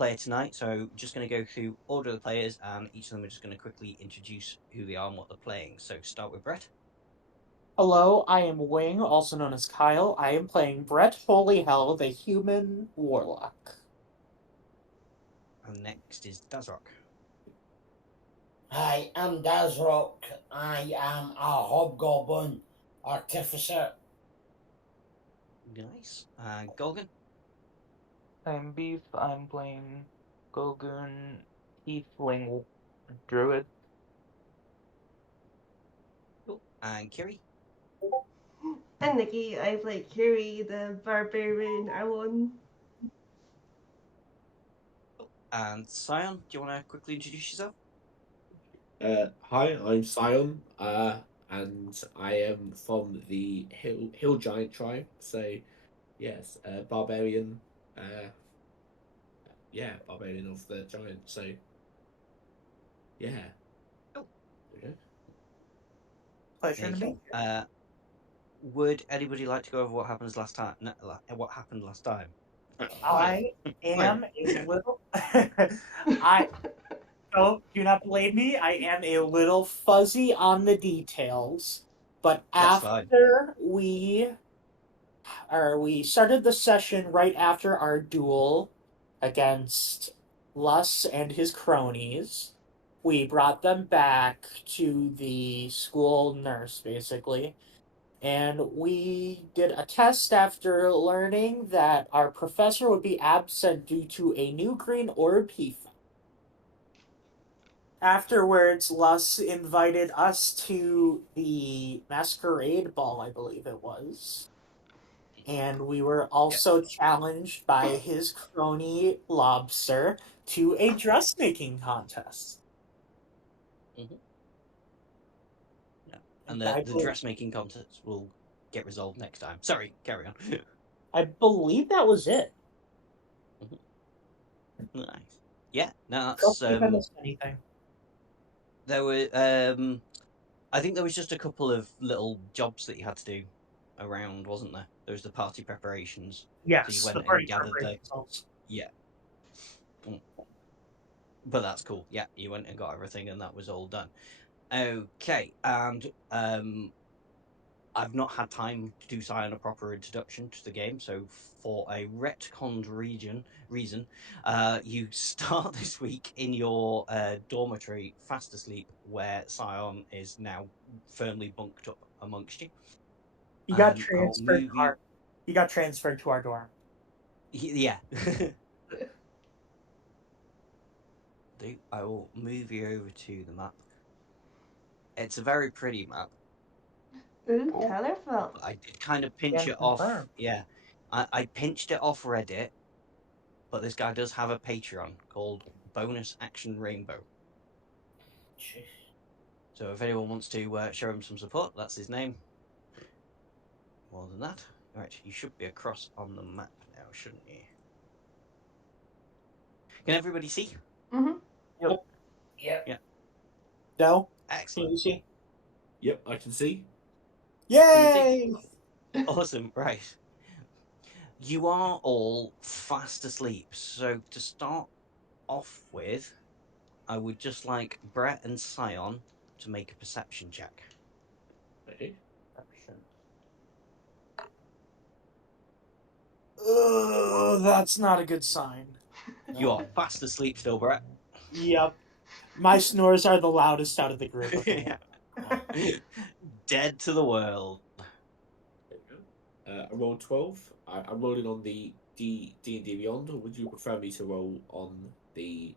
player tonight, so just going to go through order of the players, and each of them are just going to quickly introduce who they are and what they're playing. So start with Brett. Hello, I am Wing, also known as Kyle. I am playing Brett Holy Hell, the human warlock. And next is Dazrock. Hi, I'm Dazrock. I am a hobgoblin artificer. Nice. Golgan. I'm Beef. I'm playing Gogun Tiefling Druid. Cool. And Kiri. And Nikki, I play Kiri, the barbarian Alon. Cool. And Scion, do you want to quickly introduce yourself? Hi, I'm Sion, and I am from the Hill Giant tribe. So, yes, barbarian. Barbarian of the giant. So, yeah. Cool. Okay. Pleasure to meet you. Would anybody like to go over what happens last time? No, what happened last time? I am a little. Do not blame me. I am a little fuzzy on the details, but That's fine. after we started the session right after our duel against Lus and his cronies. We brought them back to the school nurse, basically. And we did a test after learning that our professor would be absent due to a new green orb he found. Afterwards, Lus invited us to the masquerade ball, I believe it was. And we were also challenged by his crony Lobster to a dressmaking contest. Mm-hmm. Yeah. And the dressmaking contest will get resolved next time. Sorry, carry on. I believe that was it. Nice. Yeah, no, that's I missed anything. There were I think there was just a couple of little jobs that you had to do around, wasn't there? There was the party preparations. Yes, so you went the and gathered the results. Yeah. But that's cool. Yeah, you went and got everything, and that was all done. Okay, and I've not had time to do Scion a proper introduction to the game, so for a retconned reason, you start this week in your dormitory, fast asleep, where Scion is now firmly bunked up amongst you. He got transferred. He got transferred to our dorm. Yeah. I will move you over to the map. It's a very pretty map. Ooh, colourful. I did kind of pinch it off. Yeah. I pinched it off Reddit, but this guy does have a Patreon called Bonus Action Rainbow. Jeez. So if anyone wants to show him some support, that's his name. More than that. Right, you should be across on the map now, shouldn't you? Can everybody see? Mm-hmm. Yep. Yeah. No? Excellent. Can you see? Yep, I can see. Yay! Awesome, right. You are all fast asleep, so to start off with, I would just like Brett and Scion to make a perception check. Okay. That's not a good sign. You are fast asleep still, Brett. Yep. My snores are the loudest out of the group. Dead to the world. There we go. I rolled 12. I'm rolling on the D&D Beyond, or would you prefer me to roll on the...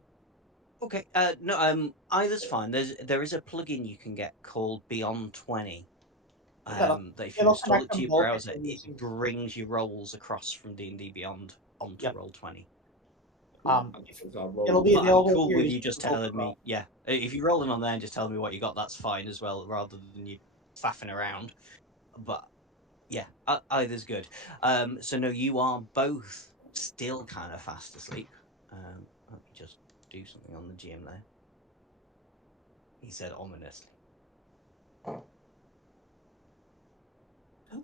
Okay, no, either's fine. There is a plugin you can get called Beyond 20. That if you install it to your browser, it brings your rolls across from D&D Beyond onto Roll20. It'll be available. I'm cool with you just telling me. Yeah, if you're rolling on there and just telling me what you got, that's fine as well, rather than you faffing around. But yeah, either's good. So no, you are both still kind of fast asleep. Let me just do something on the GM there. He said ominously.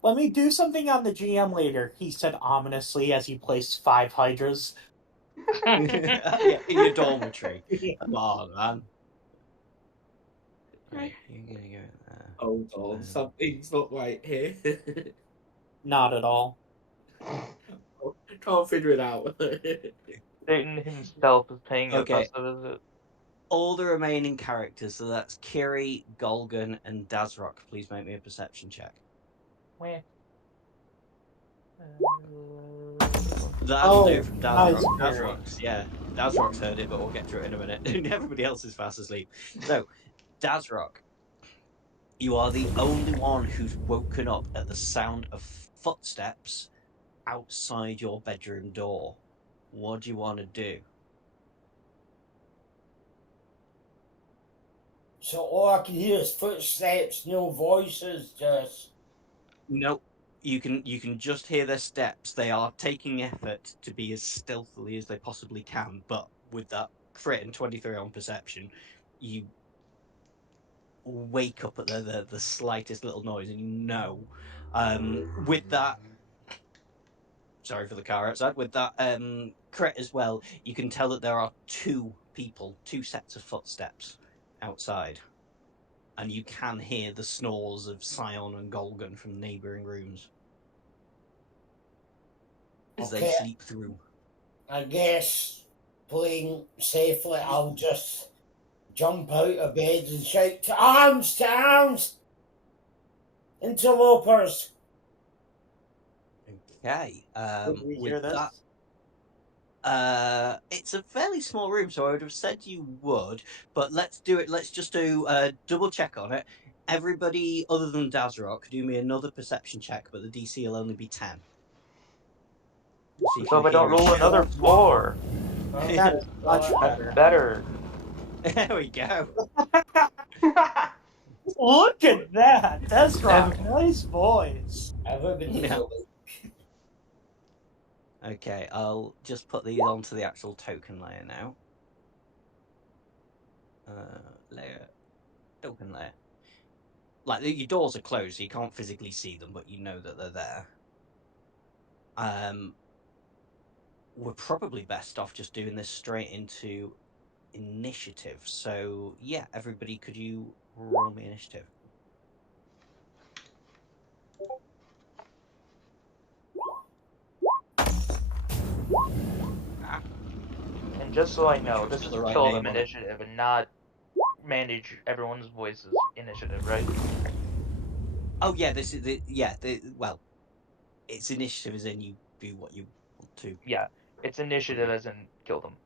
Let me do something on the GM later, he said ominously as he placed 5 hydras. Yeah, in your dormitory. Yeah. Come on, man. Right, you're gonna go there. Hold on, something's not right here. Not at all. Can't figure it out. Satan himself is paying Okay. us a visit. All the remaining characters, so that's Kiri, Golgan, and Dazrock. Please make me a perception check. Where? That'll do from nice, Dazrock. Kiri. Dazrock's heard it, but we'll get to it in a minute. Everybody else is fast asleep. So, Dazrock, you are the only one who's woken up at the sound of footsteps outside your bedroom door. What do you want to do? So all I can hear is footsteps, no voices, just. Nope. You can just hear their steps. They are taking effort to be as stealthily as they possibly can, but with that crit and 23 on perception, you wake up at the slightest little noise, and you know, with that. Sorry for the car outside. With that crit as well, you can tell that there are two sets of footsteps outside, and you can hear the snores of Scion and Golgan from neighbouring rooms as they Okay. sleep through. I guess playing safely, I'll just jump out of bed and shout, "To arms! To arms! Interlopers!" Okay. Did we hear With this? that, it's a fairly small room, so I would have said you would, but let's do it. Let's just do a double check on it. Everybody other than Dazrock, do me another perception check, but the DC will only be 10. See So if I don't you're roll hearing another 4, That is much that's better. better. There we go. Look at that. That's right. Nice voice. Everybody's Yeah. awake. Okay, I'll just put these onto the actual token layer now. Token layer. Like, your doors are closed, so you can't physically see them, but you know that they're there. We're probably best off just doing this straight into initiative. So, yeah, everybody, could you roll me initiative? And just so I Make know, sure it's this got is the right kill name them on it. initiative and not manage everyone's voices initiative, right? Oh, yeah, this is well, it's initiative as in you do what you want to. Yeah, it's initiative as in kill them.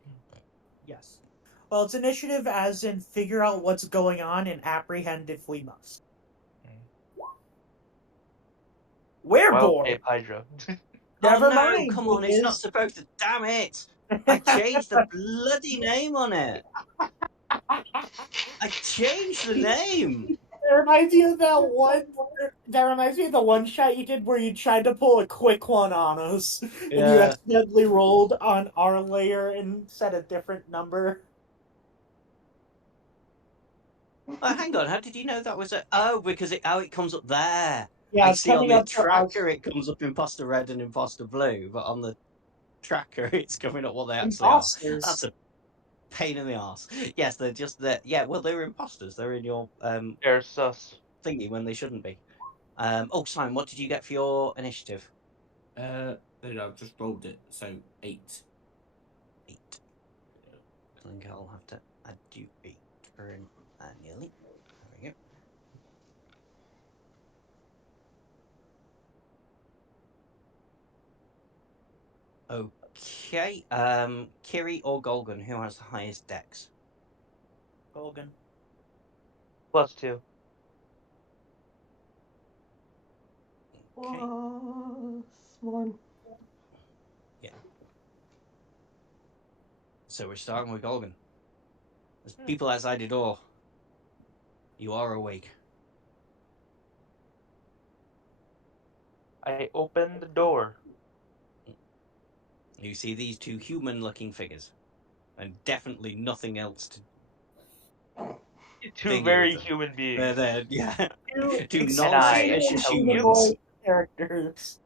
Yes. Well, it's initiative as in figure out what's going on and apprehend if we must. We're Wild bored. Cape Hydra. Never Oh, no, mind. come on, it's not supposed to. Damn it! I changed the bloody name on it. I changed the name. That reminds me of that one. That reminds me of the one shot you did where you tried to pull a quick one on us, and you Yeah. accidentally rolled on our layer and set a different number. Oh, hang on, how did you know that was a? Oh, because it comes up there. Yeah, I it's see on coming the up to us. tracker it comes up imposter red and imposter blue, but on the tracker it's coming up what they actually Imposters. are. That's a pain in the arse. Yes, they're just there. Yeah, well, they're imposters. They're in your They're sus. thingy when they shouldn't be. Oh, Simon, what did you get for your initiative? I've just rolled it, so 8. 8. I think I'll have to add you 8 manually. There we go. Okay. Kiri or Golgan, who has the highest dex? Hogan. +2. Okay. +1. Yeah. So we're starting with Golgan. There's people outside the door. You are awake. I open the door. You see these two human-looking figures, and definitely nothing else to. Two Thingy very with them. human beings. Yeah. Two Can non-suspicious I help you? humans. Characters.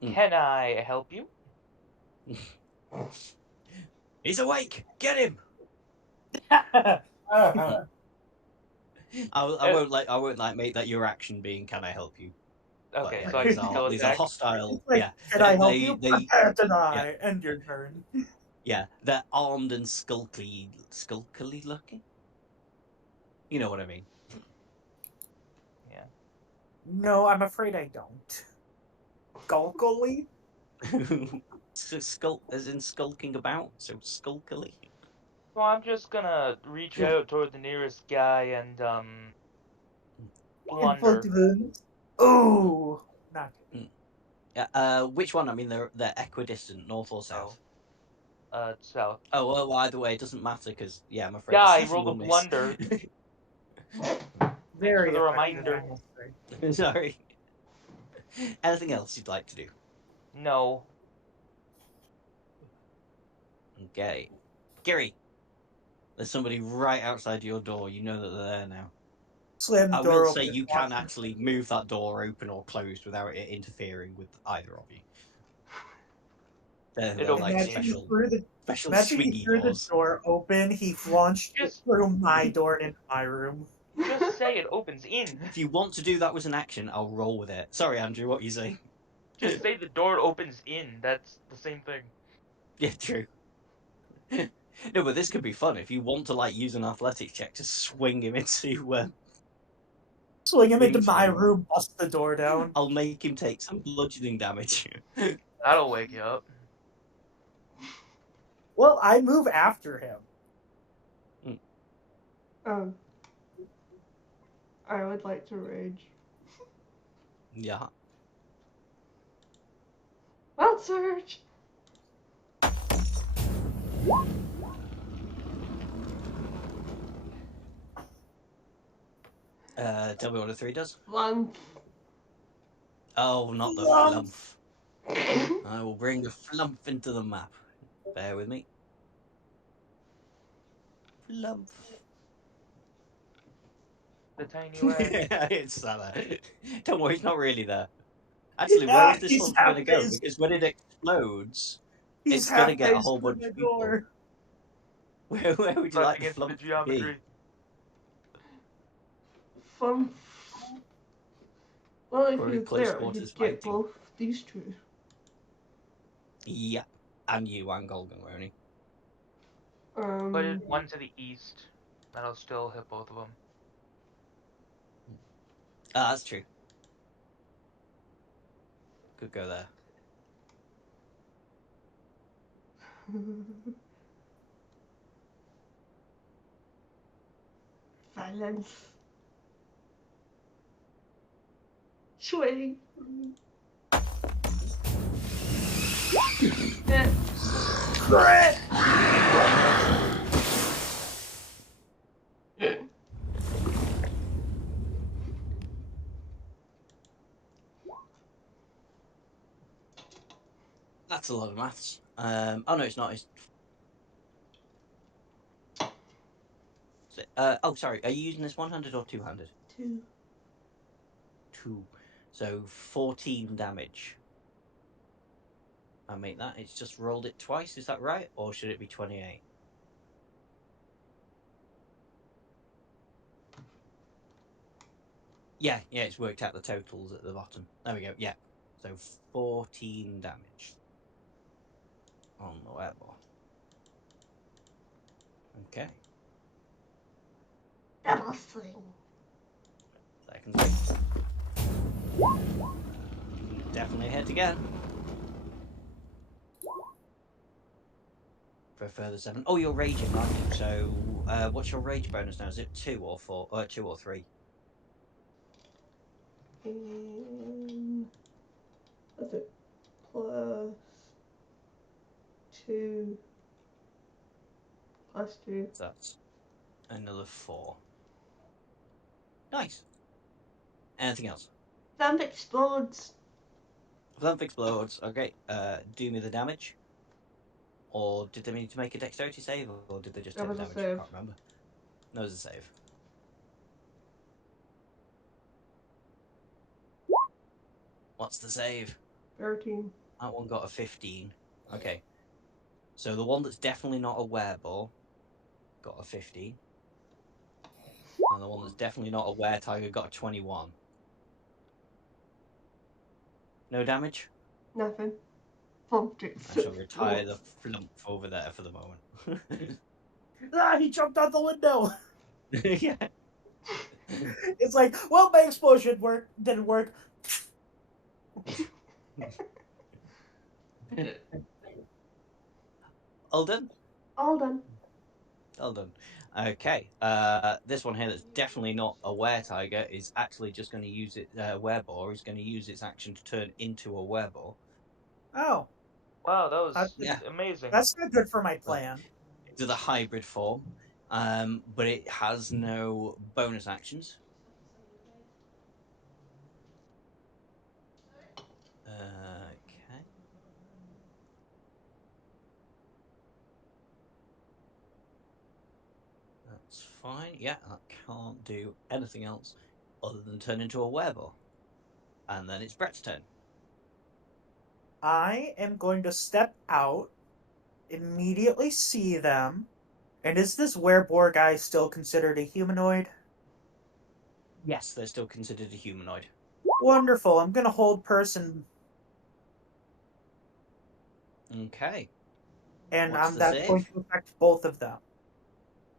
Can I help you? He's awake. Get him. Uh-huh. I won't like make that your action being. Can I help you? But Okay, yeah, so I these can are still these are attack. hostile. It's like, Yeah, can I help you? they Prepare to yeah die. End your turn. yeah they're armed and skulkily looking. You know what I mean. Yeah. No, I'm afraid I don't. Skulkily? So as in skulking about, so skulkily. Well, I'm just gonna reach out toward the nearest guy and blunder. Ooh, not good. Which one? I mean, they're equidistant, north or south. South. Oh well, either way, it doesn't matter because yeah, I'm afraid Yeah, the I 7 rolled a will miss. blunder. Thanks Very for the effective, reminder. I must say. Sorry. Anything else you'd like to do? No. Okay, Gary. There's somebody right outside your door. You know that they're there now. Slam the I will door say open. you can actually move that door open or closed without it interfering with either of you. They're opens like in. special Imagine he swingy threw the doors. door open, he launched it Just- through my door and into my room. Just say it opens in. If you want to do that as an action, I'll roll with it. Sorry, Andrew, what are you saying? Just say the door opens in. That's the same thing. Yeah, true. No, but this could be fun if you want to like use an athletics check to swing him into. Swing him into into my you. room, bust the door down. I'll make him take some bludgeoning damage. That'll wake you up. Well, I move after him. I would like to rage. Yeah. Well, Surge! Tell me what a 3 does. Flump. Oh, not the Flump. flump. I will bring the flump into the map. Bear with me. Flump. The tiny rat. It's there. Don't worry, it's not really there. Actually, where is this He's flump going to go? half-faced. Because when it explodes, He's it's going to get a half-faced whole through bunch the of people. door. Where would you like Crashing the into the flump to be? geometry. Flump. Well, if Or he was close there, quarters he'd get fighting? both these two. Yeah. And you and Golgan, won't he? Put it one to the east. That'll still hit both of them. Ah, that's true. Could go there. Silence. Swing. Yeah. Crit! That's a lot of maths. Oh no, it's not. It's oh, sorry. Are you using this one-handed or two-handed? Two. 2. So 14 damage. I make that. It's just rolled it twice. Is that right, or should it be 28? Yeah, it's worked out the totals at the bottom. There we go. Yeah, so 14 damage on the airball. Okay. Double swing. Second swing. Definitely hit again. For a further 7. Oh, you're raging, aren't you? So, what's your rage bonus now? Is it 2 or 4? 2 or 3? What's it? Plus 2. Plus 2. So that's another 4. Nice. Anything else? Thumb explodes. Flump explodes. Okay. Do me the damage. Or did they need to make a dexterity save, or did they just That take the was a damage? save. I can't remember. No, it was a save. What's the save? 13. That one got a 15. Okay. So the one that's definitely not a wereball got a 15. And the one that's definitely not a were-tiger got a 21. No damage? Nothing. Thumped it. I shall retire the flump over there for the moment. He jumped out the window. Yeah. It's like, well, my explosion didn't work. All done? All done. All done. Okay. This one here that's definitely not a were-tiger is actually just going to use it. Wereball is going to use its action to turn into a wereball. Oh, Wow, that was Yeah. amazing. that's not good for my plan. Into the hybrid form, but it has no bonus actions. Okay. That's fine. Yeah, I can't do anything else other than turn into a wereball. And then it's Brett's turn. I am going to step out, immediately see them. And is this werebore guy still considered a humanoid? Yes, they're still considered a humanoid. Wonderful. I'm going to hold person, Okay. and What's the that's save? going to affect both of them.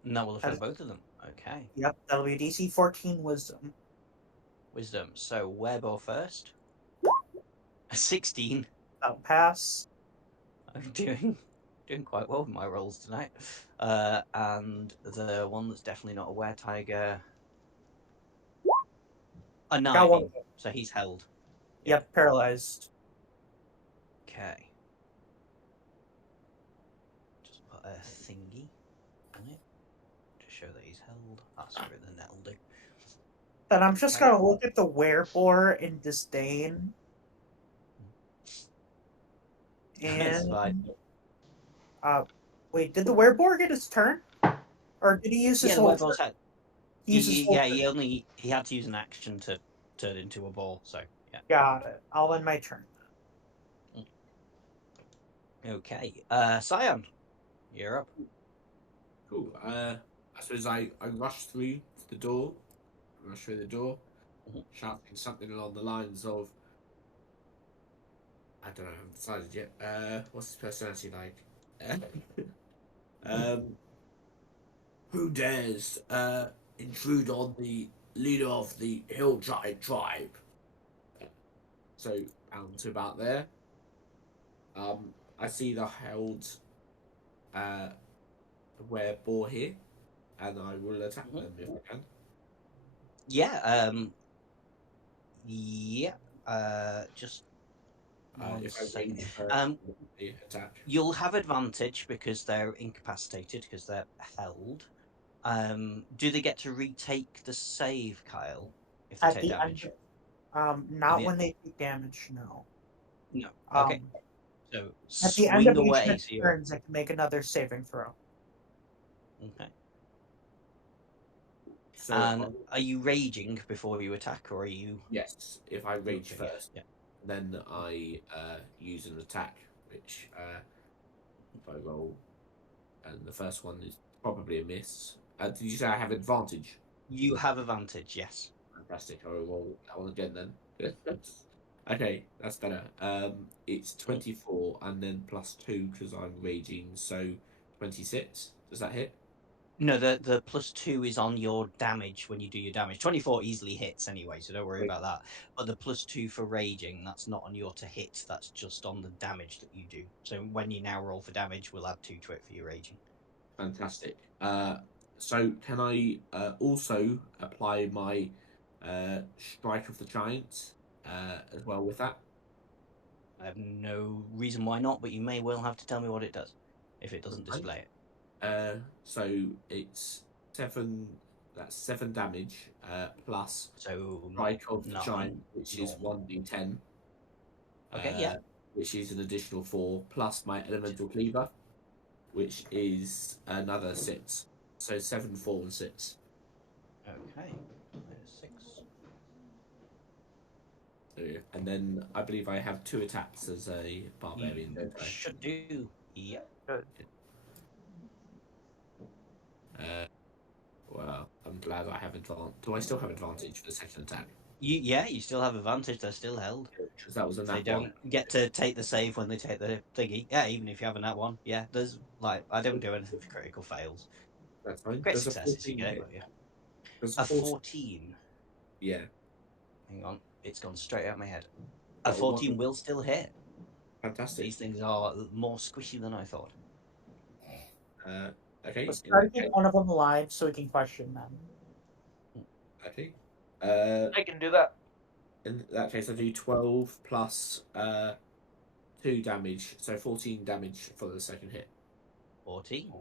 And that will affect As- both of them. Okay. Yep, that'll be a DC 14 wisdom. Wisdom. So wereball first. A 16. That'll pass. I'm doing quite well with my rolls tonight. And the one that's definitely not a were-tiger. A 9. Got one. So he's held. Yep, paralyzed. Okay. Just put a thingy on it to show that he's held. Ah, sorry, then that'll do. Then I'm just Okay. going to look at the werebore in disdain. That's fine. And wait, did the werebore get his turn? Or did he use his Yeah, the whole wereball's turn? had. He used his whole turn. He had to use an action to turn into a ball. So yeah. Got it. I'll end my turn. Okay. Scion, you're up. Cool. I suppose I rush through the door, Mhm. shouting something along the lines of, I don't know, I haven't decided yet. What's his personality like? um, who dares intrude on the leader of the Hill Giant tribe? So, down to about there. I see the held werebore here, and I will attack them if I can. Yeah. Yeah. Just one If I second. range first, the attack. You'll have advantage because they're incapacitated because they're held. Do they get to retake the save, Kyle, if they At take the damage? end, not the- when they take damage, no. No. Okay. Um, So at the end swing of each away. next So you're turns, I can make another saving throw. okay. So, And are you raging before you attack, or are you? yes, if I rage Okay, yeah, first, yeah. then I use an attack, which if I roll, and the first one is probably a miss. Did you say I have advantage? You have advantage. Yes. Fantastic. I will roll that one again then. Okay, that's better. It's 24 and then +2 because I'm raging, so 26. Does that hit? No, the +2 is on your damage when you do your damage. 24 easily hits anyway, so don't worry Great. about that. But the +2 for raging, that's not on your to hit. That's just on the damage that you do. So when you now roll for damage, we'll add 2 to it for your raging. Fantastic. So can I also apply my Strike of the Giant as well with that? I have no reason why not, but you may well have to tell me what it does if it doesn't Right. display it. So it's 7. That's 7 damage plus So Strike of the 9 Giant, which is normal. 1d10. Okay, yeah. Which is an additional 4 plus my Elemental Cleaver, which is another 6. So 7, 4, and 6. Okay. -6. And then I believe I have 2 attacks as a barbarian, You don't I? should do. Yep. Good. Well, I'm glad I have advantage. Do I still have advantage for the second attack? You still have advantage. They're still held. Because that was a They nat don't one. get to take the save when they take the thingy. Yeah, even if you have a nat one. Yeah, there's like I don't do anything for critical fails. That's fine. Great Does a successes you 14 get, hit? but yeah. Does A 14 14. Yeah. Hang on, it's gone straight out of my head. A Got a 14 one. will still hit. Fantastic. These things are more squishy than I thought. Okay. Let's in try to that keep case- one of them alive so we can question them. Okay. I can do that. In that case, I do 12 plus 2 damage, so 14 damage for the second hit. 14.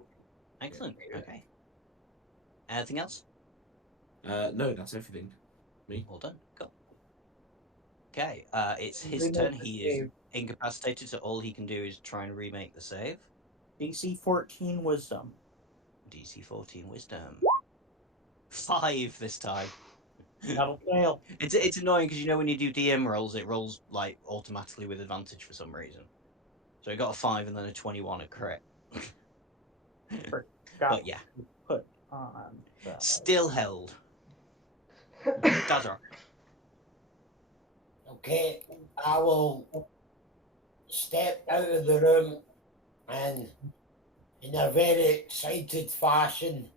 Excellent. Okay. Anything else? No, that's everything. Me. Well done. Cool. Okay. It's his Remake turn. the He is save. incapacitated, so all he can do is try and remake the save. DC 14 Wisdom. DC 14 Wisdom. 5 this time. That'll fail. It's annoying because you know when you do DM rolls, it rolls like automatically with advantage for some reason. So I got a 5 and then a 21 at crit. Got But yeah, put on. still held. Dazar. Okay, I will step out of the room and, in a very excited fashion,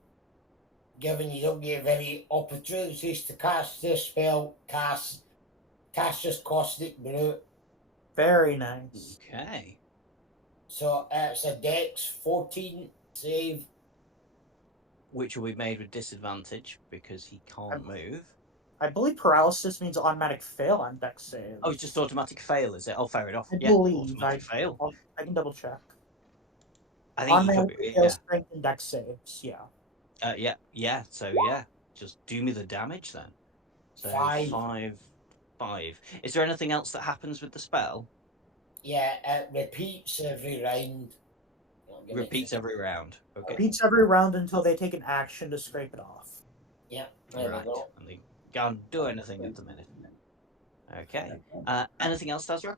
given you don't get very opportunities to cast this spell, cast Cassius Caustic Brute. Very nice. Okay. So it's a Dex 14 save. Which will be made with disadvantage because he can't move. I believe paralysis means automatic fail on dex saves. Oh, it's just automatic fail, is it? Oh, fair enough. I Yeah, believe. automatic fail. I can double check. I think you could Automatic be, fail yeah. strength and dex saves, yeah. Yeah. So yeah, just do me the damage then. So 5. 5. Is there anything else that happens with the spell? Yeah, it repeats every round. Repeats every round. Okay. Repeats every round until they take an action to scrape it off. Yeah, there Right. we go. And they can't do anything at the minute. Okay. Anything else, Tazrock?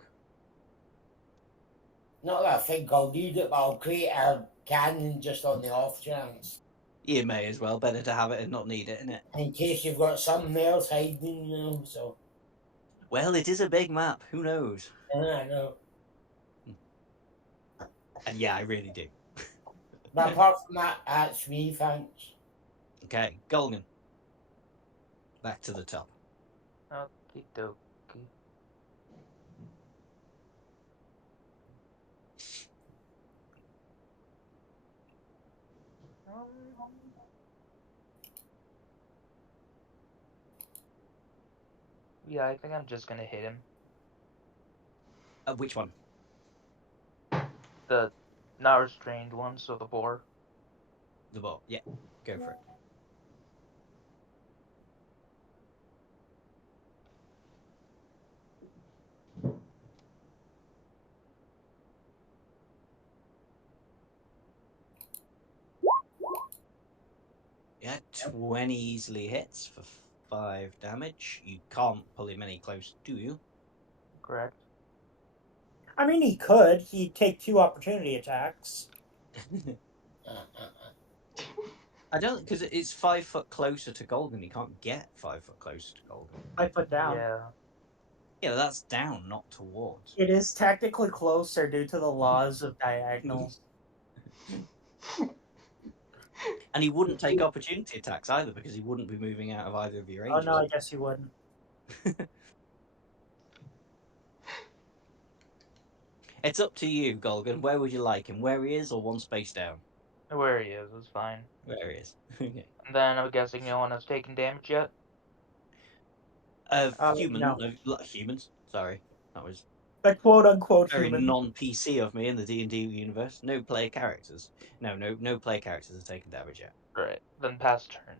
Not that I think I'll need it, but I'll create a cannon just on the off chance. You may as well. Better to have it and not need it, isn't it? In case you've got something else hiding, you know, so. Well, it is a big map. Who knows? I know. And yeah, I really do. But apart from that, that's me, thanks. Okay, Golgan. Back to the top. Okie dokie. Yeah, I think I'm just gonna hit him. Which one? The not restrained one, so the boar. The ball. Yeah, go for it. Yeah, 20 easily hits for 5 damage. You can't pull him any close, do you? Correct. I mean, he could. He'd take 2 opportunity attacks. I don't, because it's 5 foot closer to Golgan. You can't get 5 foot closer to Golgan. 5 foot down. Yeah. Yeah, that's down, not towards. It is technically closer due to the laws of diagonal. And he wouldn't take opportunity attacks either because he wouldn't be moving out of either of your Oh ranges. no, I guess he wouldn't. It's up to you, Golgan. Where would you like him? Where he is or one space down? Where he is fine. Where he is. Okay. And then I'm guessing no one has taken damage yet. Humans. Sorry, that was The quote unquote very human. non-PC of me in the D&D universe. No player characters. No player characters have taken damage yet. Right. Then pass turn.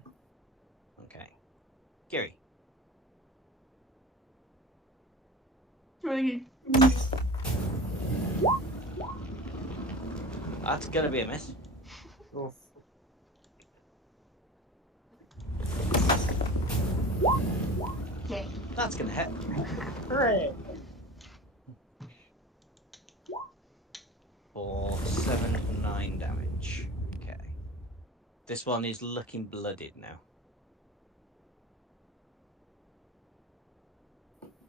Okay. Gary. That's gonna be a miss. Oof. Okay. That's gonna hit. Hooray! For 7, This one is looking blooded now.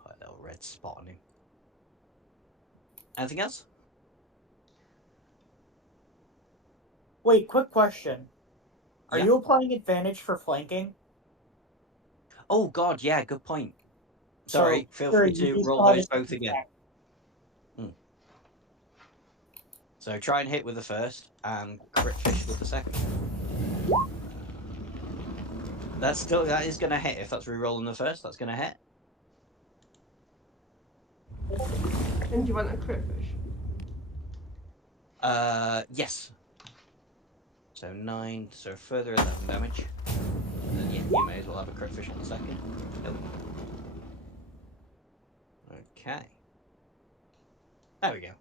Quite a little red spot on him. Anything else? Wait, quick question. Are Yeah. you applying advantage for flanking? Oh God, yeah, good point. So, Sorry, feel sure, free you to do roll still have those a both sneak again. attack. So try and hit with the first, and crit fish with the second. That is going to hit. If that's re-rolling the first, that's going to hit. And do you want a crit fish? Yes. So 9, so further 11 damage. And then, yeah, you may as well have a crit fish on the second. Nope. Okay. There we go.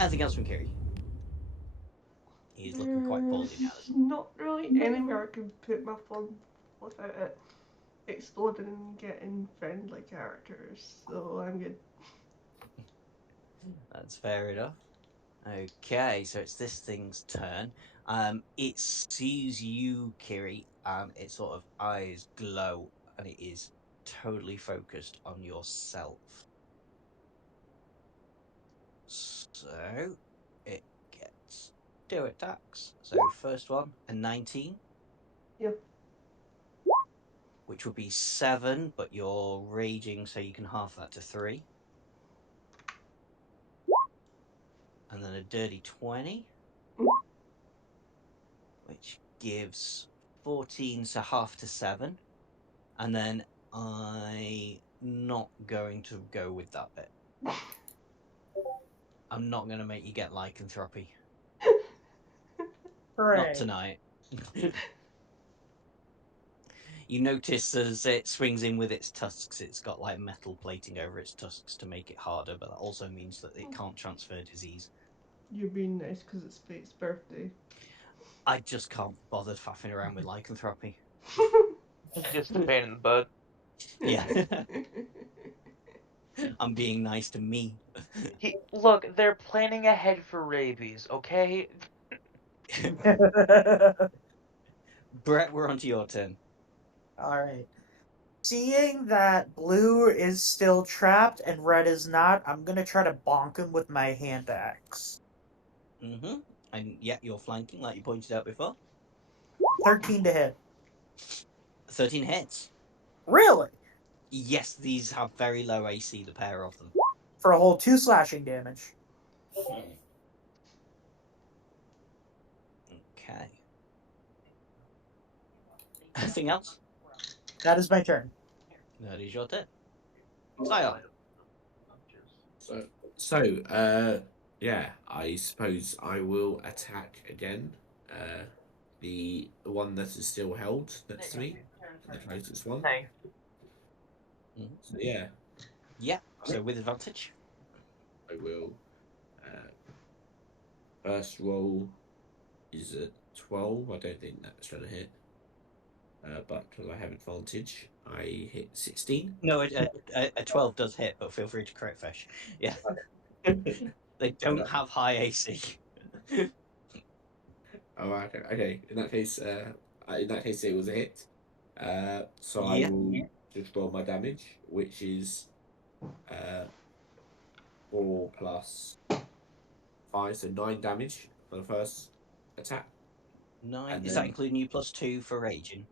Anything else from Kiri? He's looking quite poorly now. There's not really anywhere I can put my fun without it exploding and getting friendly characters, so I'm good. That's fair enough. Okay, so it's this thing's turn. It sees you, Kiri, and its sort of eyes glow, and it is totally focused on yourself. So it gets 2 attacks. So first one, a 19. Yep. Which would be 7, but you're raging, so you can half that to 3. And then a dirty 20, which gives 14, so half to 7. And then I'm not going to go with that bit. I'm not going to make you get lycanthropy. Hooray. Not tonight. You notice as it swings in with its tusks, it's got like metal plating over its tusks to make it harder, but that also means that it can't transfer disease. You're being nice because it's Fate's birthday. I just can't bother faffing around with lycanthropy. It's just a pain in the butt. Yeah. I'm being nice to me. Look, they're planning ahead for rabies, okay? Brett, we're on to your turn. Alright. Seeing that blue is still trapped and red is not, I'm gonna try to bonk him with my hand axe. Mm-hmm. And yeah, you're flanking like you pointed out before. 13 to hit. 13 hits. Really? Yes, these have very low AC, the pair of them. For a whole 2 slashing damage. Okay. Anything else? That is my turn. That is your turn. Sion. Yeah, I suppose I will attack again. The one that is still held next to me, the closest one. Hey. So yeah, Yeah, so with advantage. I will. First roll is a 12. I don't think that's going to hit. But because I have advantage, I hit 16. No, a 12 does hit, but feel free to crit fish. Yeah. They don't have high AC. Oh, okay. In that case, it was a hit. So I Yeah. will just roll my damage, which is 4 plus 5, so 9 damage for the first attack. 9. And Is then- that including you plus 2 for raging?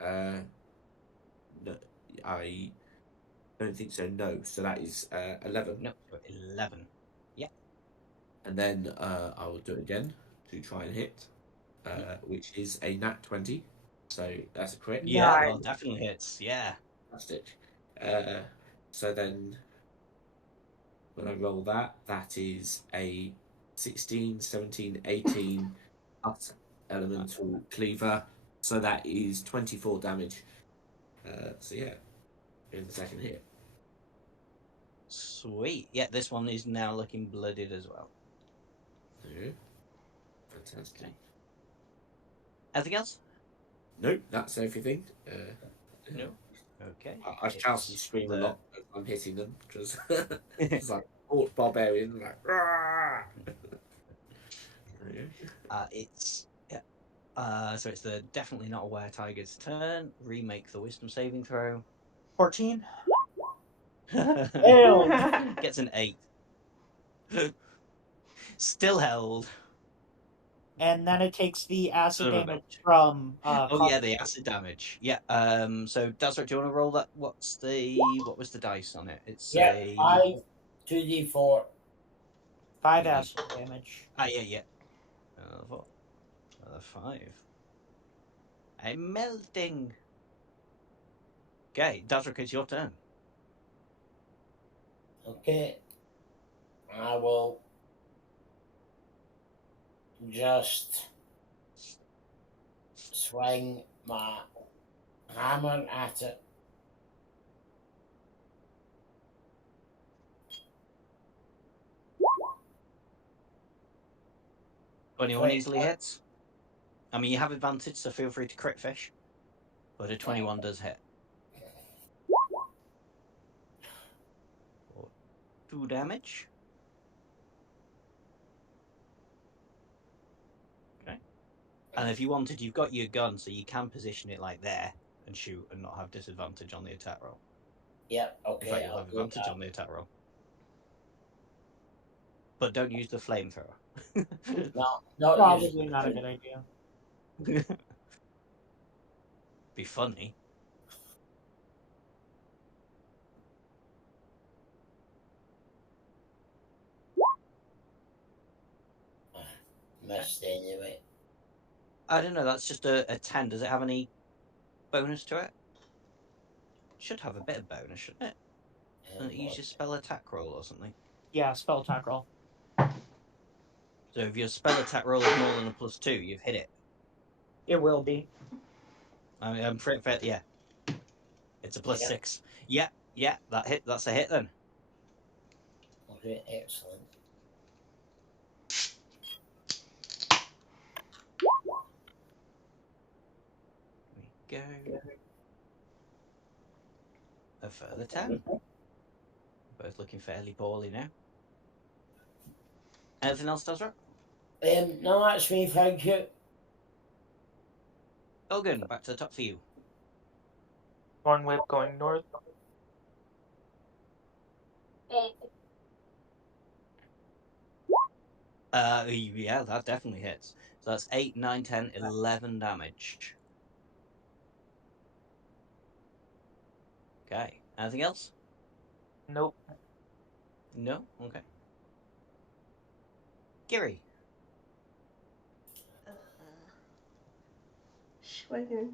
No, I don't think so. No, so that is 11. No, 11. Yeah. And then I will do it again to try and hit, which is a nat 20. So that's a crit. Yeah, Nine. well, definitely hits. Yeah. Fantastic. So then when I roll that, that is a 16, 17, 18 plus elemental cleaver. So that is 24 damage. So yeah, in the second hit. Sweet. Yeah, this one is now looking blooded as well. Yeah. Fantastic. Okay. Anything else? Nope, that's everything. No. Okay. I shout and scream a the- lot as I'm hitting them because it's like orc barbarian, like. "Rah!" Yeah. It's So it's the definitely not a were-tiger's turn. Remake the wisdom saving throw. 14. Gets an 8. Still held. And then it takes the acid Son of a damage from Oh yeah, the acid damage. Yeah. So Desert, do you want to roll that? What was the dice on it? It's Yeah, a 5, 2d4. 5 acid damage. yeah. Four. 5. I'm melting. Okay, Desert, it's your turn. Okay. I will just swing my hammer at it. Anyone easily hits. I mean, you have advantage, so feel free to crit fish. But a 21 does hit. 2 damage. Okay. And if you wanted, you've got your gun, so you can position it like there and shoot and not have disadvantage on the attack roll. Yep, In okay. fact, you'll have advantage on the attack roll. But don't use the flamethrower. No, Probably not a good idea. Be funny. Missed anyway. I don't know, that's just a 10. Does it have any bonus to it? Should have a bit of bonus, shouldn't it? Doesn't it use your spell attack roll or something? Yeah, spell attack roll. So if your spell attack roll is more than a +2, you've hit it. It will be. I mean, I'm pretty fair, yeah. It's a +6. Yeah, that's a hit then. Okay, excellent. Here we go. A further 10. Both looking fairly poorly now. Anything else, Tazra? No, that's me, thank you. Elgin, back to the top for you. One whip going north. Yeah, that definitely hits. So that's 8, 9, 10, 11 damage. Okay. Anything else? Nope. No? Okay. Gary. Swinging.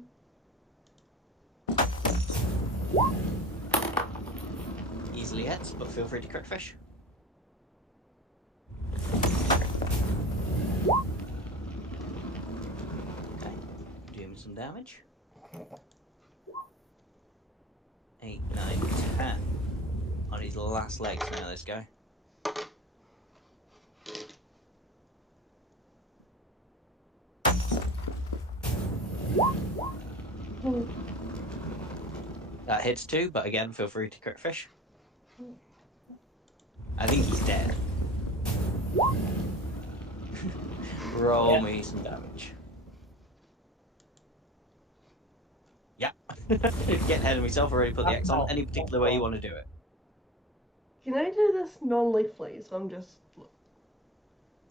Easily hits, but feel free to crit fish. Okay. Do him some damage. 8, 9, 10. On his last legs now, this guy. That hits too, but again, feel free to crit fish. I think he's dead. Roll me some damage. Yeah. Getting ahead of myself, already put the X on. Any particular way you want to do it? Can I do this non-lethally? So I'm just.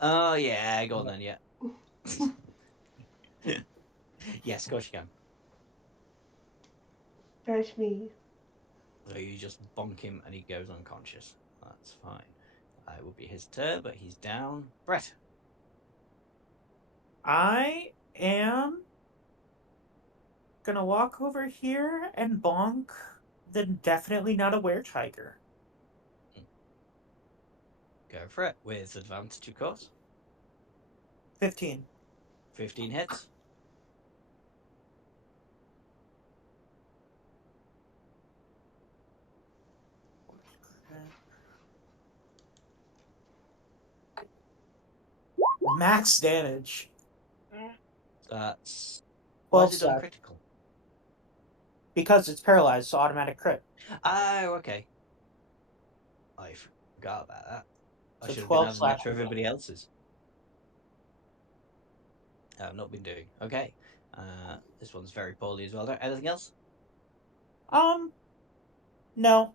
Oh, yeah, go on then, yeah. Yes, of course you can. Dash me. So you just bonk him and he goes unconscious. That's fine. It will be his turn, but he's down. Brett. I am gonna walk over here and bonk the definitely not a were-tiger. Go for it with advantage, of course. 15. 15 hits. Max damage. That's... Why 12 is it done sec. critical? Because it's paralyzed, so automatic crit. Oh, okay. I forgot about that. I So should have been 12 adding that slash to everybody else's. I've not been doing. Okay. This one's very poorly as well. Anything else? No.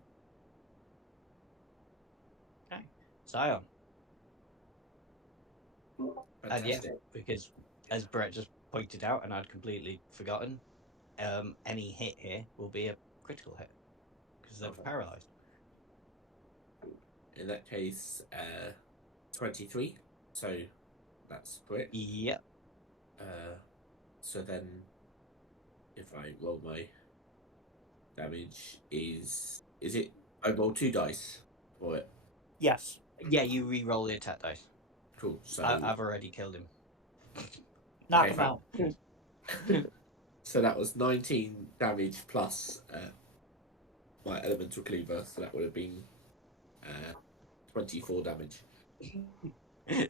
Okay. Zion. And yeah, Fantastic. because as Brett just pointed out, and I'd completely forgotten, any hit here will be a critical hit because they're Okay. paralyzed. In that case, 23. So that's correct. Yep. So then, if I roll my damage, is it? I roll 2 dice for it. Yes. Yeah, you re-roll the attack dice. Cool. So I've already killed him. Knock Okay, him out. so that was 19 damage plus my elemental cleaver. So that would have been 24 damage.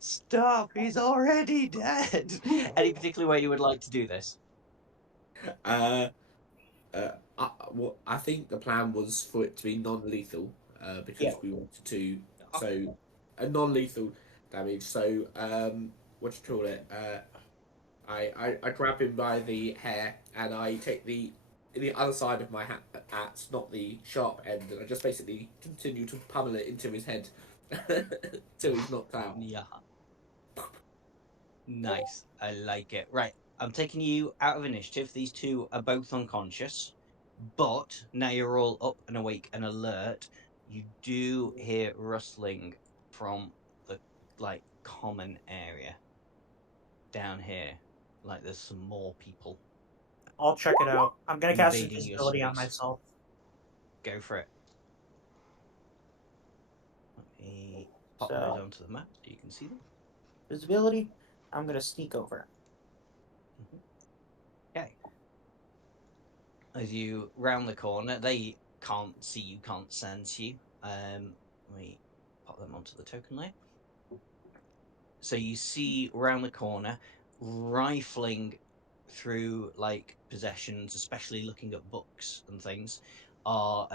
Stop! He's already dead. Any particular way you would like to do this? I think the plan was for it to be non-lethal because Yeah. we wanted to. So a non-lethal damage. So what do you call it? I grab him by the hair and I take the other side of my hat, not the sharp end, and I just basically continue to pummel it into his head till he's knocked out. Yeah. Nice. I like it. Right. I'm taking you out of initiative. These two are both unconscious, but now you're all up and awake and alert. You do hear rustling from the common area down here. Like there's some more people. I'll check it out. I'm gonna cast Invading your invisibility on space. myself. Go for it. Let me pop So- those onto the map so you can see them. Visibility. I'm gonna sneak over. Okay. As you round the corner, they can't see you, can't sense you. Let me pop them onto the token layer. So you see round the corner, rifling through possessions, especially looking at books and things, are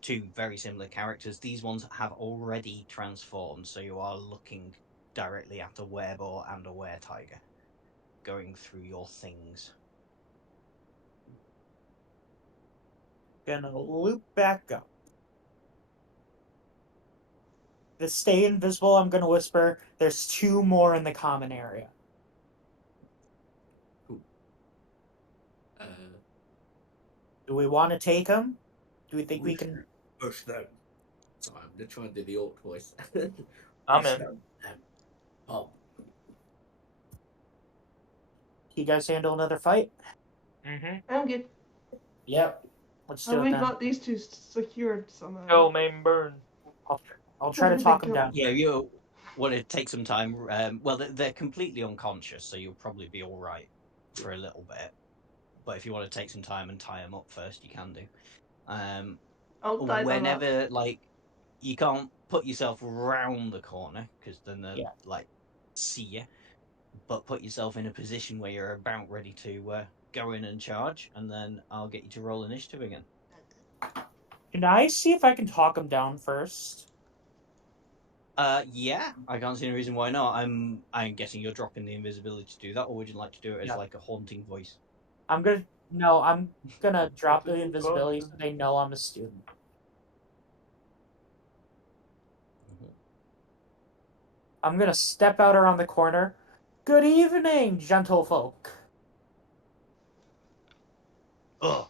two very similar characters. These ones have already transformed, so you are looking directly at a werebore and a were-tiger going through your things. Gonna loop back up. To stay invisible, I'm gonna whisper, there's 2 more in the common area. Uh, Do we want to take them? Do we think we we can... should push them. Sorry, I'm gonna try and do the orc voice. I'm Push in. them. Oh, You guys handle another fight? Mm-hmm. I'm good. Yep. Let's do And it we then. got these two secured somehow. Go, main burn. I'll try to talk them Go. down. Yeah, you want to take some time. Well, they're completely unconscious, so you'll probably be all right for a little bit. But if you want to take some time and tie them up first, you can do. I'll tie them up. Whenever you can't put yourself round the corner because then they Yeah. see you, but put yourself in a position where you're about ready to go in and charge, and then I'll get you to roll initiative again. Can I see if I can talk them down first? Yeah, I can't see any reason why not. I'm guessing you're dropping the invisibility to do that, or would you like to do it as Yeah. like a haunting voice? I'm gonna drop the invisibility so they know I'm a student. Mhm. I'm gonna step out around the corner. Good evening, gentlefolk. Oh,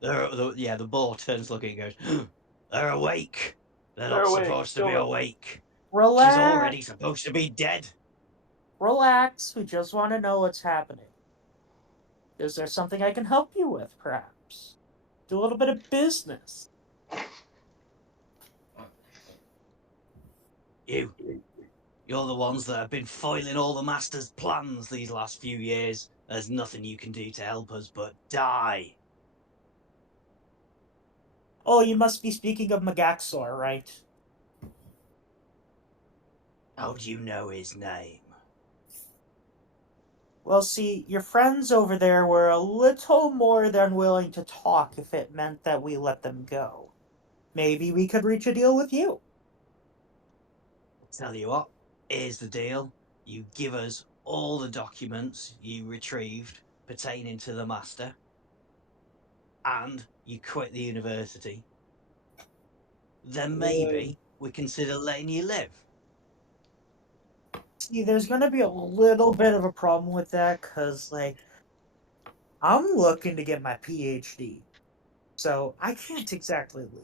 the ball turns looking and goes, they're awake. They're They're not awake, supposed to go be on. awake. Relax. She's already supposed to be dead. Relax. We just want to know what's happening. Is there something I can help you with, perhaps? Do a little bit of business. You're the ones that have been foiling all the Master's plans these last few years. There's nothing you can do to help us but die. Oh, you must be speaking of Magaxor, right? How do you know his name? Well, see, your friends over there were a little more than willing to talk if it meant that we let them go. Maybe we could reach a deal with you. Tell you what, here's the deal. You give us all the documents you retrieved pertaining to the master, and you quit the university, then maybe we consider letting you live. See, there's gonna be a little bit of a problem with that, because, like, I'm looking to get my PhD, so I can't exactly leave.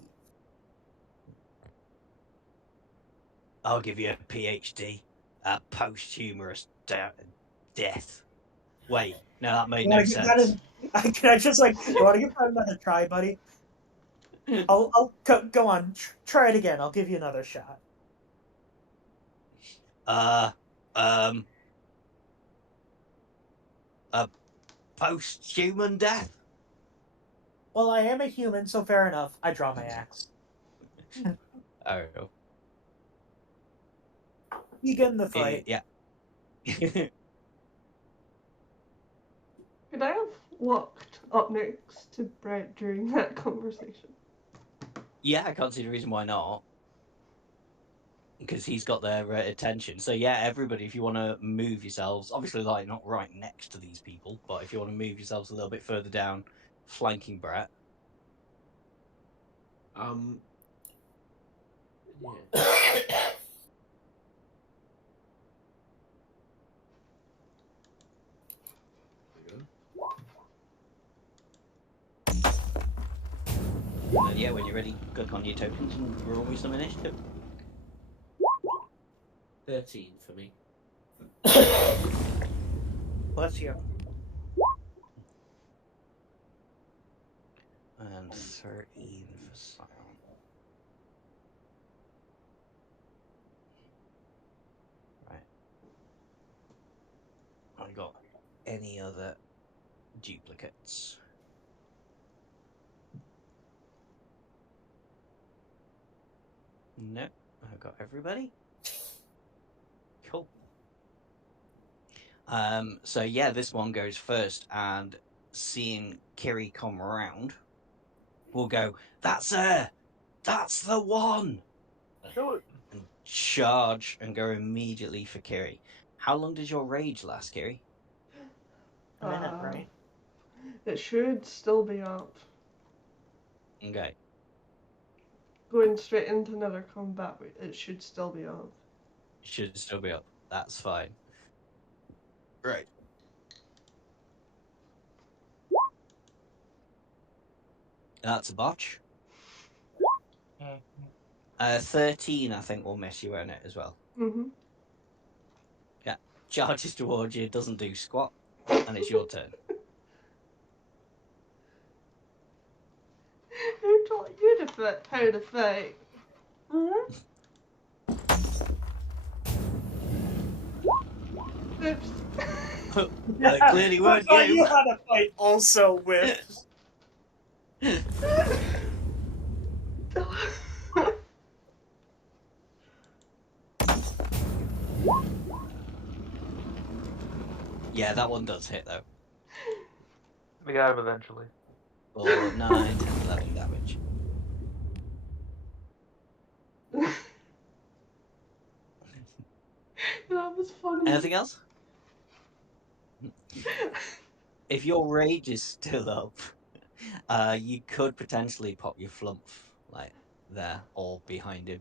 I'll give you a PhD, a posthumous death. Wait, no, that made no sense. Can I just, like, you want to give that another try, buddy? I'll go on. Try it again. I'll give you another shot. A post-human death. Well, I am a human, so fair enough. I draw my axe. Oh, You get in the fight. yeah. Could I have walked up next to Brett during that conversation? Yeah, I can't see the reason why not. Because he's got their attention. So yeah, everybody, if you want to move yourselves, obviously like not right next to these people, but if you want to move yourselves a little bit further down, flanking Brett. Yeah. Yeah, when you're ready, click on your tokens and roll me some initiative. 13 for me. Bless you. And 13 for Sion. Right. I got any other duplicates? No, I've got everybody. Cool. So yeah, this one goes first, and seeing Kiri come around, we'll go, that's her! That's the one! And charge and go immediately for Kiri. How long does your rage last, Kiri? A minute, right? It should still be up. Okay. Going straight into another combat, it should still be up. Should still be up. That's fine. Right. That's a botch. 13, I think, will miss you on it as well. Mm-hmm. Yeah. Charges towards you, doesn't do squat, and it's your turn. Who taught you how to fight? Hmm? Oops. Well, it clearly weren't I you. knew how to fight also with. Yeah, that one does hit, though. We got him eventually. For 9, 10, 11 damage. That was funny. Anything else? If your rage is still up, you could potentially pop your flump, like, there, or behind him.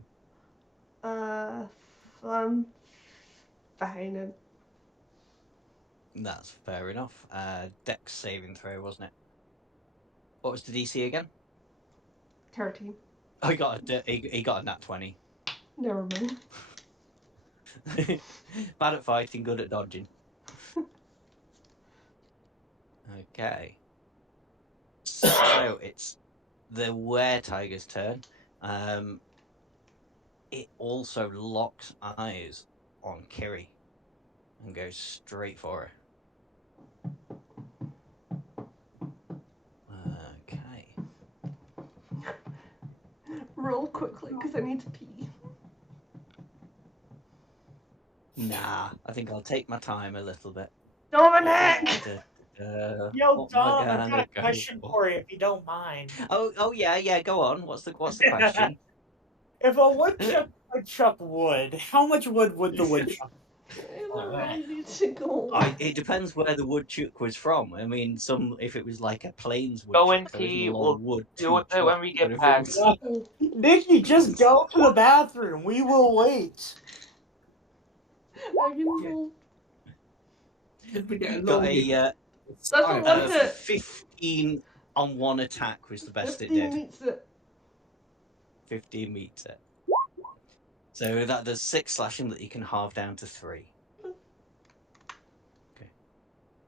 I'm behind him. That's fair enough. Dex saving throw, wasn't it? What was the DC again? 13. Oh, he got a nat 20. Never mind. Bad at fighting, good at dodging. Okay. So it's the were-tiger's turn. It also locks eyes on Kiri and goes straight for her. Okay. Roll quickly because I need to pee. Nah, I think I'll take my time a little bit. Dominic! Yo, Dom, I've got a question for you, if you don't mind. Oh yeah, go on. What's the question? If a woodchuck would chuck wood, how much wood would the woodchuck? I need to go. It depends where the woodchuck was from. I mean, if it was like a plains Go woodchuck, in, there isn't a T. lot We'll of wood deal to with it chop. when we But get if it back. was, Nikki, just go to the bathroom. We will wait. I can Yeah. go. If we get got along a That's a one hit. 15 on one attack was the best it 15 did. meets it. 15 meets it. So that does 6 slashing that you can halve down to 3.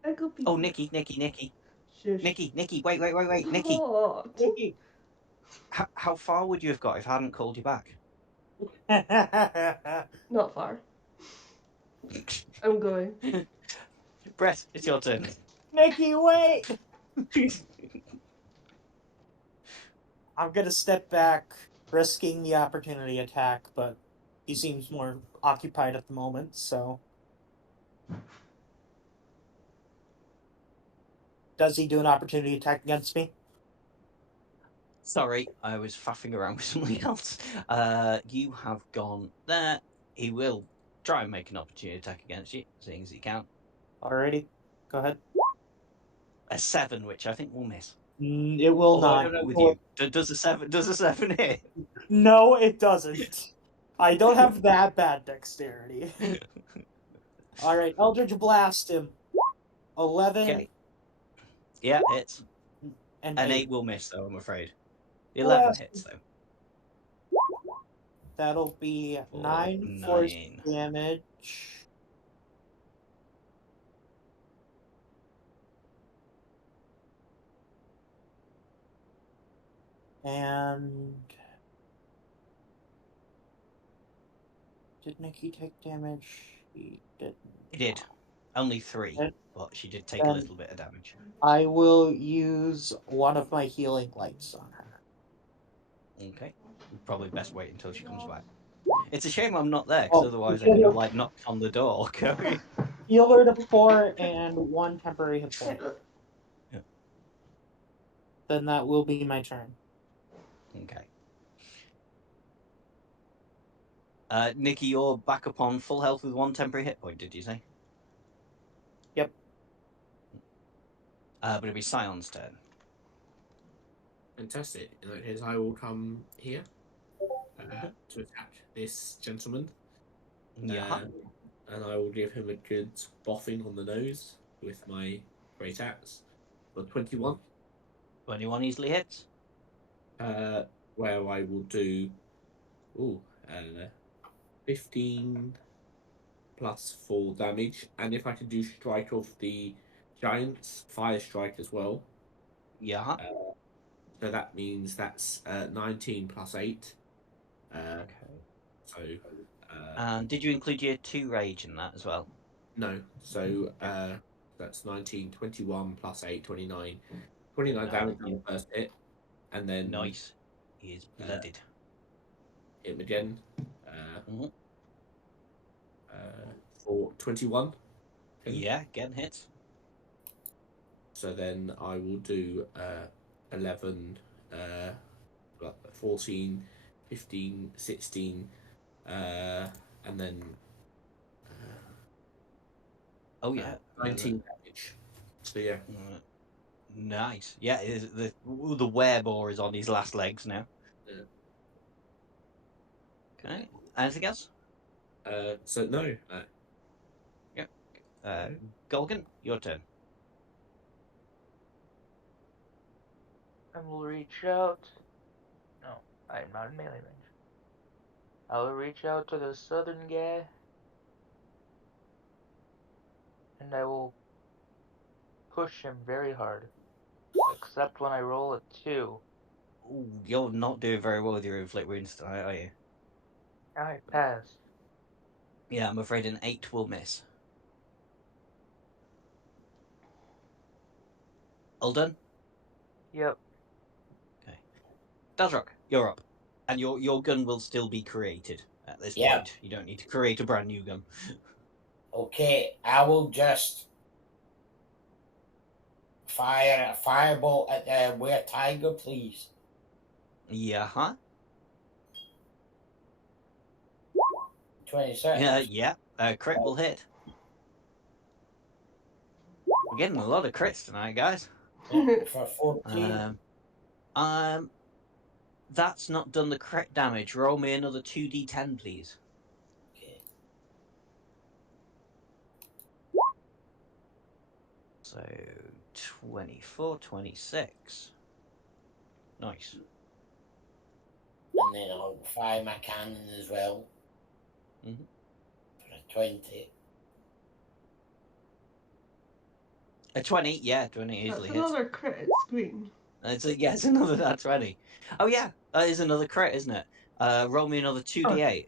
I could be. Oh, Nikki. Shush. Nikki, wait, Nikki. What? Nikki. How far would you have got if I hadn't called you back? Not far. I'm going. Brett, it's your turn. Nikki, wait! I'm gonna step back, risking the opportunity attack, but he seems more occupied at the moment, so. Does he do an opportunity attack against me? Sorry, I was faffing around with something else. You have gone there. He will try and make an opportunity attack against you, seeing as he can. Alrighty, go ahead. A 7, which I think will miss. It will Although not. I don't know with you. Does a 7 hit? No, it doesn't. I don't have that bad dexterity. Alright, Eldritch Blast him. 11 Okay. Yeah, hits. and An 8 will miss, though, I'm afraid. 11 Blast. hits, though. That'll be For 9 force 9. damage. And did Nikki take damage? She did. He did. Only 3, And but she did take a then little bit of damage. I will use one of my healing lights on her. Okay. Probably best wait until she comes back. It's a shame I'm not there, because otherwise I could have, like, knocked on the door. Heal her to 4 and 1 temporary hit point. Yeah. Then that will be my turn. Okay. Nikki, you're back upon full health with 1 temporary hit point, did you say? Yep. But it'll be Scion's turn. Fantastic. In that case, I will come here to attack this gentleman. Yeah. And I will give him a good boffing on the nose with my great axe for 21. 21 easily hits. Where I will do 15 plus 4 damage, and if I can do strike of the giants, fire strike as well. Yeah. So that means that's 19 plus 8. Okay. So. And did you include your 2 rage in that as well? No. So that's 19, 21 plus 8, 29. 29 damage on the first hit, and then Nice. He is blooded. hit him again. Mhm. For 21. Yeah, getting hits. So then I will do 11, 14, 15, 16, and then Oh, yeah. 19 damage. So yeah. Nice. Yeah, the werebore is on his last legs now. Yeah. Okay. Anything else? So no. Golgan, your turn. I will reach out. No, I am not in melee range. I will reach out to the southern guy. And I will push him very hard. Except when I roll a 2. Ooh, you're not doing very well with your inflict wounds tonight, are you? I pass. Yeah, I'm afraid an 8 will miss. All done? Yep. Okay. Dalrock, you're up. And your gun will still be created at this point. You don't need to create a brand new gun. Okay, I will just fire a fireball at the were tiger, please. Yeah, huh? 26. Yeah. Crit will hit. We're getting a lot of crits tonight, guys. Yeah, for 14. That's not done the correct damage. Roll me another 2d10, please. Okay. So 24, 26. Nice. And then I'll fire my cannon as well. Mhm. For a 20. A 20, yeah, 20 That's easily hits. another crit. It's green. It's another that 20. Oh yeah, that is another crit, isn't it? Roll me another 2d8.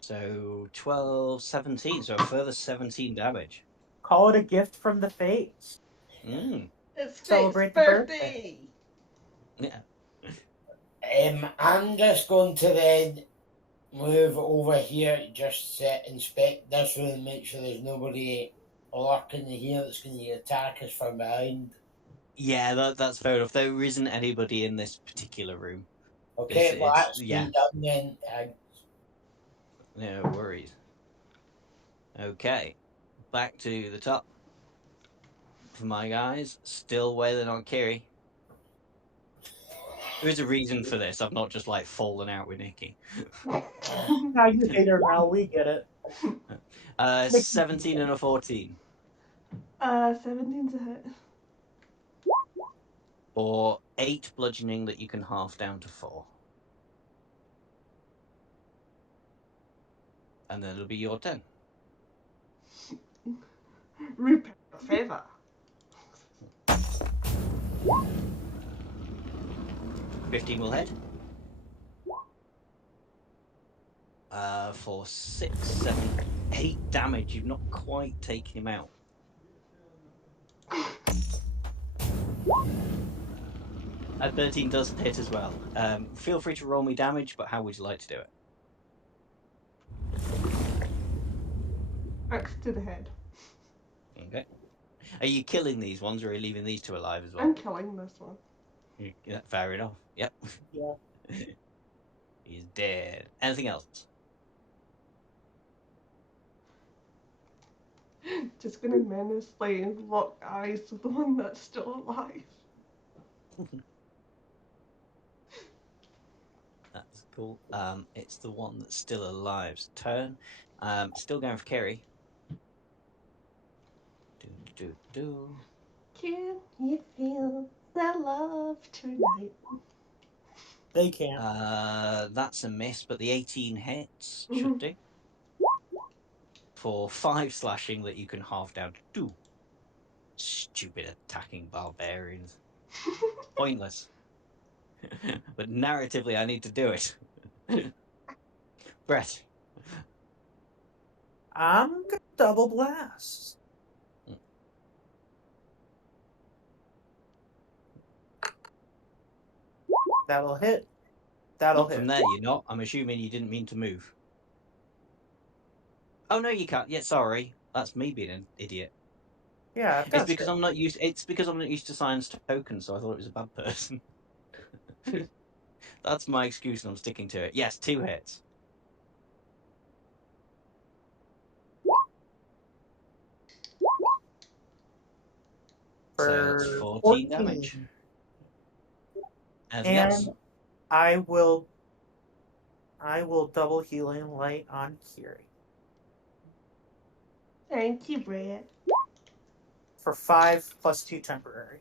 So 12, 17, so a further 17 damage. Call it a gift from the fates. Mm. It's Celebrate Fate's the birthday. Yeah. I'm just going to then move over here, just inspect this room, make sure there's nobody lurking here that's going to attack us from behind. Yeah, that's fair enough. There isn't anybody in this particular room. Okay, well, that's Yeah, me done then. no worries. Okay, back to the top for my guys. Still wailing on Kiri. There is a reason for this. I've not just like fallen out with Nikki. Now you hate her now, we get it. 17 and a 14. 17's a hit. Or 8 bludgeoning that you can half down to 4. And then it'll be your turn. Repair favor. 15 will hit. For 6, 7, 8 damage. You've not quite taken him out. A 13 does hit as well. Feel free to roll me damage, but how would you like to do it? Axe to the head. Okay. Are you killing these ones, or are you leaving these two alive as well? I'm killing this one. Yeah, fair enough. Yep. Yeah. He's dead. Anything else? Just gonna menacingly lock eyes with the one that's still alive. That's cool. It's the one that's still alive's turn. Still going for Kerry. Do. Can you feel that love tonight? They can't. That's a miss, but the 18 hits should do. For 5 slashing that you can half down to 2. Stupid attacking barbarians. Pointless. But narratively, I need to do it. Brett. I'm gonna double blast. That'll hit. Not from there, you're not. I'm assuming you didn't mean to move. Oh no, you can't. Yeah, sorry. That's me being an idiot. Yeah, It's because I'm not used. It's because I'm not used to science tokens, so I thought it was a bad person. That's my excuse, and I'm sticking to it. Yes, 2 hits. So that's 14 damage. Anything else? I will double healing light on Kiri. Thank you, Brad. For 5 plus 2 temporary.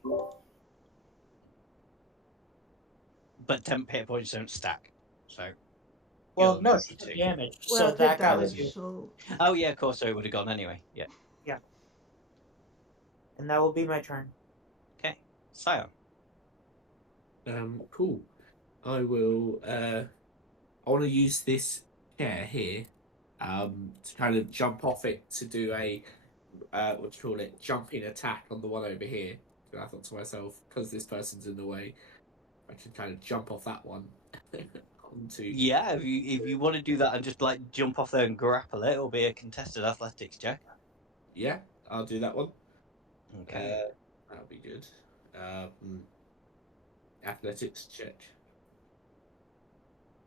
But 10 hit points don't stack. So. Well, no, she took damage. Well, so that got us. So... Oh yeah, of course, so it would have gone anyway. Yeah. Yeah. And that will be my turn. Okay, Scion. Cool. I will. I want to use this chair here, to kind of jump off it to do a, what do you call it, jumping attack on the one over here. And I thought to myself, because this person's in the way, I can kind of jump off that one onto. Yeah, if you want to do that and just like jump off there and grapple it, it'll be a contested athletics check. Yeah, I'll do that one. Okay. That'll be good. Athletics check.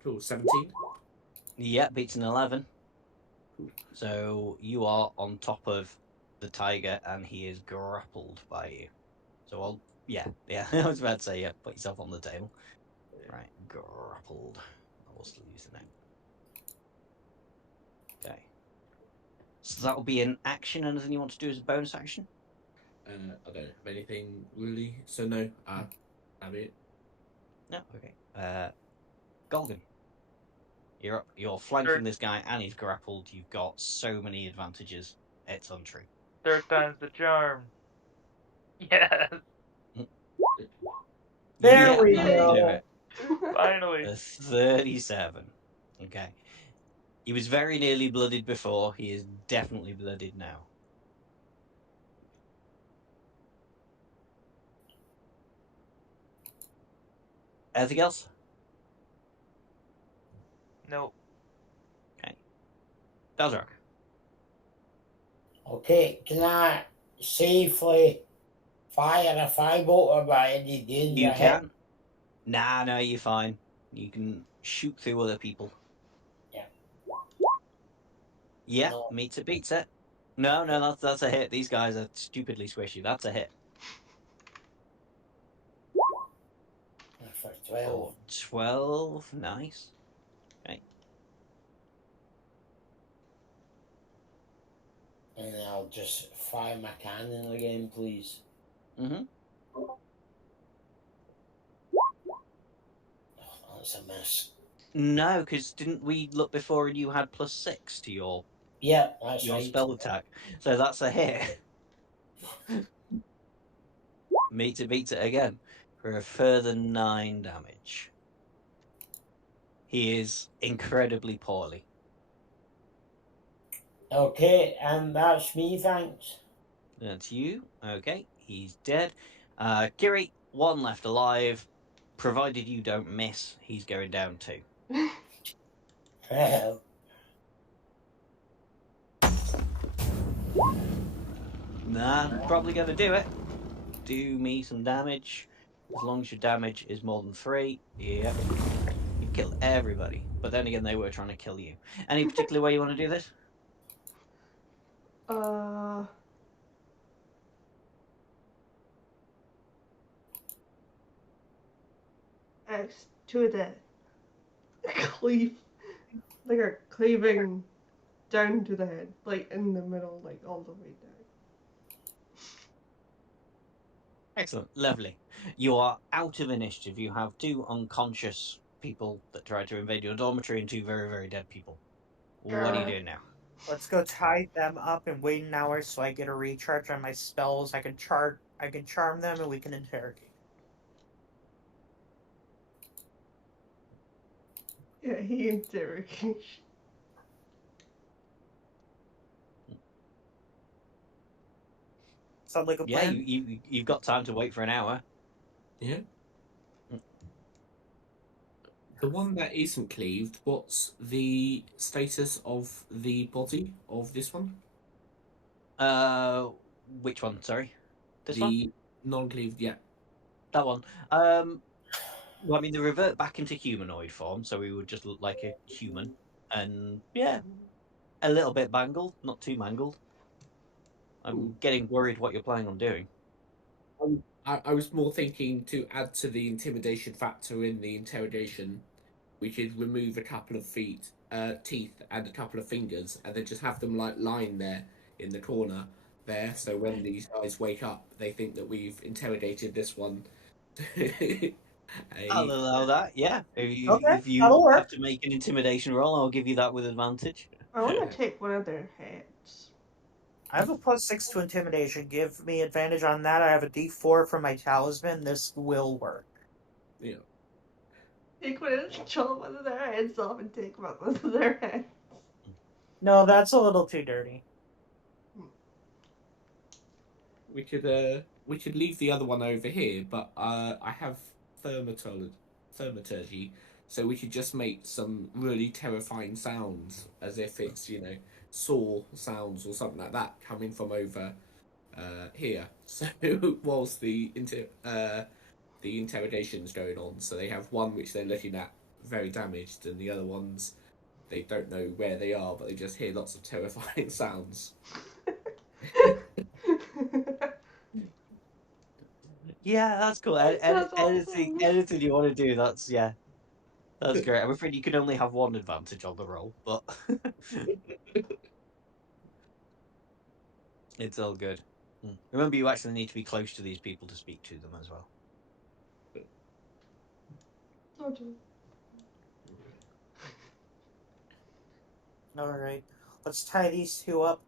Cool, 17. Yeah, beats an 11. So you are on top of the tiger, and he is grappled by you. So yeah. I was about to say, yeah, put yourself on the table. Right, grappled. I will still use the name. Okay. So that will be an action. Anything you want to do as a bonus action? I don't have anything really, so no. I mean, No. Okay. Golgan, you're up. You're flanking this guy, and he's grappled. You've got so many advantages. It's untrue. Third time's the charm. Yes, There Yeah, we that'll do go. it. finally. A 37. Okay. He was very nearly blooded before. He is definitely blooded now. Anything else? Nope. Okay. Balzark. Okay, can I safely fire a firebolt by any danger You hit? can. Nah, no, you're fine. You can shoot through other people. Yeah. Yeah, No. meets it, beats it. No, that's a hit. These guys are stupidly squishy. That's a hit. For 12. 12. Nice. Okay. And I'll just fire my cannon again, please. Mm-hmm. Oh, that's a miss. No, because didn't we look before and you had +6 to your Yeah, that's right. spell attack? So that's a hit. Meets it, beats it again for a further 9 damage. He is incredibly poorly. Okay, and that's me, thanks. That's you. Okay, he's dead. Kiri, one left alive. Provided you don't miss, he's going down too. Well, Nah, probably going to do it. Do me some damage. As long as your damage is more than 3. Yep. You've killed everybody. But then again, they were trying to kill you. Any particular way you want to do this? It's to the cleave, like a cleaving down to the head, like in the middle, like all the way down. Excellent. Lovely. You are out of initiative. You have 2 unconscious people that tried to invade your dormitory and 2 very, very dead people. What are you doing now? Let's go tie them up and wait an hour so I get a recharge on my spells. I can charm them and we can interrogate. Yeah, he interrogation. Sound like a Yeah, plan? you've got time to wait for an hour. yeah. The one that isn't cleaved, what's the status of the body of this one? Which one? Sorry, this the one. non-cleaved, yeah. That one. Well, I mean, they revert back into humanoid form, so we would just look like a human, and yeah, a little bit mangled, not too mangled. I'm getting worried what you're planning on doing. I was more thinking to add to the intimidation factor in the interrogation. We could remove a couple of teeth and a couple of fingers, and then just have them like lying there in the corner there. So when these guys wake up, they think that we've interrogated this one. I'll allow that. Yeah, Okay, if you that'll have work. to make an intimidation roll, I'll give you that with advantage. I want to take one of their heads. I have a +6 to intimidation. Give me advantage on that. I have a D4 from my talisman. This will work. Yeah. You could chop one of their heads off and take one of their heads. No, that's a little too dirty. We could leave the other one over here, but I have thermaturgy, so we could just make some really terrifying sounds, as if it's saw sounds or something like that coming from over here. So whilst the interrogation's going on, so they have one which they're looking at very damaged, and the other one's they don't know where they are, but they just hear lots of terrifying sounds. Yeah, that's cool. That's Anything, awesome. anything you want to do, that's that's great. I'm afraid you can only have one advantage on the roll, but it's all good. Remember, you actually need to be close to these people to speak to them as well. Okay. All right, let's tie these two up.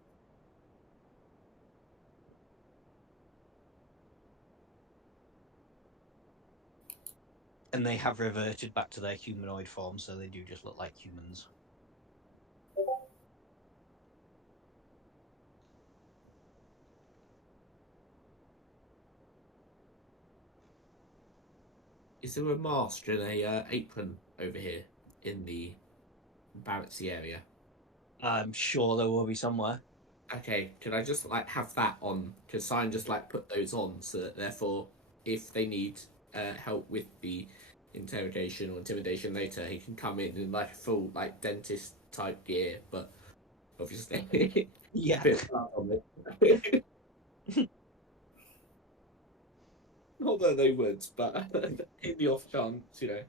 And they have reverted back to their humanoid form, so they do just look like humans. Is there a mask and a apron over here in the barracksy area? I'm sure there will be somewhere. Okay, could I just like have that on? Could Sign just like put those on so that therefore, if they need help with the interrogation or intimidation later, he can come in like full like dentist type gear, but obviously Yeah. bit of blood on it. Not that they would, but in the off chance, you know.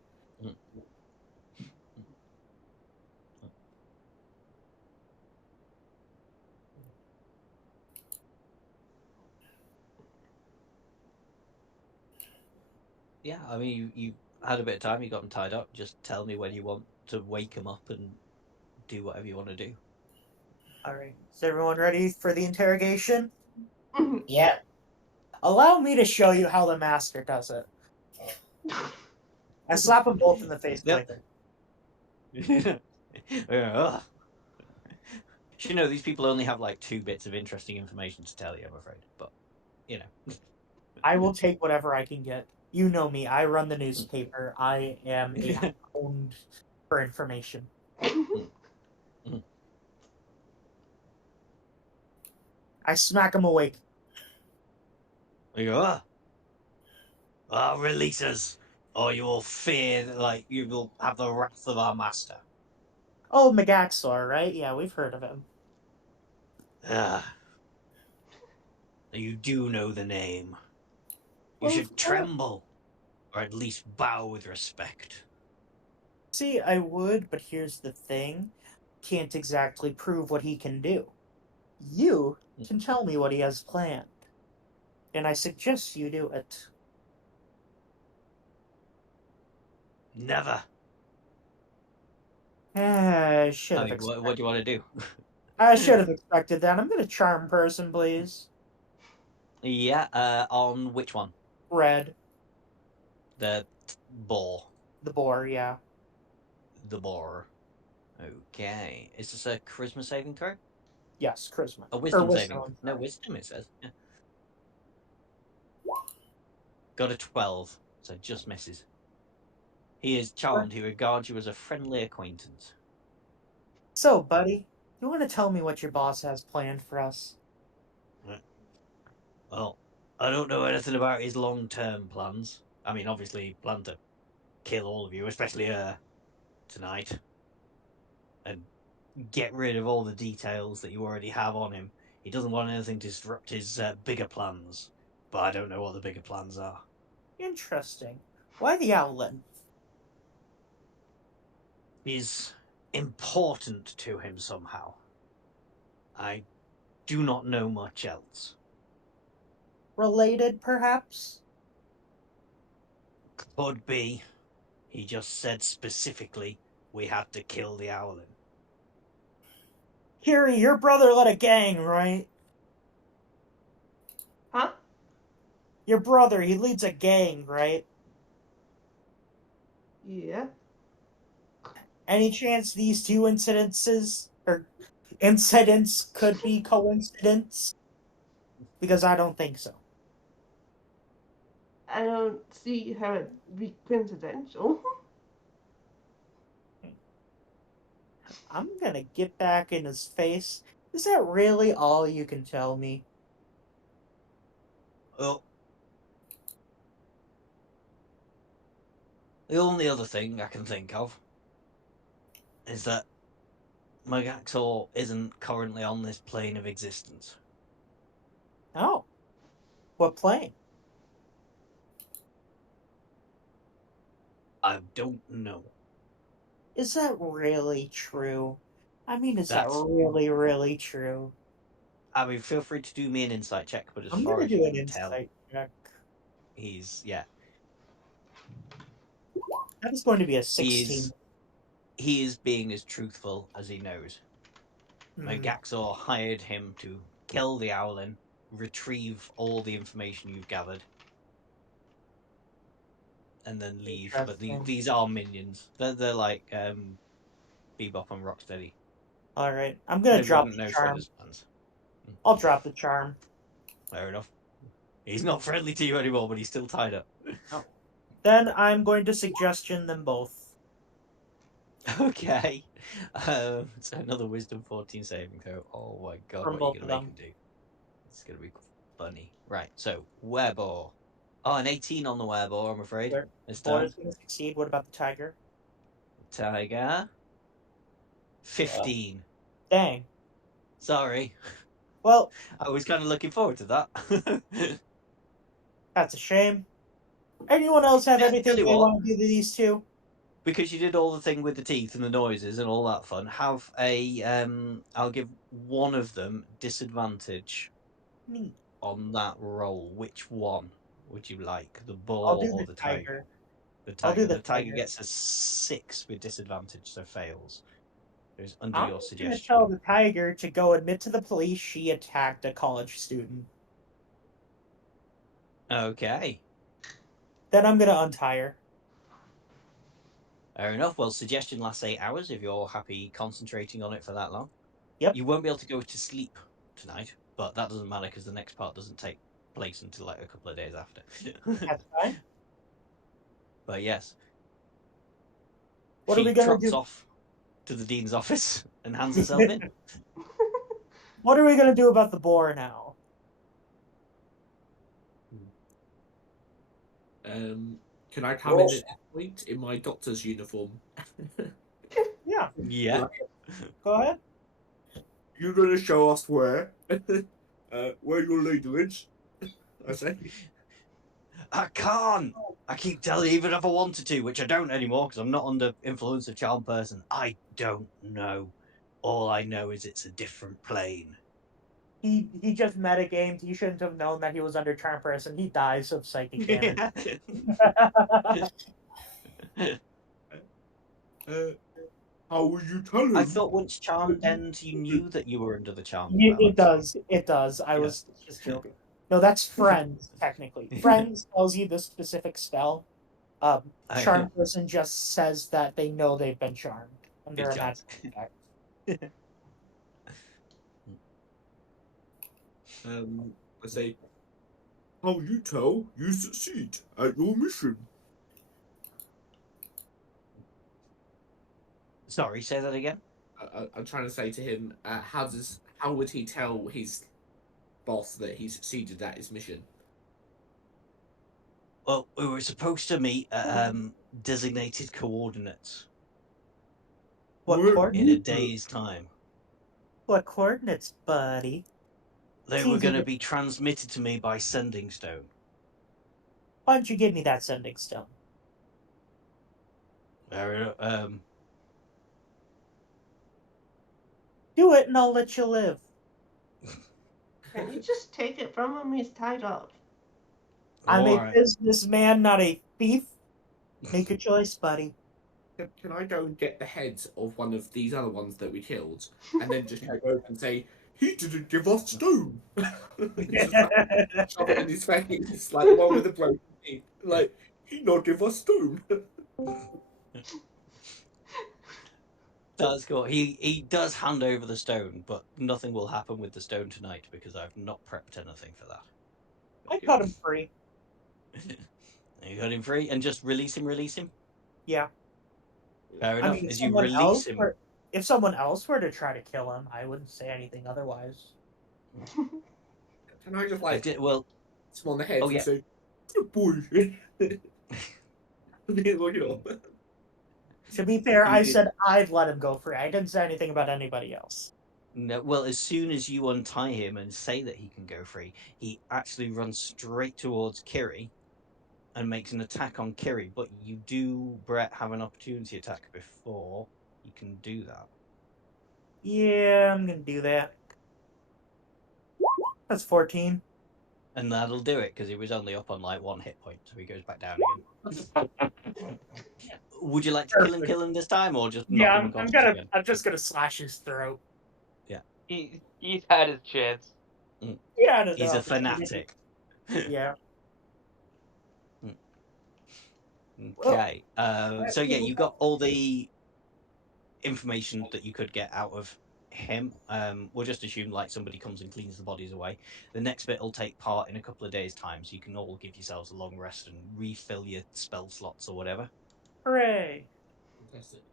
Yeah, I mean, you had a bit of time, you got them tied up. Just tell me when you want to wake them up and do whatever you want to do. All right, is everyone ready for the interrogation? Yeah. Allow me to show you how the master does it. I slap them both in the face Yep. like Ugh. You know, these people only have like 2 bits of interesting information to tell you, I'm afraid. But, you know. I will take whatever I can get. You know me. I run the newspaper. I am a hound for information. I smack him awake. You go, release us, or you will fear, like, you will have the wrath of our master. Oh, Megaxor, right? Yeah, we've heard of him. You do know the name. You Well, should tremble, or at least bow with respect. See, I would, but here's the thing. Can't exactly prove what he can do. You can tell me what he has planned. And I suggest you do it. Never. I should I have mean, expected. what do you want to do? I should have expected that. I'm gonna charm person, please. Yeah, on which one? Red, The boar. the boar, yeah. The boar. Okay. Is this a charisma saving throw? Yes, charisma. A Or wisdom wisdom. saving? No, wisdom it says. Yeah. Got a 12, so just misses. He is charmed. He regards you as a friendly acquaintance. So, buddy, you want to tell me what your boss has planned for us? Well, I don't know anything about his long-term plans. I mean, obviously, he planned to kill all of you, especially her, tonight, and get rid of all the details that you already have on him. He doesn't want anything to disrupt his bigger plans, but I don't know what the bigger plans are. Interesting. Why the outlet? He's important to him somehow. I do not know much else. Related, perhaps? Could be. He just said specifically we had to kill the owlin. Kiri, your brother led a gang, right? Huh? Your brother, he leads a gang, right? Yeah. Any chance these two incidences or incidents could be coincidence? Because I don't think so. I don't see how it'd be coincidental. I'm gonna get back in his face. Is that really all you can tell me? Well, the only other thing I can think of is that Magaxor isn't currently on this plane of existence. Oh. What plane? I don't know. Is that really true? I mean, is that That's. really, really true? I mean, feel free to do me an insight check, but as I'm far gonna as you do an can tell, insight check. yeah, That is going to be a he 16. is he is being as truthful as he knows. Hmm. Magaxor hired him to kill the Owlin, retrieve all the information you've gathered, and then leave. But Interesting. these are minions. They're like Bebop and Rocksteady. All right, I'm gonna They drop wouldn't the know charm. Shredder's plans. I'll drop the charm. Fair enough. He's not friendly to you anymore, but he's still tied up. Oh. Then I'm going to suggestion them both. Okay. So another Wisdom 14 saving throw. Oh my god, From what are you both going to of make them. him do? It's going to be funny. Right, so Werebore. Oh, an 18 on the Werebore, I'm afraid. Where This boar time. is going to succeed. What about the tiger? Tiger. 15. Dang. Sorry. Well, I was kind of looking forward to that. that's a shame. Anyone else have Yeah, anything tell you they what. want to do to these two? Because you did all the thing with the teeth and the noises and all that fun, have a I'll give one of them disadvantage Neat. on that roll. Which one would you like? The I'll boar do or the the tiger? tiger. The I'll do tiger. the The tiger tiger. gets a 6 with disadvantage, so fails. It was under I'm your just going to suggestion. tell the tiger to go admit to the police she attacked a college student. Okay. Then I'm going to untie her. Fair enough. Well, suggestion lasts 8 hours if you're happy concentrating on it for that long. Yep. You won't be able to go to sleep tonight, but that doesn't matter because the next part doesn't take place until like a couple of days after. That's fine. But yes. What She are we going to trots do? off to the dean's office and hands herself in. What are we going to do about the boar now? Can I come in at that point in my doctor's uniform? Yeah, Yeah. go ahead. You're gonna show us where? Where your leader is? I say. I can't. I keep telling you, even if I wanted to, which I don't anymore because I'm not under influence of charm person. I don't know. All I know is it's a different plane. He just metagamed. He shouldn't have known that he was under charm person. He dies of psychic damage. How would you tell him? I thought once charm ends, you knew that you were under the charm It balance. does. It does. I Yeah. was just joking. No, that's friends, technically. Friends tells you the specific spell. Charm person just says that they know they've been charmed under Good a job. magic effect. I say, how you tell you succeed at your mission? Sorry, say that again. I'm trying to say to him, how would he tell his boss that he succeeded at his mission? Well, we were supposed to meet at designated coordinates What Where- in a coordinates? day's time. What coordinates, buddy? They Seems were a going to bit- be transmitted to me by sending stone. Why don't you give me that sending stone? Do it and I'll let you live. Can you just take it from him? He's tied up. I'm a Alright. businessman, not a thief. Make a choice, buddy. Can I go and get the heads of one of these other ones that we killed, and then just go over and say, he didn't give us stone? Just shove it in his face, like the one with the broken teeth. Like, he not give us stone. That's cool. He does hand over the stone, but nothing will happen with the stone tonight because I've not prepped anything for that. I cut him free. You got him free and just release him? Yeah. Fair I enough. mean, As you release him. if someone else were to try to kill him, I wouldn't say anything otherwise. Can I just I like did, well, hit him on the head Oh, yeah. and say, good boy? Look it up. To be fair, I You did- said I'd let him go free. I didn't say anything about anybody else. No, well, as soon as you untie him and say that he can go free, he actually runs straight towards Kiri and makes an attack on Kiri. But you do, Brett, have an opportunity attack before you can do that. Yeah, I'm gonna do that. That's 14. And that'll do it because he was only up on like 1 hit point, so he goes back down again. Would you like to kill him this time, or just knock him unconscious again? I'm just gonna slash his throat. He's had his chance. Yeah, He's a fanatic. Yeah. Okay. So yeah, you got all the information that you could get out of him. We'll just assume like somebody comes and cleans the bodies away. The next bit will take part in a couple of days' time, so you can all give yourselves a long rest and refill your spell slots or whatever. Hooray! Fantastic.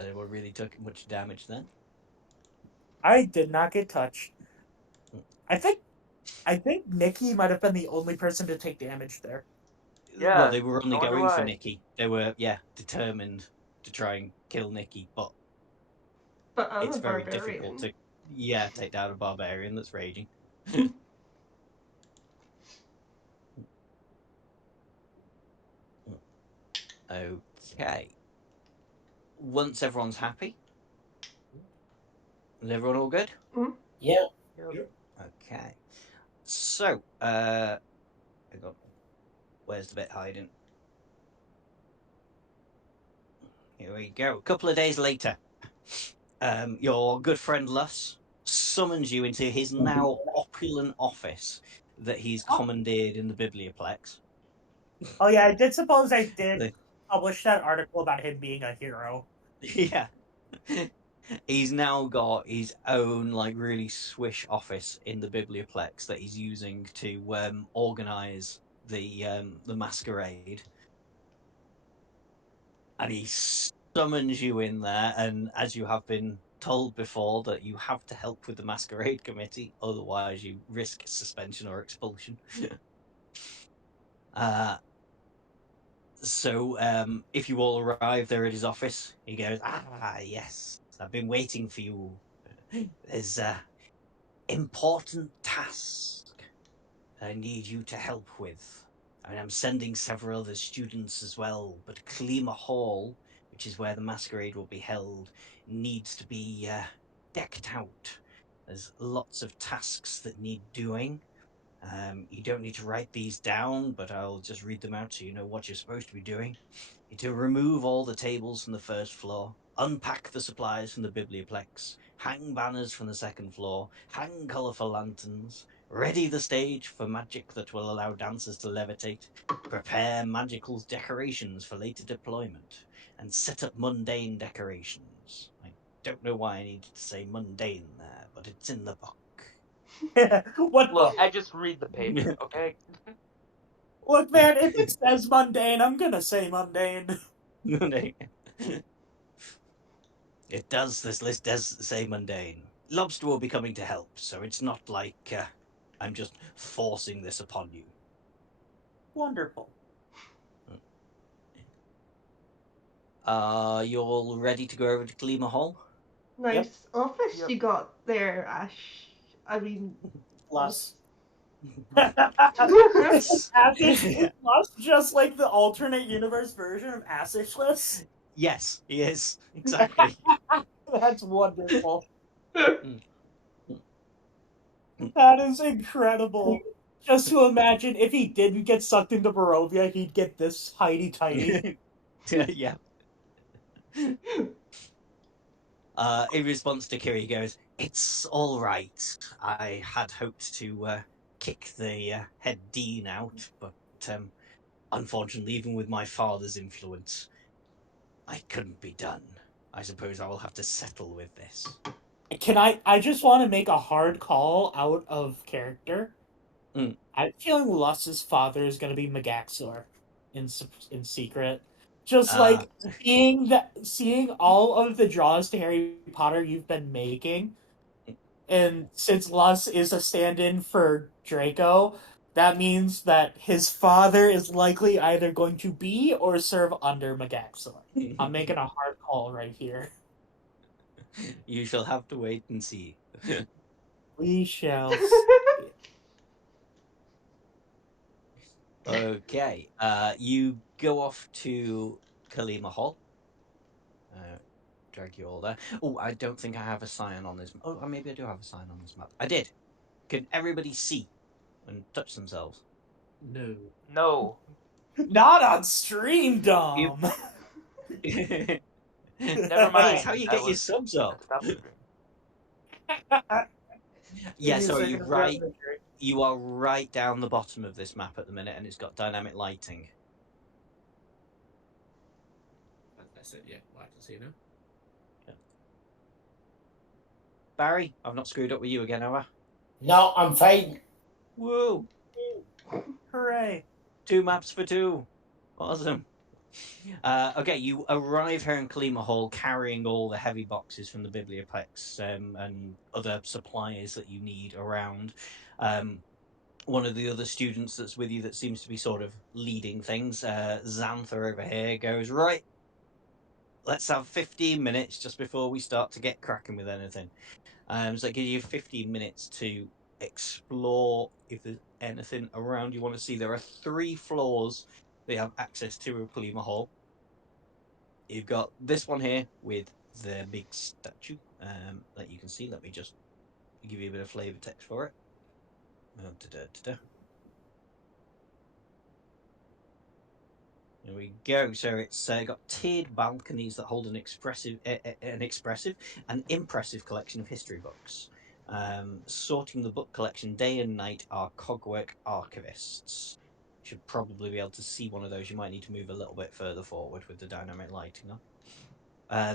Anyone really took much damage then? I did not get touched. I think Nikki might have been the only person to take damage there. Yeah, Well, they were only I wonder going for why. Nikki. They were, determined to try and kill Nikki, but But I'm it's a very barbarian. difficult to, take down a barbarian that's raging. Okay. Once everyone's happy, is everyone all good? Yeah. Yep. Okay. So, hang on. Where's the bit hiding? Here we go. A couple of days later, your good friend Luss summons you into his now opulent office that he's commandeered in the Biblioplex. Oh yeah, I did suppose I did The- publish that article about him being a hero. Yeah. He's now got his own like really swish office in the Biblioplex that he's using to organize the masquerade. And he summons you in there, and as you have been told before, that you have to help with the masquerade committee, otherwise you risk suspension or expulsion. So if you all arrive there at his office, he goes, yes, I've been waiting for you. There's a important task I need you to help with. I mean, I'm sending several other students as well, but Klima Hall, which is where the masquerade will be held, needs to be decked out. There's lots of tasks that need doing. You don't need to write these down, but I'll just read them out so you know what you're supposed to be doing. To remove all the tables from the first floor, unpack the supplies from the biblioplex, hang banners from the second floor, hang colourful lanterns, ready the stage for magic that will allow dancers to levitate, prepare magical decorations for later deployment, and set up mundane decorations. I don't know why I needed to say mundane there, but it's in the book. What? Look, I just read the paper, okay? Look, man, if it says mundane, I'm gonna say mundane. It does. This list does say mundane. Lobster will be coming to help, so it's not like I'm just forcing this upon you. Wonderful. You all ready to go over to Klima Hall? Nice office Yep. you got there, Ash. I mean, Plus. Yes. Asish Plus, just like the alternate universe version of Asishless. Yes, he is. Exactly. That's wonderful. That is incredible. Just to imagine if he didn't get sucked into Barovia, he'd get this hidey tidy. Yeah. In response to Kiri, he goes, "It's all right. I had hoped to kick the head dean out, but unfortunately, even with my father's influence, I couldn't be done. I suppose I will have to settle with this." I just want to make a hard call out of character. Mm. I'm feeling Luss's father is going to be Megaxor in secret. Just like seeing all of the draws to Harry Potter you've been making, and since Luss is a stand-in for Draco, That means that his father is likely either going to be or serve under Magaxilla. I'm making a hard call right here. You shall have to wait and see. We shall see. Okay. You go off to Kalima Hall. Drag you all there. Oh, I don't think I have a sign on this. Oh, maybe I do have a sign on this map. I did. Can everybody see and touch themselves? No. No. Not on stream, Dom. Never Hey, mind. it's how you I get your was subs at up. the top of the stream. Yeah, Give me a so second you're to grab right. the drink. You are right down the bottom of this map at the minute, and it's got dynamic lighting. That's it, yeah. Well, I can see now. Barry, I've not screwed up with you again, have I? No, I'm fine. Woo! Hooray. 2 maps for 2. Awesome. Okay, you arrive here in Kalima Hall carrying all the heavy boxes from the Biblioplex and other supplies that you need around. One of the other students that's with you that seems to be sort of leading things, Xantha over here, goes, right, let's have 15 minutes just before we start to get cracking with anything. So I give you 15 minutes to explore if there's anything around you want to see. There are 3 floors that you have access to in Kalima Hall. You've got this one here with the big statue that you can see. Let me just give you a bit of flavor text for it. There we go. So it's got tiered balconies that hold an expressive and impressive collection of history books. Sorting the book collection day and night are cogwork archivists. Should probably be able to see one of those. You might need to move a little bit further forward with the dynamic lighting on.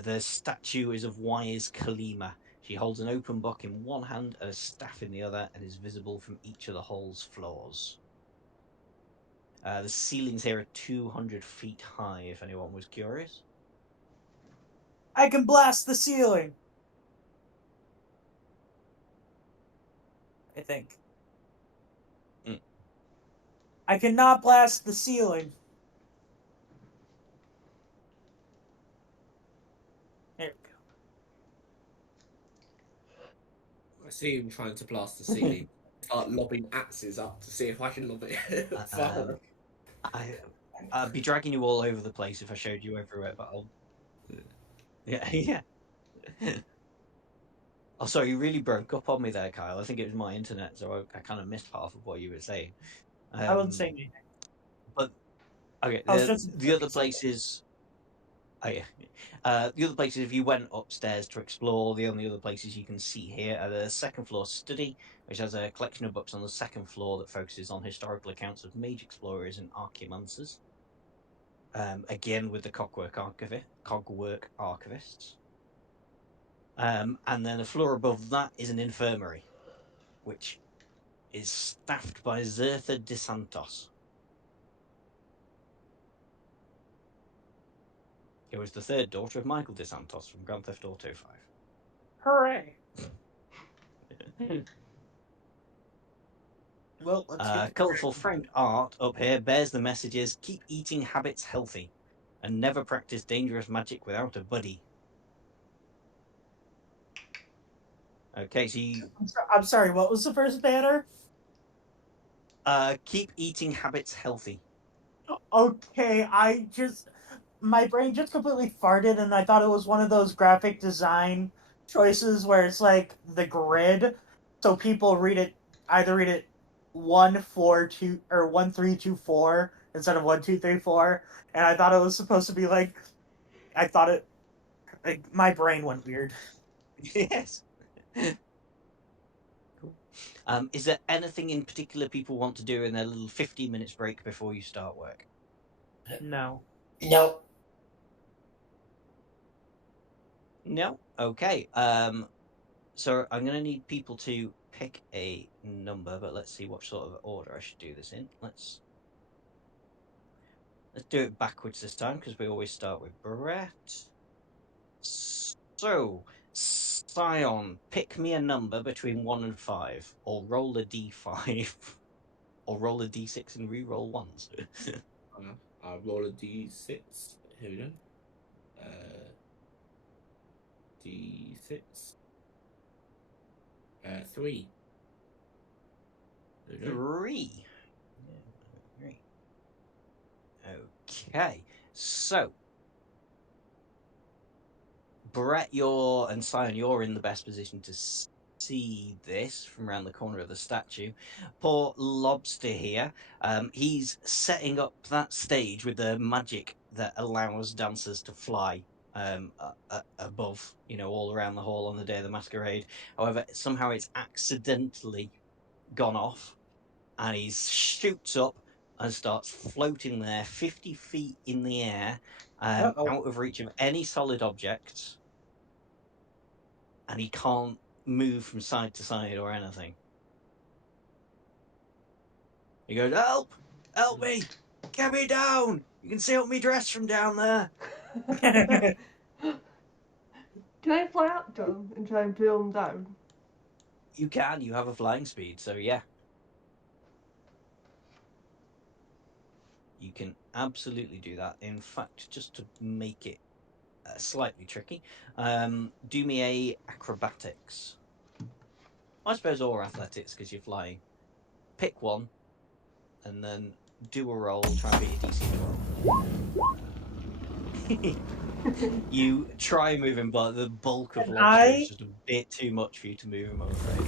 The statue is of wise Kalima. She holds an open book in one hand and a staff in the other, and is visible from each of the hall's floors. The ceilings here are 200 feet high, if anyone was curious. I can blast the ceiling. I think. I cannot blast the ceiling. There we go. I see him trying to blast the ceiling. Start lobbing axes up to see if I can lob it further. I'd be dragging you all over the place if I showed you everywhere, but I'll. Yeah, yeah. Oh, sorry, you really broke up on me there, Kyle. I think it was my internet, so I kind of missed half of what you were saying. I wasn't saying anything. But okay, I was just the other places. Oh, yeah. The other places, if you went upstairs to explore, the only other places you can see here are the second floor study, which has a collection of books on the second floor that focuses on historical accounts of mage explorers and archaeomancers. Again, with the cogwork archivists. And then the floor above that is an infirmary, which is staffed by Zertha DeSantos. Who was the third daughter of Michael DeSantos from Grand Theft Auto 5. hooray. Well, let's get Colourful framed art up here bears the messages: keep eating habits healthy and never practice dangerous magic without a buddy. Okay, so you I'm sorry, what was the first banner? keep eating habits healthy. Okay, my brain just completely farted and I thought it was one of those graphic design choices where it's like the grid, so people either read it 1 4 2 or 1 3 2 4 instead of 1 2 3 4, and I thought it was supposed to be like my brain went weird. Yes. Cool. Is there anything in particular people want to do in their little 15 minutes break before you start work? No. No. No? Okay. So I'm going to need people to pick a number, but let's see what sort of order I should do this in. Let's do it backwards this time, because we always start with Brett. So, Scion, pick me a number between 1 and 5, or roll a d5. or roll a d6 and re-roll ones. I'll roll a d6. Here we go. D6. 3. There we go. 3. Yeah, 3. Okay, so Brett, and Sion, you're in the best position to see this from around the corner of the statue. Poor Lobster here, he's setting up that stage with the magic that allows dancers to fly above, all around the hall on the day of the masquerade. However, somehow it's accidentally gone off, and he shoots up and starts floating there 50 feet in the air, out of reach of any solid objects, and he can't move from side to side or anything. He goes, help me, get me down, you can see up me dress from down there. Can I fly up to him and try and pull him down? You have a flying speed, so yeah. You can absolutely do that. In fact, just to make it slightly tricky, do me a acrobatics. I suppose, or athletics, because you're flying. Pick one, and then do a roll. Try and beat your DC 12. You try moving, but the bulk of Lobster is just a bit too much for you to move him, I'm afraid.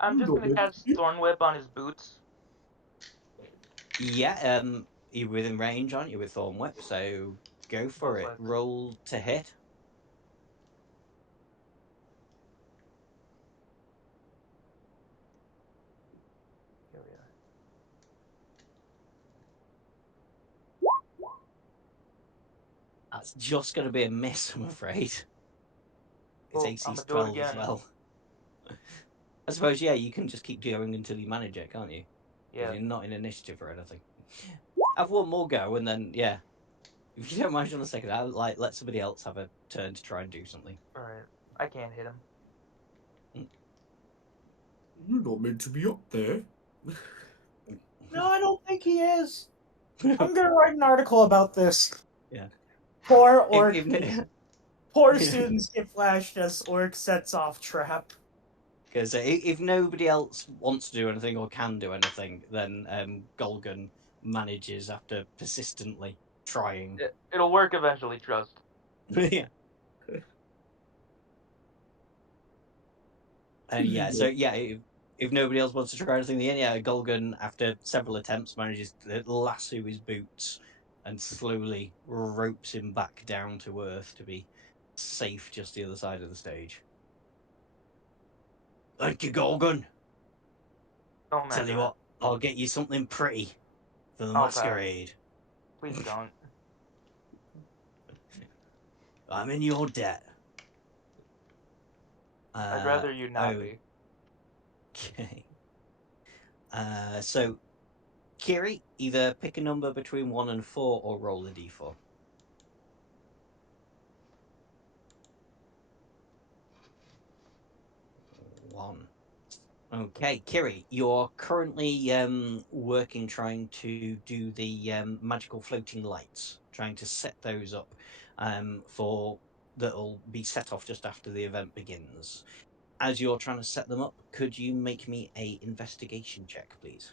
I'm just gonna cast Thorn Whip on his boots. Yeah, you're within range, aren't you, with Thorn Whip? So go for it. Perfect. Roll to hit. Here we are. That's just going to be a miss, I'm afraid. It's Well, AC's I'ma do it 12 as again. well. I suppose, yeah, you can just keep going until you manage it, can't you? Yeah. You're not in initiative or anything. Have one more go, and then, yeah. If you don't mind on a second, I'll let somebody else have a turn to try and do something. Alright. I can't hit him. You're not meant to be up there. No, I don't think he is. I'm gonna write an article about this. Yeah. Poor orc. Poor Yeah. students get flashed as orc sets off trap. Because if nobody else wants to do anything or can do anything, then Golgan manages after persistently trying. It'll work eventually, trust. Yeah. And yeah, so yeah, if nobody else wants to try anything, then yeah, Golgan, after several attempts, manages to lasso his boots and slowly ropes him back down to earth to be safe just the other side of the stage. Thank you, Golgan. Don't Tell you mention what, it. I'll get you something pretty for the I'll masquerade. Please don't. I'm in your debt. I'd rather you not be. Okay. So, Kiri, either pick a number between 1 and 4 or roll a d4. 1. Okay, Kiri, you're currently working trying to do the magical floating lights, trying to set those up for that'll be set off just after the event begins. As you're trying to set them up, could you make me a investigation check, please?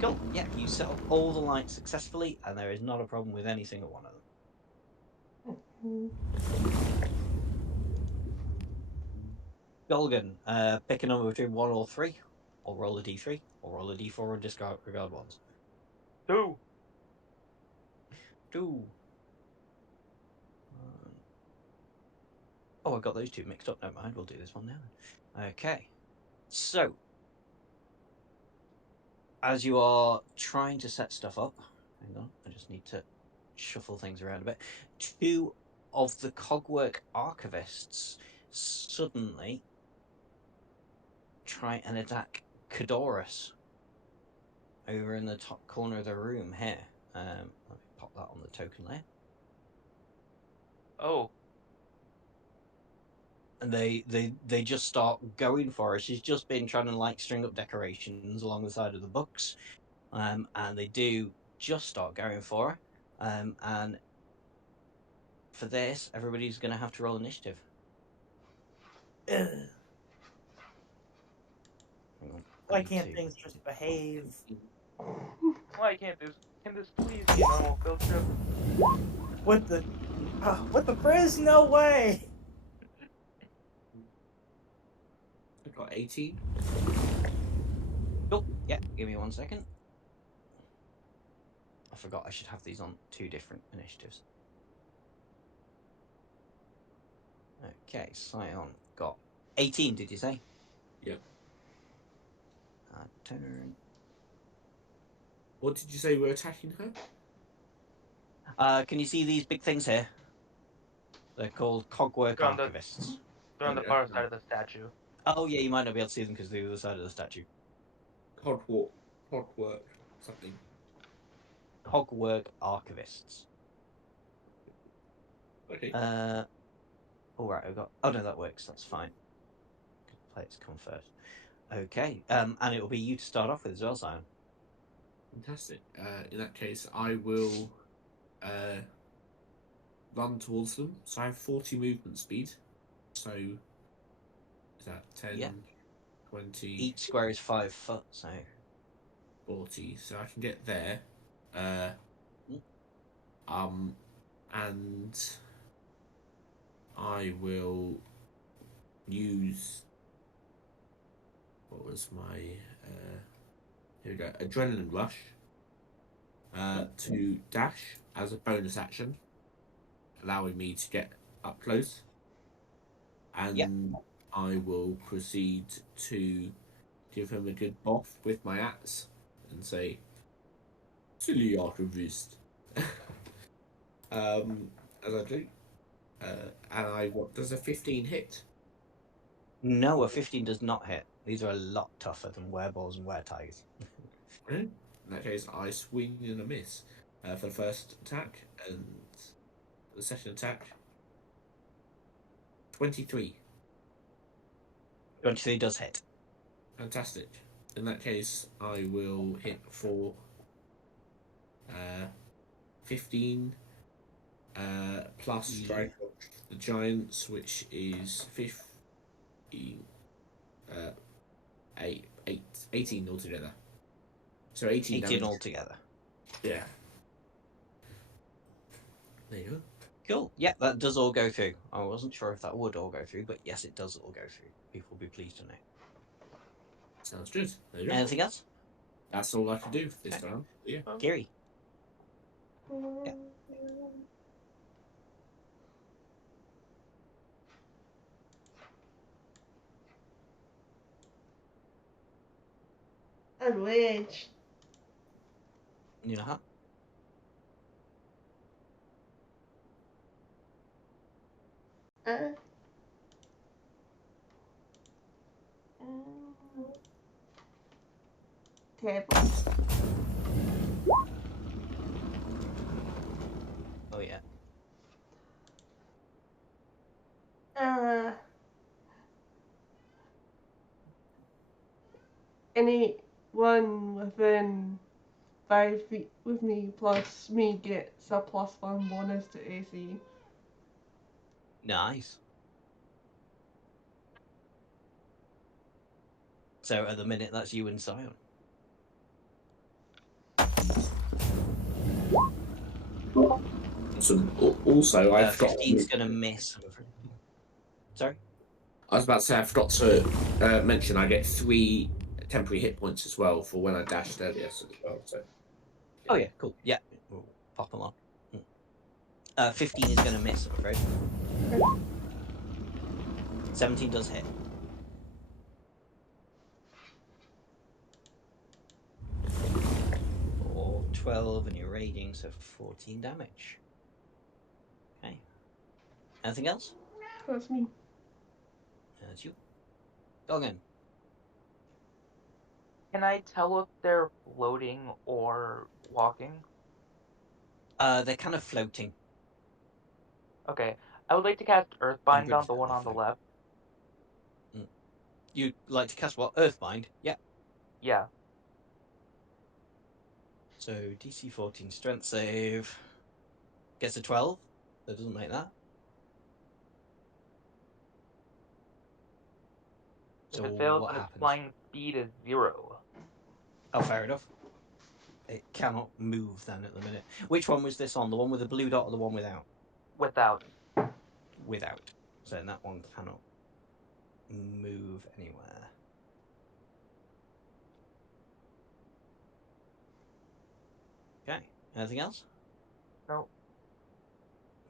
Cool. Yeah, you set up all the lights successfully, and there is not a problem with any single one of them. Golgan, pick a number between 1 or 3, or roll a d3, or roll a d4 and discard ones. 2. 2. Oh, I got those two mixed up. Never mind. We'll do this one now. Okay. So, as you are trying to set stuff up, hang on, I just need to shuffle things around a bit. 2 of the Cogwork archivists suddenly try and attack Cadorus over in the top corner of the room here. Let me pop that on the token layer. Oh, and they just start going for her. She's just been trying to like string up decorations along the side of the books, and they do just start going for her. And for this, everybody's going to have to roll initiative. Ugh. Hang on, Why I need can't to- things just behave? Why can't this please be a normal field trip? What the frizz? No way! I got 18. Oh, yeah. Give me 1 second. I forgot I should have these on 2 different initiatives. Okay, Scion got 18. Did you say? Yep. Turn. What did you say we're attacking her? Can you see these big things here? They're called cogwork They're on the- archivists. They're on the Yeah. far side of the statue. Oh yeah, you might not be able to see them because they're the other side of the statue. Codwork, something. Cogwork archivists. Okay. All right, I've got. Oh no, that works. That's fine. Players come first. Okay. And it will be you to start off with as well, Simon. Fantastic. In that case, I will run towards them. So I have 40 movement speed. So is that 10, Yeah. 20, Each square is 5 foot, so 40? So I can get there. And I will use what was my here we go, adrenaline rush to dash as a bonus action, allowing me to get up close, and Yep. I will proceed to give him a good boff with my axe and say, "Silly archivist," as I do, and what does a 15 hit? no, a 15 does not hit. These are a lot tougher than wereballs and weretigers. In that case, I swing and a miss for the first attack, and the second attack, 23. 23 does hit. Fantastic. In that case, I will hit for 15 plus strike of the giants, which is 15, 18 altogether. So 18 18 damage. altogether. Yeah. There you go. Cool. Yeah, that does all go through. I wasn't sure if that would all go through, but yes, it does all go through. People will be pleased to know. Sounds good. There you go. Anything else? That's all I can do this Okay. time. Yeah. Gary. Yeah. Rage. You know how? Table. Oh yeah. Anyone within 5 feet with me plus me gets a +1 bonus to AC. Nice. So at the minute, that's you and Scion. So also, I forgot. 15's gonna miss. Sorry. I was about to say I forgot to mention I get 3 temporary hit points as well for when I dashed earlier as well. So. Oh yeah, cool. Yeah, we'll pop them on. 15 is gonna miss, I'm afraid. 17 does hit. Or 12, and you're raiding, so 14 damage. Okay. Anything else? That's me. That's you. Doggin. Can I tell if they're floating or walking? They're kind of floating. Okay. I would like to cast I'm Earthbind pretty on the sure one they're on the floating. left. You'd like to cast what? Earthbind? Yeah. Yeah. So DC 14 strength save. Gets a 12. That doesn't make that. If So it fails, what then its happens? flying speed is 0. Oh, fair enough. It cannot move then at the minute. Which one was this on? The one with the blue dot or the one without? Without. Without. So that one cannot move anywhere. Okay. Anything else? No.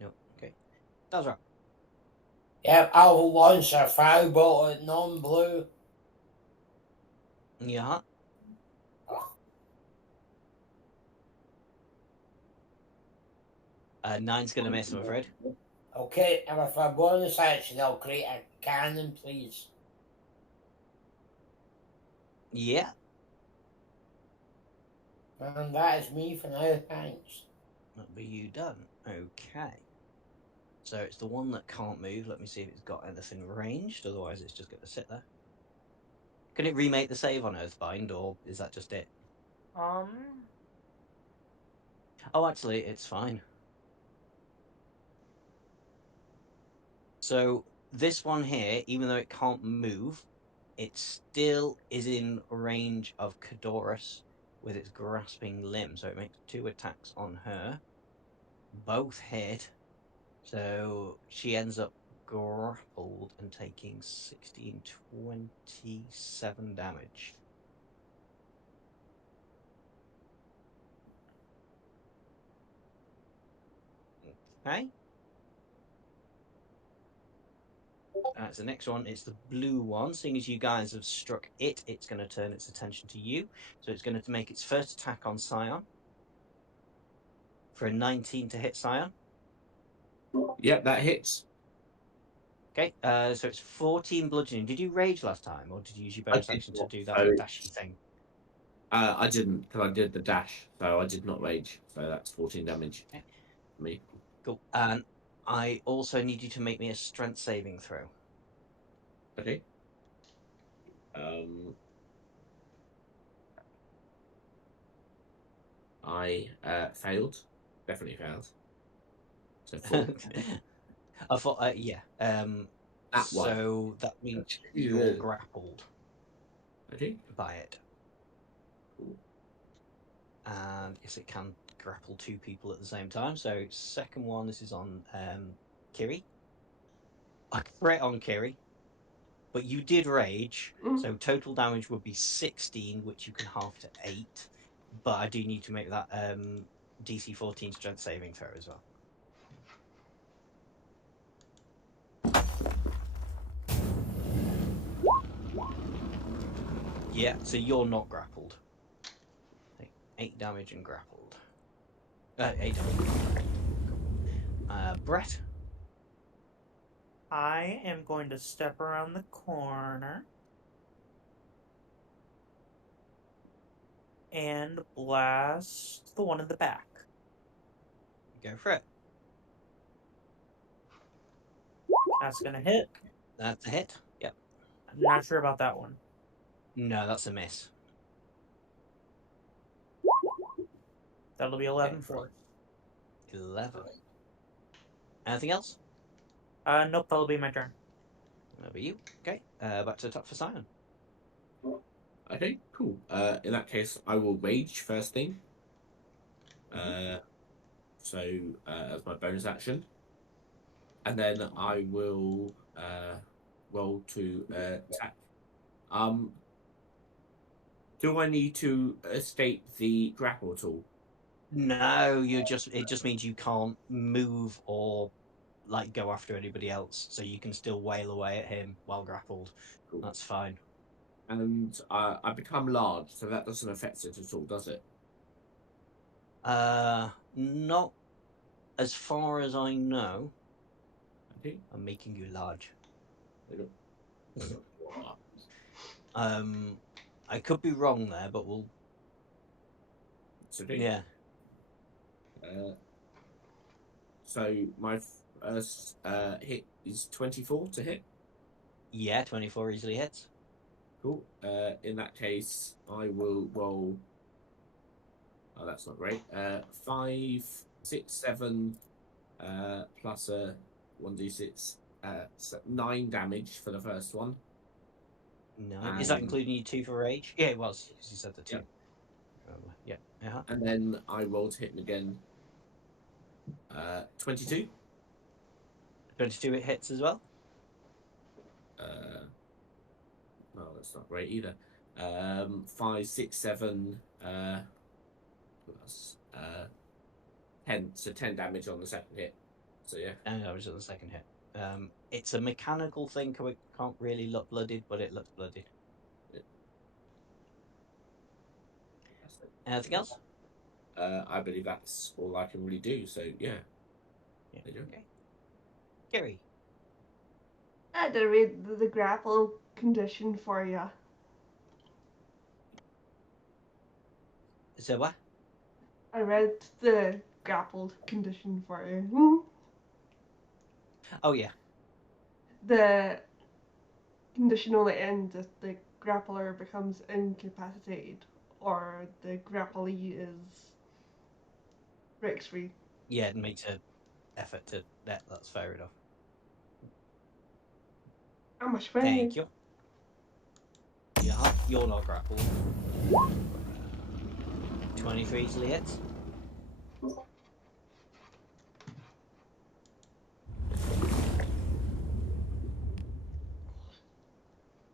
No. Okay. That's right. Yep, I'll launch a fireball at non-blue. Yeah. Nine's gonna miss, I'm afraid. Okay, and with a bonus action, I'll create a cannon, please. Yeah. And that is me for now, thanks. That'll be you done. Okay. So it's the one that can't move. Let me see if it's got anything ranged. Otherwise, it's just going to sit there. Can it remake the save on Earthbind, or is that just it? Oh, actually, it's fine. So this one here, even though it can't move, it still is in range of Cadorus with its grasping limb. So it makes 2 attacks on her. Both hit. So she ends up grappled and taking 1627 damage. Okay. That's the next one. It's the blue one. Seeing as you guys have struck it, it's going to turn its attention to you. So it's going to make its first attack on Scion for a 19 to hit Scion. Yep, that hits. Okay, so it's 14 bludgeoning. Did you rage last time, or did you use your bonus action to do that so dashy thing? I didn't, because I did the dash, so I did not rage. So that's 14 damage. Okay. Me. Cool. And I also need you to make me a strength saving throw. Okay. I failed. Definitely failed. So 4. I thought, yeah. That one. So that means you're grappled Okay. by it. Cool. And yes, it can grapple 2 people at the same time. So second one, this is on Kiri. I crit on Kiri, but you did rage, so total damage would be 16, which you can half to 8. But I do need to make that DC 14 strength saving throw as well. Yeah, so you're not grappled. 8 damage and grappled. 8 damage. Brett? I am going to step around the corner and blast the one in the back. Go for it. That's going to hit. That's a hit. Yep. I'm not sure about that one. No, that's a miss. That'll be 11 for 11. Anything else? Nope, that'll be my turn. That'll be you. Okay, back to the top for Simon. Okay, cool. In that case, I will rage first thing. So as my bonus action, and then I will roll to attack. Do I need to escape the grapple at all? No, it just means you can't move or like go after anybody else, so you can still wail away at him while grappled. Cool. That's fine. And I become large, so that doesn't affect it at all, does it? Not as far as I know. Okay. I'm making you large. Wow. I could be wrong there, but we'll. It's okay. Yeah. So my first hit is 24 to hit. Yeah, 24 easily hits. Cool. In that case, I will roll. Oh, that's not great. 5, 6, 7, plus a 1d6, 9 damage for the first one. 9. Is that including you 2 for rage? Yeah, it was, because you said the 2. Yep. Yeah. Uh-huh. And then I roll to hit him again. 22. 22 it hits as well. No, that's not great either. 5, 6, 7, plus 10. So 10 damage on the second hit. So yeah. And that was at the second hit. It's a mechanical thing, so it can't really look blooded, but it looks blooded. That's it. Anything else? I believe that's all I can really do. So yeah. Yeah. There you go. Okay. Gary. I did read the grapple condition for you. So what? I read the grappled condition for you. Oh yeah. The condition only ends if the grappler becomes incapacitated or the grapplee is breaks free. Yeah, it makes an effort to that. That's fair enough. How much friendly? Thank you. Yeah, you're not grappled. 23 easily hits.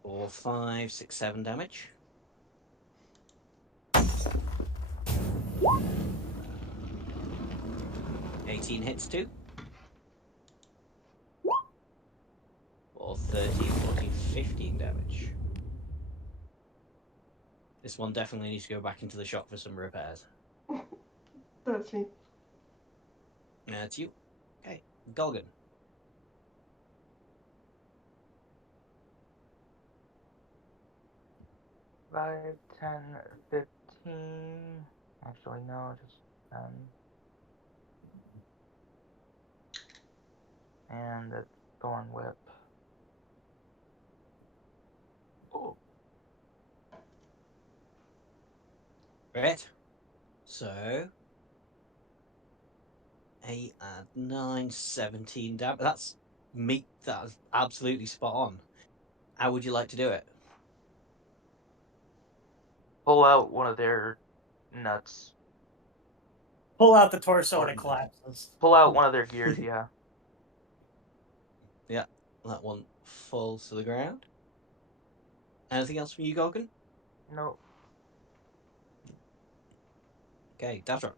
Or 5, 6, 7 damage. $18 hits too. Or 13, 14, 15 damage. This one definitely needs to go back into the shop for some repairs. That's me. That's you. Okay, Golgan. 5, 10, 15. Actually, no, just 10. And the Thorn Whip. Oh. Right. So 8 and 9, 17 damage. That's meat. That's absolutely spot on. How would you like to do it? Pull out one of their nuts. Pull out the torso and it collapses. Pull out one of their gears, yeah. Yeah, that one falls to the ground. Anything else from you, Golgan? No. Okay, Datra.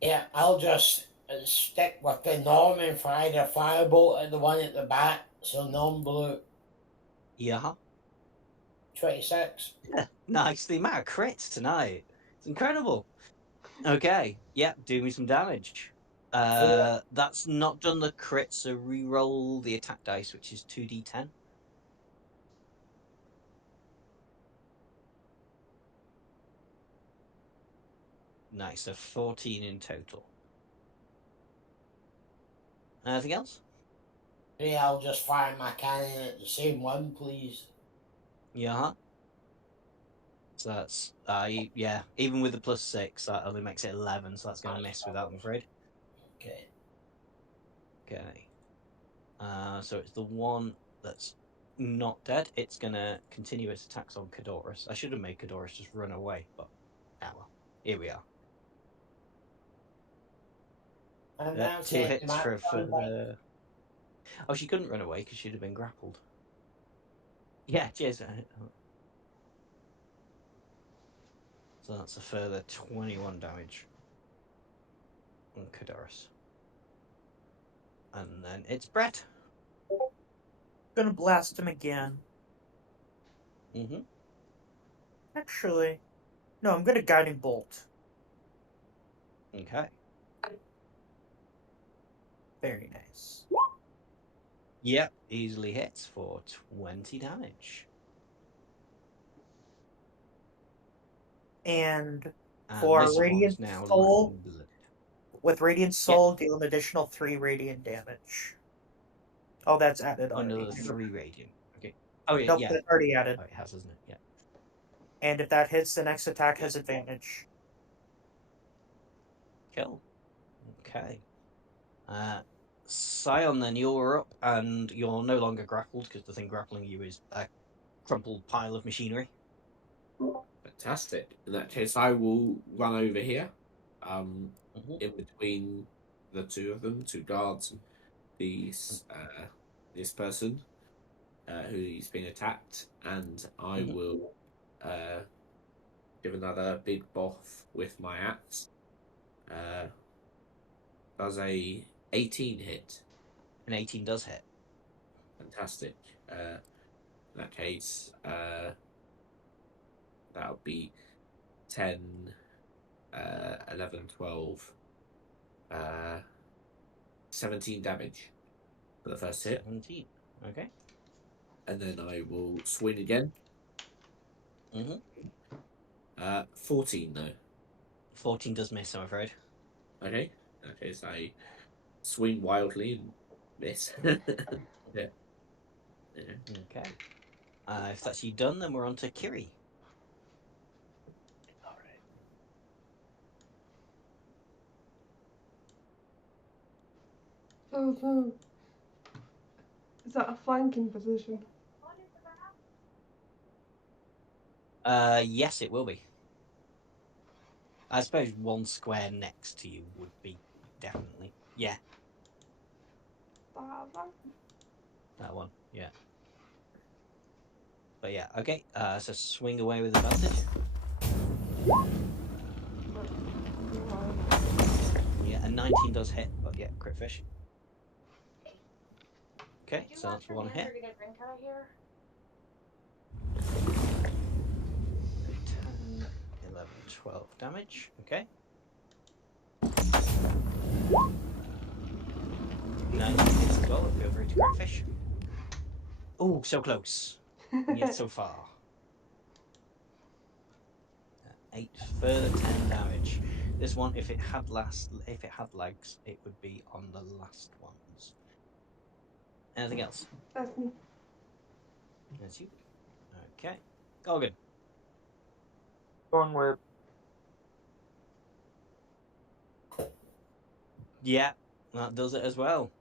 Yeah, I'll just stick with the Norm and fire a firebolt at the one at the back. So Norm blew Yeah. 26. Yeah, nice. The amount of crits tonight. It's incredible. Okay, yeah, do me some damage. That's not done the crit, so re-roll the attack dice, which is 2d10. Nice, so 14 in total. Anything else? Yeah, I'll just fire my cannon at the same one, please. Yeah. So that's yeah. Even with the +6, that only makes it 11. So that's going to miss with that, I'm afraid. Okay. Okay. So it's the one that's not dead. It's going to continue its attacks on Cadorus. I should have made Cadorus just run away, but well, here we are. And that's 2 it. hits for the. Oh, she couldn't run away because she'd have been grappled. Yeah, cheers. So that's a further 21 damage on Cadorus. And then it's Brett. Gonna blast him again. Mm-hmm. Actually, no, I'm gonna guiding bolt. Okay. Very nice. Yep, easily hits for 20 damage. And And for this Radiant one's now Soul, lightning blooded. with Radiant Soul, deal an additional 3 radiant damage. Oh, that's added already. Another 3 radiant. Okay. Oh yeah, Nope, yeah. that's already added. Oh, it has, isn't it? Yeah. And if that hits, the next attack has advantage. Cool. Okay. Scion, then you're up, and you're no longer grappled because the thing grappling you is a crumpled pile of machinery. Fantastic. In that case, I will run over here, Mhm. in between the two of them, two guards, these, this person who's been attacked, and I Mhm. will give another big boff with my axe. Does a 18 hit? An 18 does hit. Fantastic. In that case, that would be 10, 11, 12, 17 damage for the first hit. 17. Okay. And then I will swing again. Mhm. 14 though. 14 does miss, I'm afraid. Okay. Okay, so I swing wildly and miss. Yeah. Yeah. Okay. If that's you done, then we're on to Kiri. All right. So, is that a flanking position? Yes, it will be. I suppose one square next to you would be definitely. Yeah, That one? that one. Yeah. But yeah, okay. So swing away with advantage. Yeah, a 19 does hit, but yeah, crit fish. Okay, so that's one hit. 10, 11, 12 damage. Okay. 19 hits as well. Feel free to crit fish. Oh, so close. Yet so far. 8 further 10 damage. This one, if it had legs, it would be on the last ones. Anything else? That's me. That's you. Okay. Gorgon. Going with Yeah, that does it as well.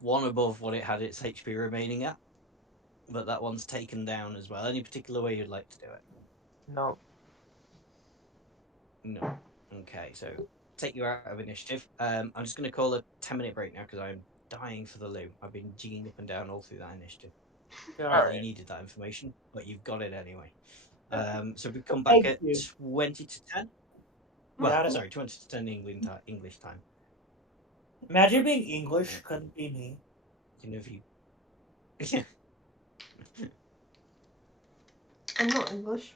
One above what it had its HP remaining at. But that one's taken down as well. Any particular way you'd like to do it? no. No. Okay, so take you out of initiative. I'm just going to call a 10-minute break now because I'm dying for the loo. I've been jigging up and down all through that initiative. All Not that right. you needed that information, but you've got it anyway. So we come back at 20 to 10. Well, Got it. sorry, 20 to 10 English time. Imagine being English couldn't be me. You know, if you. I'm not English.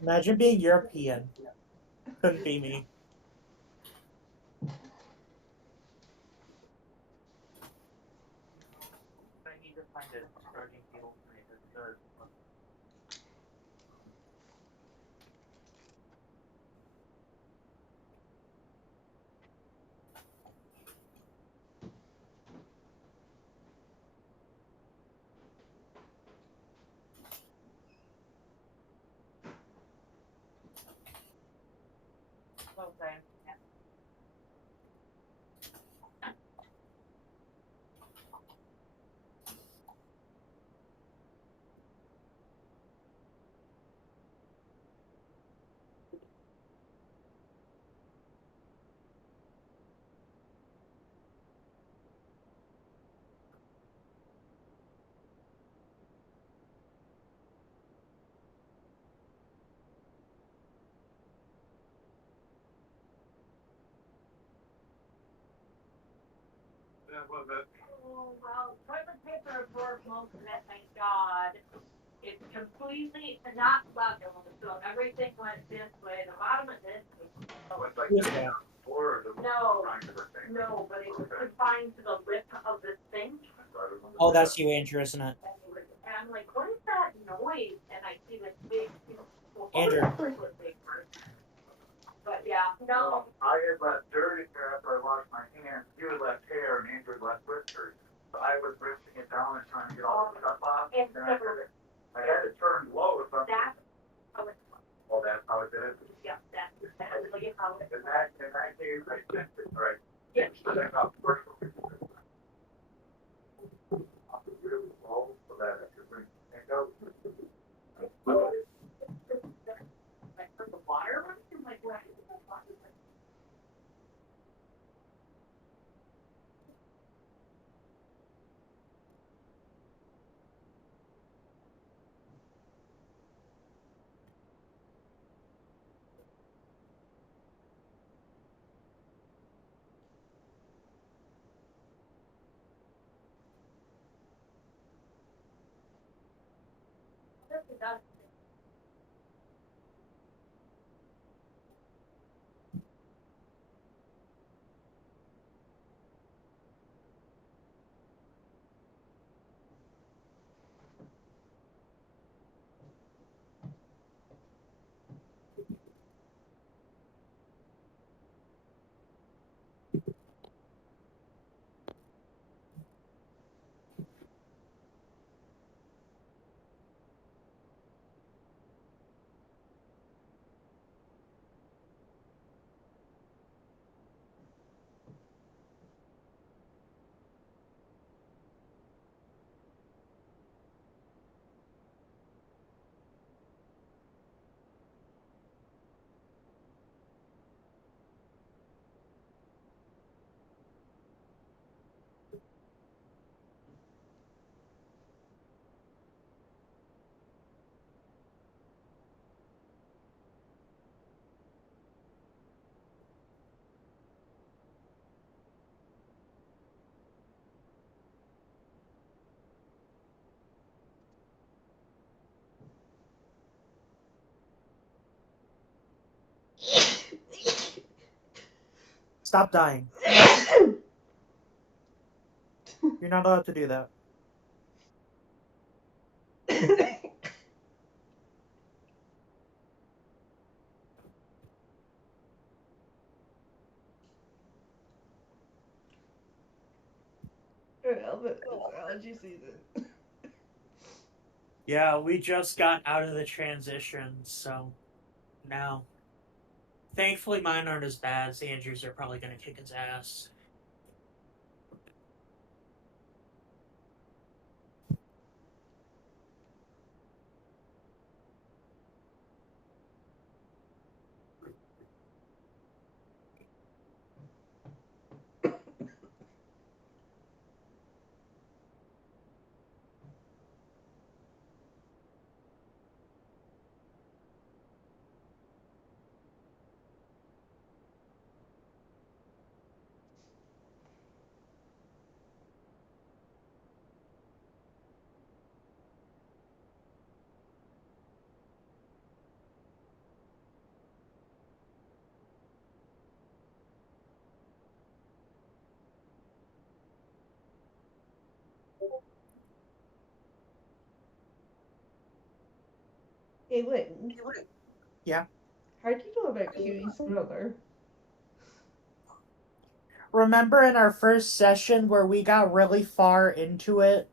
Imagine being European. Couldn't be me. I need to find a charging cable for me to start. Okay. Oh, well, toilet paper absorbs most of it, thank God. It's completely not level, so everything went this way. The bottom of this was Who's that? no, but it was confined to the lip of the sink. Oh, that's you, Andrew, isn't it? And I'm like, what is that noise? And I see this big, Andrew. toilet paper. But yeah, no. I had left dirt in here after I washed my hands. You had left hair and Andrew had left whiskers. So I was Stop dying. You're not allowed to do that. Albert, it's allergy season. Yeah, we just got out of the transition, so now. Thankfully, mine aren't as bad. So Andrews are probably going to kick his ass. Hey, Wing. Yeah. How do you know about Cutie's brother? Remember in our first session where we got really far into it?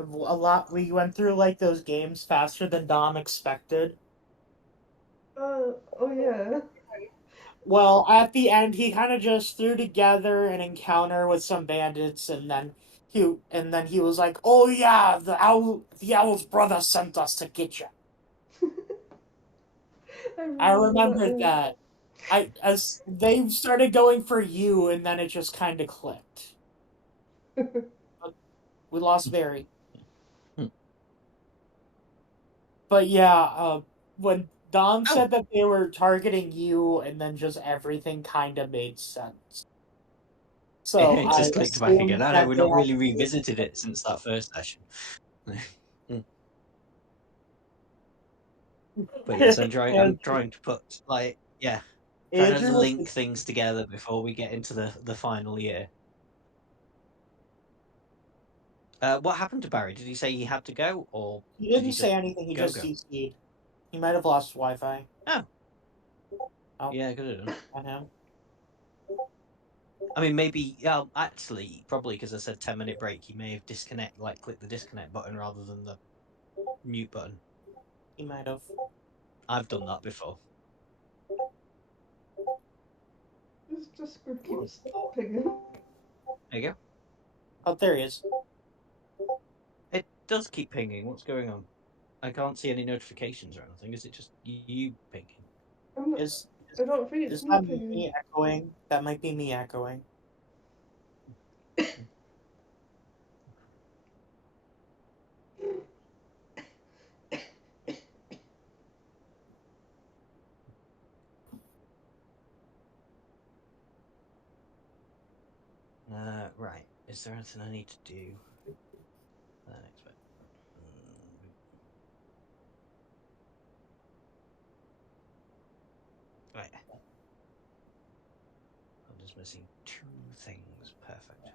A lot. We went through like those games faster than Dom expected. Oh yeah. Well, at the end, he kind of just threw together an encounter with some bandits, and then he was like, "Oh yeah, the owl's brother sent us to get you." I remember that. that. As they started going for you, and then it just kind of clicked. We lost Barry. But yeah, when Dom said that they were targeting you, and then just everything kind of made sense. So It I just clicked back again. assumed I know that we're they not had. really revisited it since that first session. But yes, I'm trying to put trying to Andrew was link things together before we get into the final year. What happened to Barry? Did he say he had to go, or He did he didn't just say anything. He go? just CC'd. He might have lost Wi-Fi. Oh, Oh. yeah, could have done. On him. I mean, maybe. Actually, probably because I said 10-minute break, he may have clicked the disconnect button rather than the mute button. He might have. I've done that before. His Discord keeps pinging. There you go. Oh, there he is. It does keep pinging. What's going on? I can't see any notifications or anything. Is it just you pinging? I'm not, Is I don't think it's is me that pinging. me echoing? That might be me echoing. Right. Is there anything I need to do? Next bit. Right. I'm just missing 2 things. Perfect.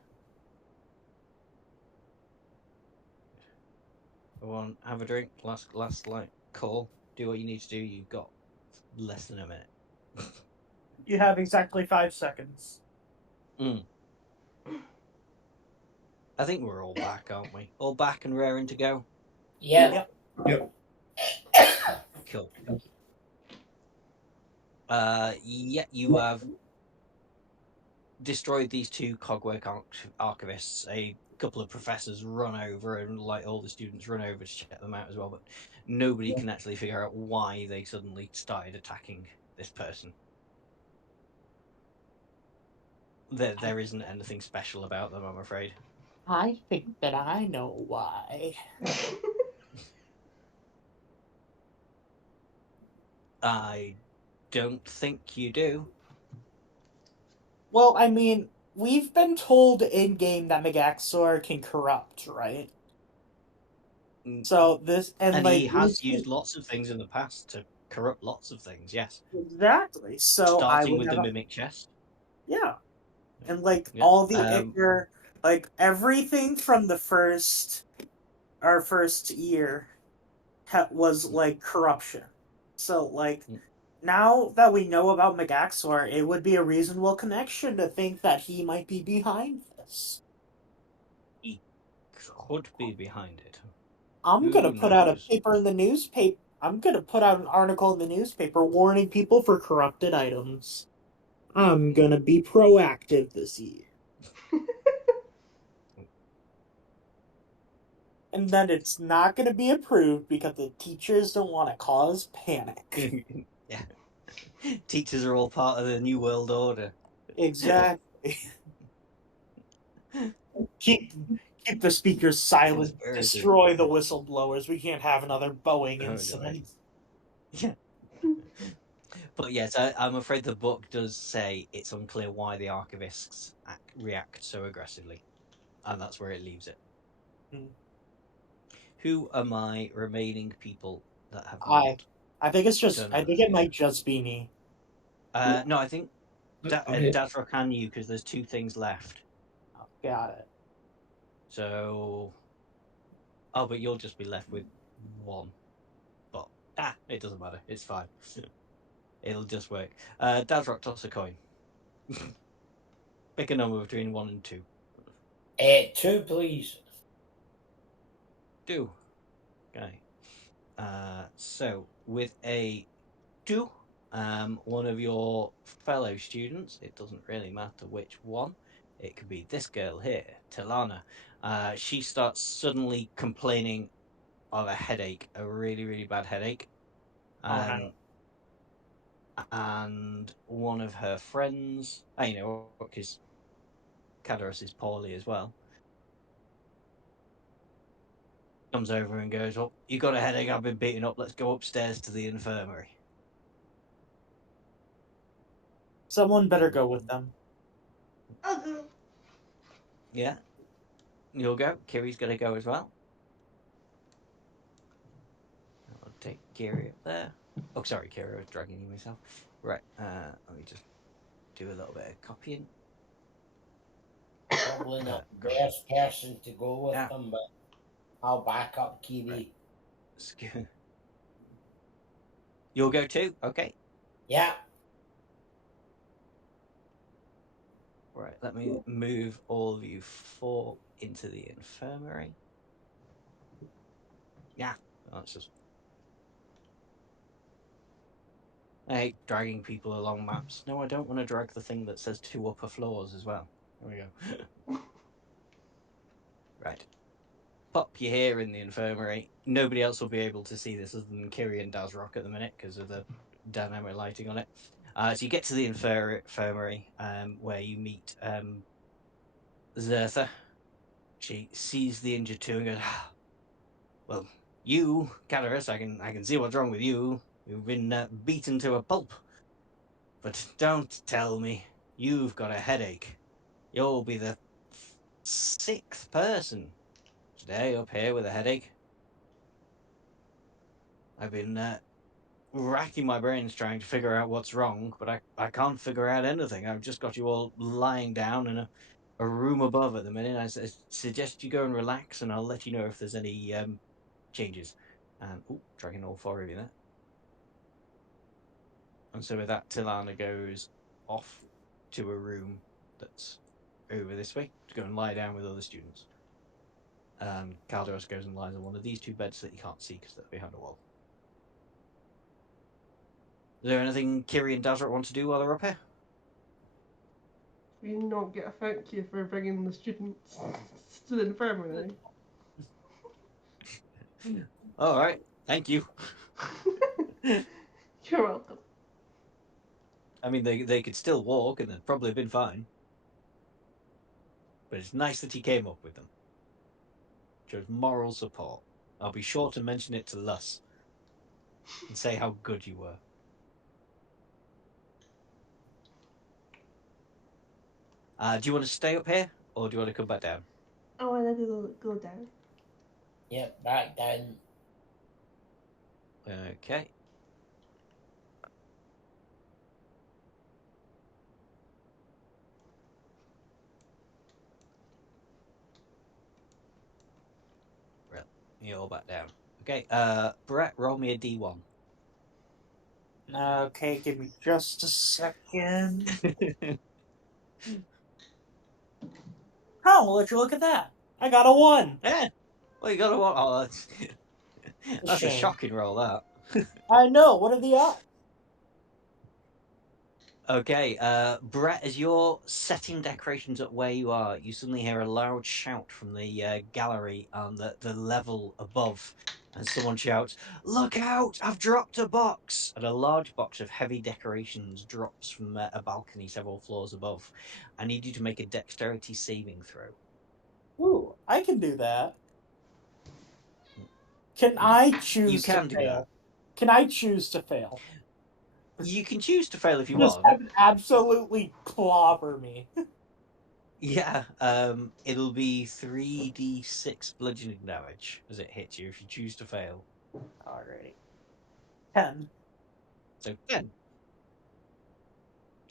Go on, have a drink. Last like call. Do what you need to do. You've got less than a minute. You have exactly 5 seconds. I think we're all back, aren't we? All back and raring to go. Yeah. Yep. Cool. Yeah, you have destroyed these 2 cogwork archivists. A couple of professors run over, and like all the students run over to check them out as well. But nobody can actually figure out why they suddenly started attacking this person. There isn't anything special about them, I'm afraid. I think that I know why. I don't think you do. Well, I mean, we've been told in game that Megaxor can corrupt, right? So this And like he has used lots of things in the past to corrupt lots of things, yes. exactly. So I Starting would with have the mimic chest. yeah, and like Yeah. all the like everything from our first year was like corruption. So like now that we know about Megaxor, it would be a reasonable connection to think that he might be behind this. He could be behind it. I'm Who gonna put out a knows? paper in the newspaper. I'm gonna put out an article in the newspaper warning people for corrupted items. I'm gonna be proactive this year. And then it's not gonna be approved because the teachers don't want to cause panic. Yeah. Teachers are all part of the New World Order. Exactly. keep keep the speakers silent. Conspiracy. Destroy the whistleblowers. We can't have another Boeing Oh, no. incident. Yeah. But yes, I'm afraid the book does say it's unclear why the archivists react so aggressively, and that's where it leaves it. Hmm. Who are my remaining people that have I not I think it's just. done I think it anything? might just be me. No, I think I'm here. Dazra can you because there's 2 things left. Got it. So, but you'll just be left with 1. But it doesn't matter. It's fine. It'll just work. Dazrock, toss a coin. Pick a number between 1 and 2. 2, please. 2. Okay. So with a 2, one of your fellow students, it doesn't really matter which one, it could be this girl here, Tilana. She starts suddenly complaining of a headache, a really, really bad headache. Oh no. And one of her friends, because Cadaros is poorly as well, comes over and goes, "Oh, you got a headache? I've been beaten up. Let's go upstairs to the infirmary." Someone better go with them. Yeah, you'll go. Kiri's gonna go as well. I'll take Kiri up there. Oh, sorry, Kiri, I was dragging you myself. Right, let me just do a little bit of copying. Probably not the best person to go with Yeah. them, but I'll back up Kiwi. Right. You'll go too? Okay. Yeah. Right, let me move all of you 4 into the infirmary. Yeah, that's just... I hate dragging people along maps. No, I don't want to drag the thing that says 2 upper floors as well. There we go. Right. Pop you here in the infirmary. Nobody else will be able to see this other than Kiri and Dazrock at the minute because of the dynamic lighting on it. So you get to the infirmary where you meet Zertha. She sees the injured two and goes, "Well, you, Cadaris, I can see what's wrong with you. You've been beaten to a pulp. But don't tell me you've got a headache. You'll be the 6th person today up here with a headache. I've been racking my brains trying to figure out what's wrong, but I can't figure out anything. I've just got you all lying down in a room above at the minute. I suggest you go and relax, and I'll let you know if there's any changes." And dragging all 4 of you there. And so with that, Tilana goes off to a room that's over this way to go and lie down with other students. Calderos goes and lies on one of these 2 beds that you can't see because they're behind a wall. Is there anything Kiri and Dazrat want to do while they're up here? We not get a thank you for bringing the students to the infirmary. All right, thank you. You're welcome. I mean, they could still walk and they'd probably have been fine. But it's nice that he came up with them. Shows moral support. I'll be sure to mention it to Lus and say how good you were. Do you want to stay up here or do you want to come back down? I want to go down. Yep, back down. Okay. Well, you're all back down. Okay, Brett, roll me a D1. Okay, give me just a second. Oh, we'll let you look at that. I got a 1. Yeah. Well, you got to want. Oh, that's a shame. shocking roll, that. I know. What are the odds? Okay, Brett, as you're setting decorations up where you are, you suddenly hear a loud shout from the gallery on the level above. And someone shouts, "Look out! I've dropped a box!" And a large box of heavy decorations drops from a balcony several floors above. I need you to make a dexterity saving throw. Ooh, I can do that. Can I choose You can to do fail? Can I choose to fail? You can choose to fail if you Just want. have it absolutely clobber me. Yeah, it'll be 3d6 bludgeoning damage as it hits you if you choose to fail. Alrighty. 10. So 10.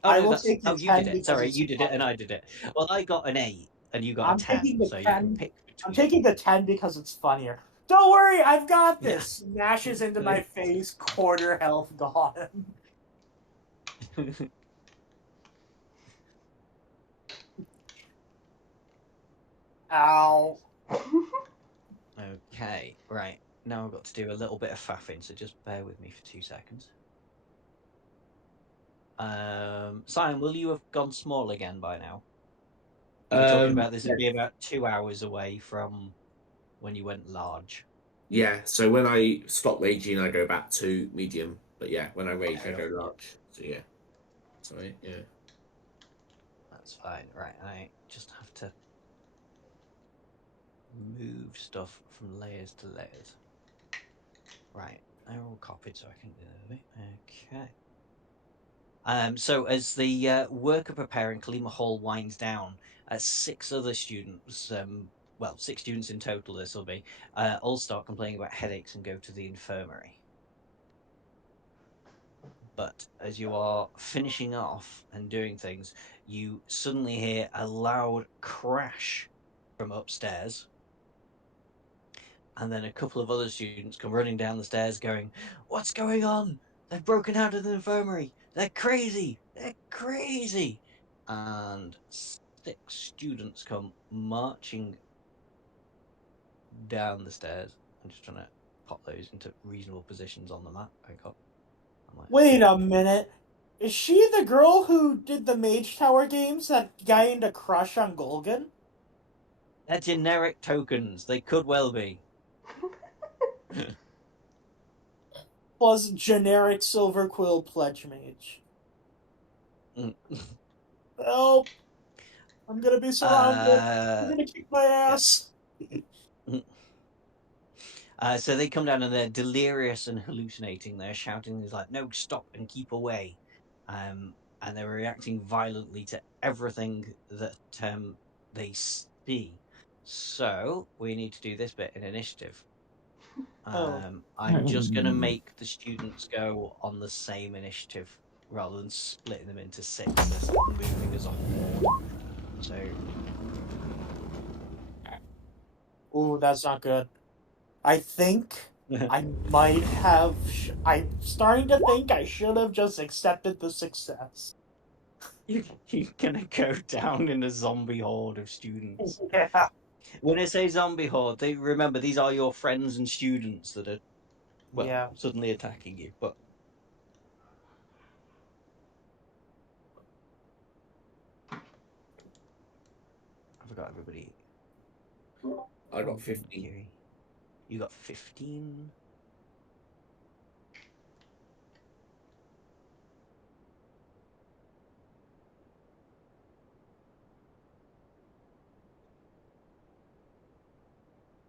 I no, will that's... take the Oh, you 10 did it. because Sorry, it's you did it and funny. I did it. Well, I got an 8 and you got I'm a 10, taking the so you 10. can pick between. I'm taking the 10 because it's funnier. Don't worry, I've got this. Smashes into my face, quarter health gone. Ow. Okay, right. Now I've got to do a little bit of faffing, so just bear with me for 2 seconds. Simon, will you have gone small again by now? You were talking about this would be about 2 hours away from when you went large. Yeah, so when I stop raging, I go back to medium. But yeah, when I rage, I go Yeah. large. So yeah. Sorry, yeah. That's fine. Right, I just have to move stuff from layers to layers. Right, they're all copied so I can do it. Okay. So as the work of preparing Kalima Hall winds down, 6 other students, 6 students in total this will be, all start complaining about headaches and go to the infirmary. But as you are finishing off and doing things, you suddenly hear a loud crash from upstairs. And then a couple of other students come running down the stairs going, "What's going on? They've broken out of the infirmary. They're crazy. They're crazy." And 6 students come marching down the stairs. I'm just trying to pop those into reasonable positions on the map. I got I'm like, Wait a minute. Is she the girl who did the Mage Tower games that gained a crush on Golgan? they're generic tokens. They could well be. Plus generic Silver Quill Pledge Mage. Help! I'm gonna be surrounded. I'm gonna kick my ass. So they come down and they're delirious and hallucinating. They're shouting things like, "No, stop and keep away," and they're reacting violently to everything that they see. So we need to do this bit in initiative. I'm just going to make the students go on the same initiative rather than splitting them into 6. They're sort of moving as a horde. So Ooh, that's not good. I think I might have. I'm starting to think I should have just accepted the success. you're going to go down in a zombie horde of students. Yeah. When I say zombie horde, they remember these are your friends and students that are, well, Yeah. suddenly attacking you. But I forgot everybody. I got 15. Kiri. You got 15.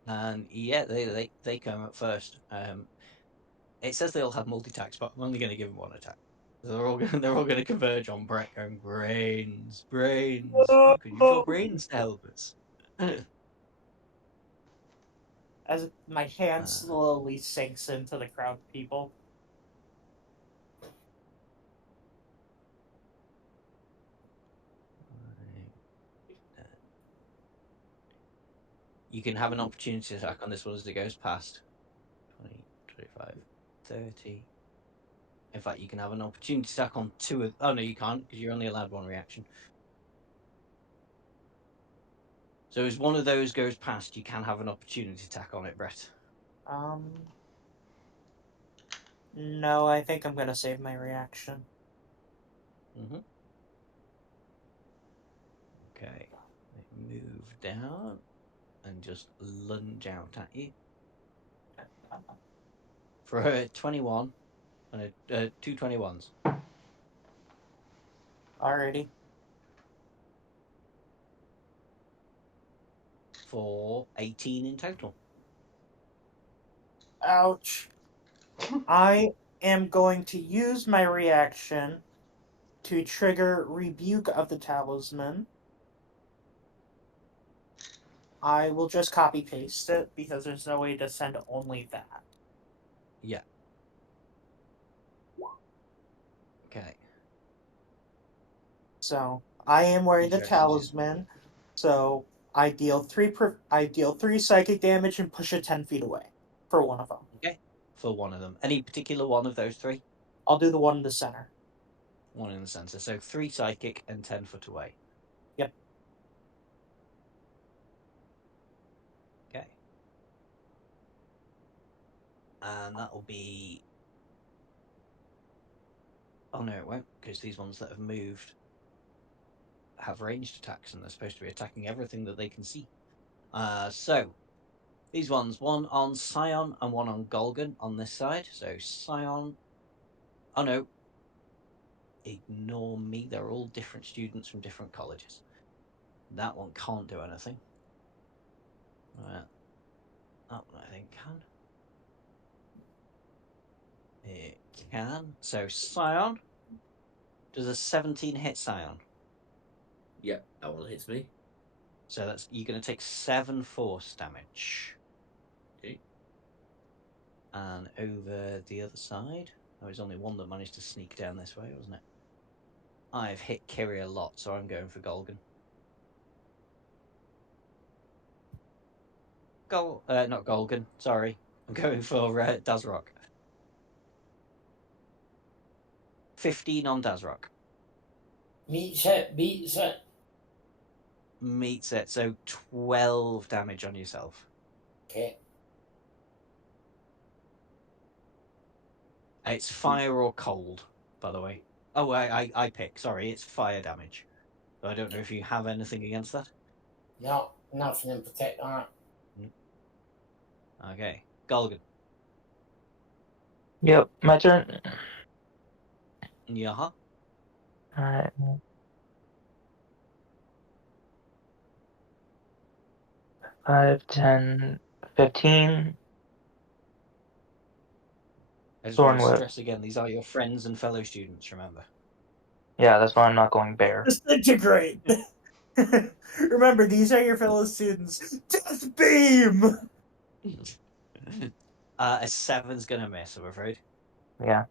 And yeah, they come up first. It says they all have multi-attacks, but I'm only going to give them one attack. They're all going to converge on Brett, going brains. You could use your brains to help us. As my hand slowly sinks into the crowd of people. You can have an opportunity attack on this one as it goes past 20, 25, 30. In fact, you can have an opportunity attack on 2 of. Oh no, you can't because you're only allowed 1 reaction. So as one of those goes past, you can have an opportunity attack on it, Brett. No, I think I'm gonna save my reaction. Okay, they move down and just lunge out at you for a 21 and two 21s. Alrighty. For 18 in total. Ouch. I am going to use my reaction to trigger Rebuke of the Talisman. I will just copy paste it because there's no way to send only that. Yeah. Okay. So I am wearing the Interesting. talisman. So I deal 3 psychic damage and push it 10 feet away for one of them. Okay. For one of them. Any particular one of those 3? I'll do the one in the center. One in the center. So 3 psychic and 10 foot away. Yep. Okay. And that'll be. Oh no, it won't, because these ones that have moved have ranged attacks and they're supposed to be attacking everything that they can see. So these ones, one on Scion and one on Golgan on this side. So Scion. Oh no. Ignore me. They're all different students from different colleges. That one can't do anything. That one I think can. It can. So Scion. Does a 17 hit Scion? Yeah, that one hits me. So that's you're going to take 7 force damage. Okay. And over the other side, there was only one that managed to sneak down this way, wasn't it? I've hit Kiri a lot, so I'm going for Golgan. Not Golgan. Sorry, I'm going for Dazrock. 15 on Dazrock. Meets it, beats it. Meets it. So 12 damage on yourself. Okay. It's fire or cold, by the way. Oh, I pick. Sorry, it's fire damage. So I don't know if you have anything against that. No, nothing in particular. Okay, Golgan. Yep, my turn. Yaha. Alright. 5, 10, 15. I just want Thorn to whip. stress again, these are your friends and fellow students, remember. Yeah, that's why I'm not going bear. Disintegrate. Remember, these are your fellow students. Death beam. A 7's gonna miss, I'm afraid. Yeah.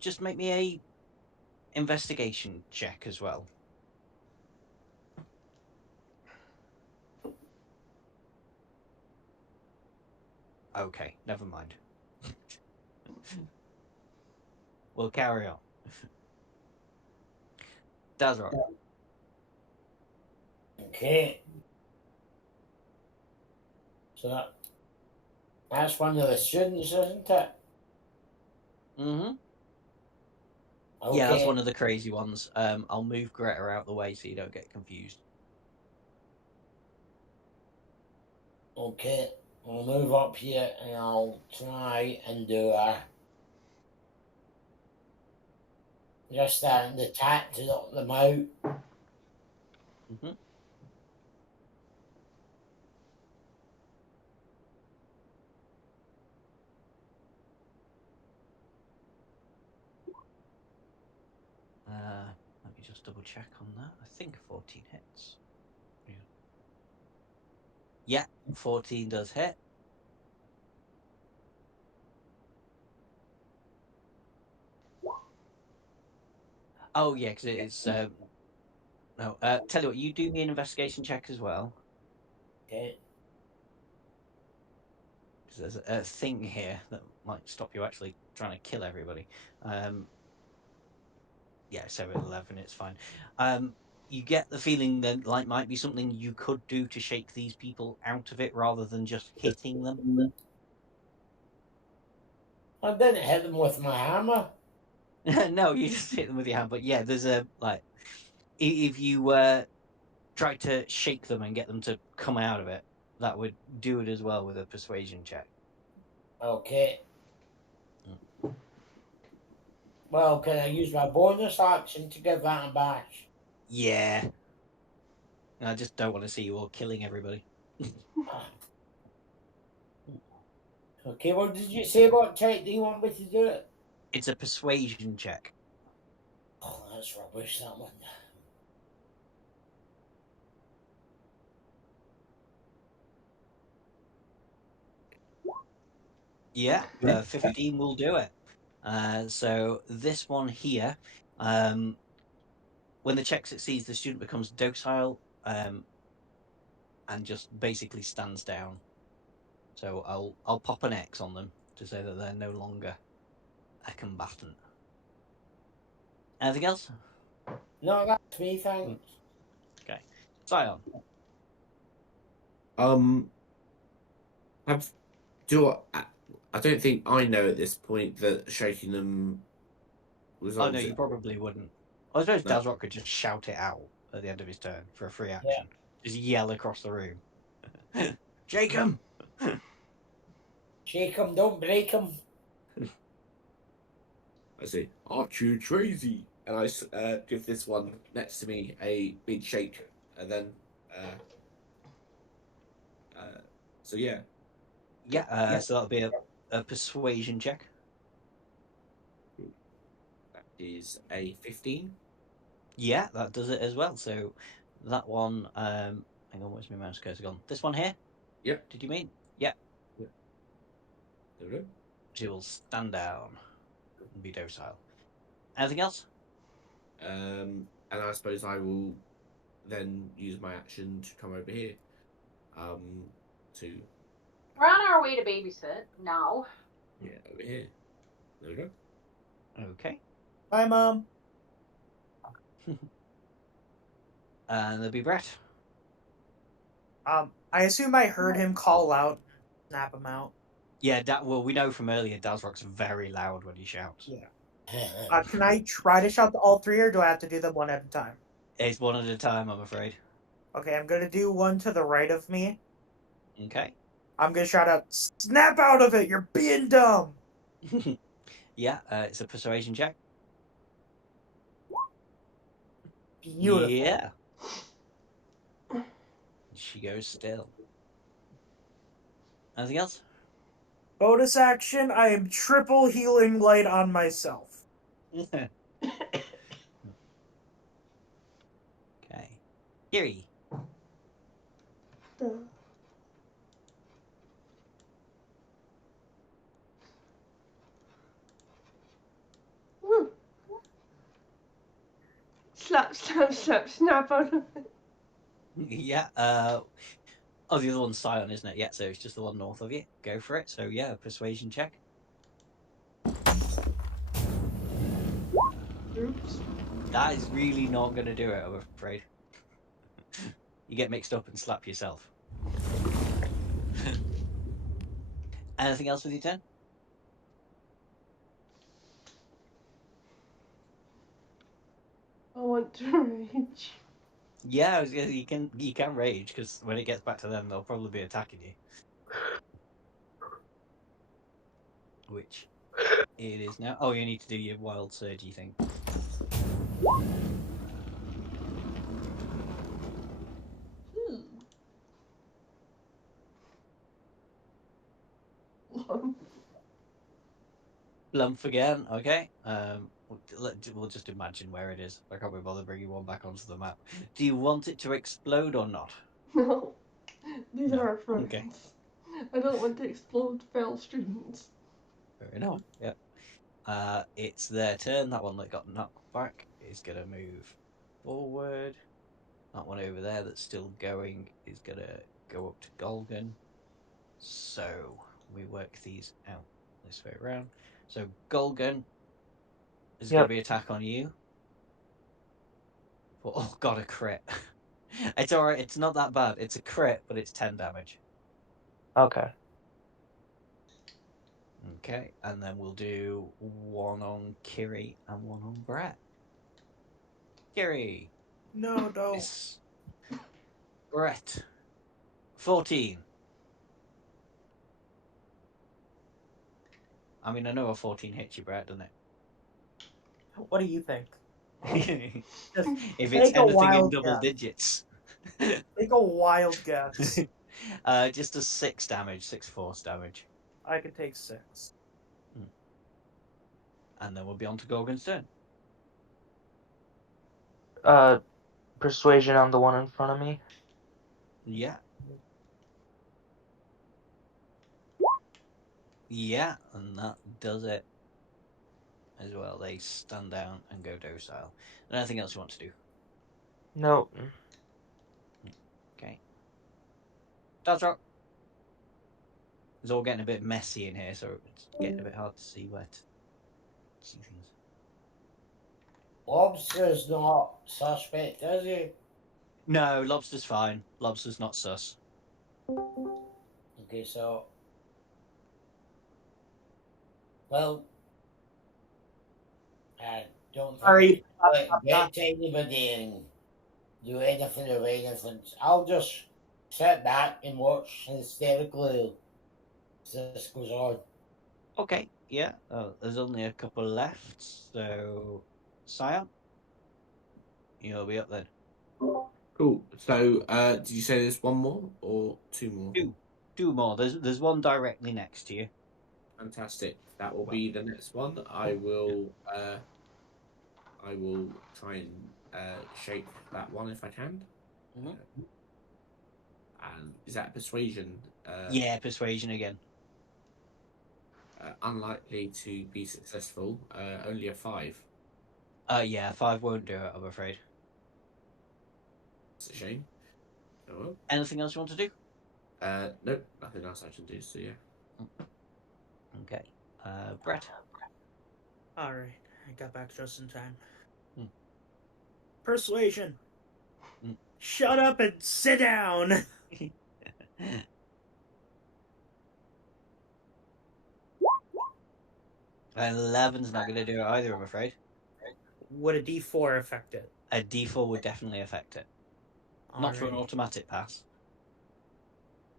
Just make me a investigation check as well. Okay, never mind. We'll carry on. Dazrock. Okay. So that's one of the students, isn't it? Mm-hmm. Okay. Yeah, that's one of the crazy ones. I'll move Greta out the way so you don't get confused. Okay. I'll move up here and I'll try and do just an attack to knock them out. Mm-hmm. Let me just double check on that. I think 14 hits. Yeah, 14 does hit. Oh yeah, because it's no. Tell you what, you do me an investigation check as well. Okay. Because there's a thing here that might stop you actually trying to kill everybody. Yeah, so at 11, it's fine. You get the feeling that like might be something you could do to shake these people out of it rather than just hitting them. I didn't hit them with my hammer. No, you just hit them with your hand. But yeah, there's a like if you try to shake them and get them to come out of it, that would do it as well with a persuasion check. Okay. Well, can I use my bonus action to give that a bash? Yeah. I just don't want to see you all killing everybody. Okay, what did you say about check? Do you want me to do it? It's a persuasion check. Oh, that's rubbish, that one. Yeah, 15 will do it. So this one here, when the check succeeds, the student becomes docile and just basically stands down. So I'll pop an X on them to say that they're no longer a combatant. Anything else? No, that's me, thanks. Okay. Scion. Have do I don't think I know at this point that shaking them Oh results no, you in. probably wouldn't. I suppose No. Dazrock could just shout it out at the end of his turn for a free Yeah. action. Just yell across the room. Shake him! Shake 'em, don't break 'em. I say, aren't you crazy? And I give this one next to me a big shake, and then so yeah. Yeah, so that'll be a persuasion check. That is a 15. Yeah, that does it as well. So that one, hang on, where's my mouse cursor gone? This one here? Yep. Did you mean? Yeah. Yep. There we go. She will stand down and be docile. Anything else? And I suppose I will then use my action to come over here. To We're on our way to babysit now. yeah, over here. There we go. Okay. Bye, Mom. And there'll be Brett. I assume I heard him call out, snap him out. Yeah, well, we know from earlier Dazrock's very loud when he shouts. Yeah. Can I try to shout to all three, or do I have to do them one at a time? It's one at a time, I'm afraid. Okay, I'm gonna do one to the right of me. Okay. I'm gonna shout out, "Snap out of it! You're being dumb!" Yeah, it's a persuasion check. Beautiful. Yeah. She goes still. Anything else? Bonus action, I am triple healing light on myself. Okay. Kiri. Duh. Woo. Slap, slap, slap, snap out of it. Yeah, oh, the other one's Scion, isn't it? Yeah, so it's just the one north of you. Go for it. So, yeah, persuasion check. Oops. That is really not going to do it, I'm afraid. You get mixed up and slap yourself. Anything else with your turn? I want to rage. Yeah, you can rage, because when it gets back to them, they'll probably be attacking you. Which it is now. Oh, you need to do your wild surgy thing. Lump again, okay. We'll just imagine where it is. I can't be bothered bringing one back onto the map. Do you want it to explode or not? No. These No. are our friends. Okay. I don't want to explode fellow students. Fair enough. Yep. It's their turn. That one that got knocked back is gonna move forward. That one over there that's still going is gonna go up to Golgan. So we work these out this way around. So Golgan is gonna be attack on you. Oh god, a crit. It's alright, it's not that bad. It's a crit, but it's 10 damage. Okay. Okay, and then we'll do one on Kiri and one on Brett. Kiri. No, don't. Miss. Brett. 14. I mean, I know a 14 hits you, Brett, doesn't it? What do you think? Just If it's take a anything in wild double guess. digits. Take a wild guess. Just a 6 damage, 6 force damage. I can take 6. And then we'll be on to Gorgon's turn. Persuasion on the one in front of me. Yeah. Yeah, and that does it as well. They stand down and go docile. Anything else you want to do? No. Okay. That's right. It's all getting a bit messy in here, so it's getting a bit hard to see where to see things. Lobster's not suspect, is he? No, Lobster's fine. Lobster's not sus. Okay, so. Well. I don't think Sorry, I can get to anybody and do anything of anything. I'll just sit back and watch hysterically as this goes on. Okay, yeah. There's only a couple left, so Scion, you'll be up then. Cool. So, did you say there's one more or two more? Two more. There's one directly next to you. Fantastic. That will be the next one. I will try and shape that one if I can. Mhm. And is that persuasion? Yeah, persuasion again. Unlikely to be successful. Only a 5. Yeah, 5 won't do it, I'm afraid. It's a shame. Oh well. Anything else you want to do? Nope, nothing else I can do. So yeah. Okay. Brett. Alright, I got back just in time. Hmm. Persuasion. Hmm. Shut up and sit down. 11's not going to do it either, I'm afraid. Would a D4 affect it? A D4 would definitely affect it. Not for an Alrighty. automatic pass,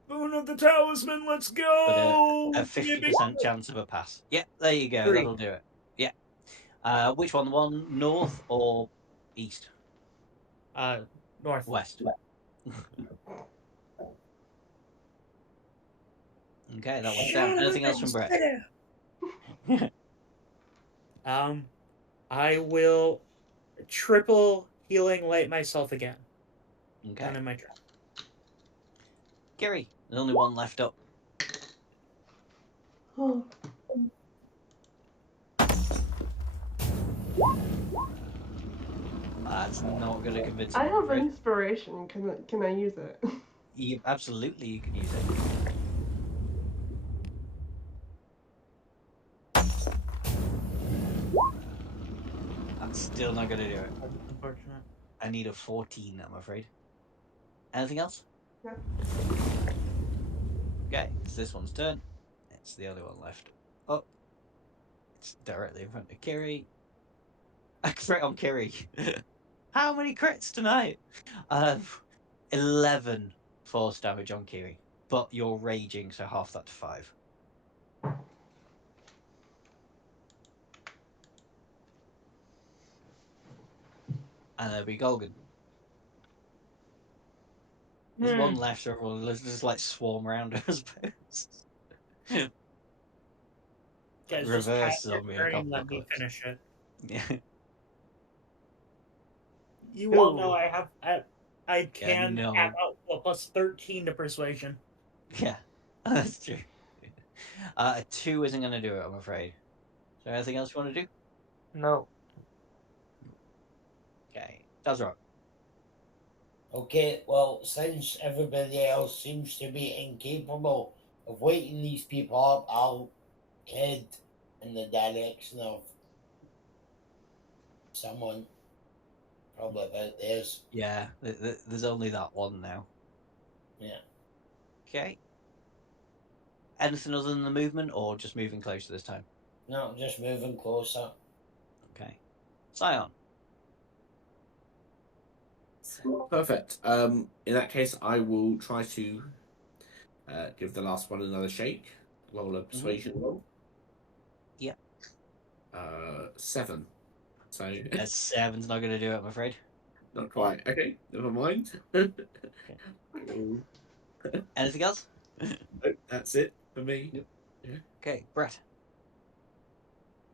Boon of the Talisman, let's but go! a 50% chance of a pass. Yeah, there you go. 3. That'll do it. Yeah. Which one? The one north or east? North. West. Okay, that one's down. Anything else from Brett? I will triple healing light myself again. Okay. Down in my turn. Gary, there's only one left up. Oh, That's not going to convince I me. have inspiration. Can I use it? Absolutely, you can use it. That's still not going to do it. Unfortunate. I need a 14, I'm afraid. Anything else? No. Okay, it's this one's turn. It's the other one left up. It's directly in front of Kiri. A crit on Kiri. How many crits tonight? 11 force damage on Kiri. But you're raging, so half that to 5. And there'll be Golgan. There's one left, so everyone will just like swarm around her, I suppose. Guys, Reverse just pass your zombie turn and apocalypse. let me finish it. Yeah. You all know I can no. tap out a plus 13 to persuasion. Yeah, that's true. A 2 isn't going to do it, I'm afraid. Is there anything else you want to do? No. Okay, that's right. Okay, well, since everybody else seems to be incapable of waking these people up, I'll head in the direction of someone. Probably about this. Yeah, there's only that one now. Yeah. Okay. Anything other than the movement, or just moving closer this time? No, just moving closer. Okay. Scion. Perfect. In that case, I will try to give the last one another shake. Roll a persuasion roll. Yeah. 7. So A 7's not going to do it, I'm afraid. not quite. Okay, never mind. Anything else? Nope, that's it for me. Nope. Yeah. Okay, Brett.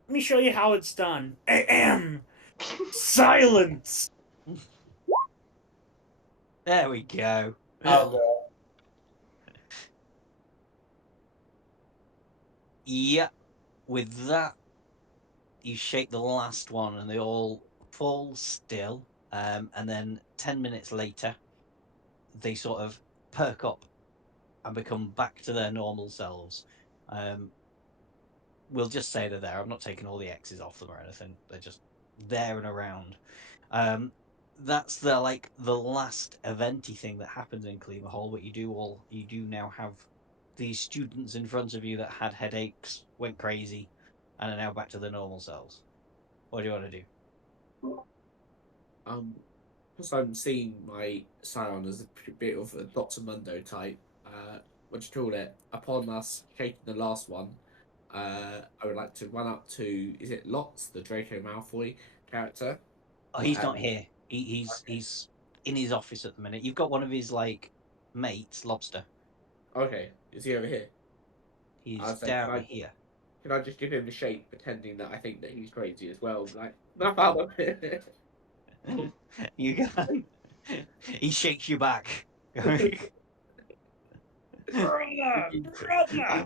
Let me show you how it's done. Ahem. Silence! There we go. I'll Yeah. With that, you shake the last one and they all fall still. And then 10 minutes later, they sort of perk up and become back to their normal selves. We'll just say they're there. I'm not taking all the X's off them or anything. They're just there and around. That's the last eventy thing that happens in Klima Hall. What you do now have these students in front of you that had headaches, went crazy, and are now back to their normal selves. What do you want to do? Because I'm seeing my Scion as a bit of a Dr. Mundo type, what do you call it? Upon us shaking the last one, I would like to run up to, is it Lots, the Draco Malfoy character? Oh, he's not here. He's in his office at the minute. You've got one of his mates, Lobster. Okay, is he over here? He's I'll say, down here. Can I just give him a shake, pretending that I think that he's crazy as well? Like, no problem. You can. He shakes you back. I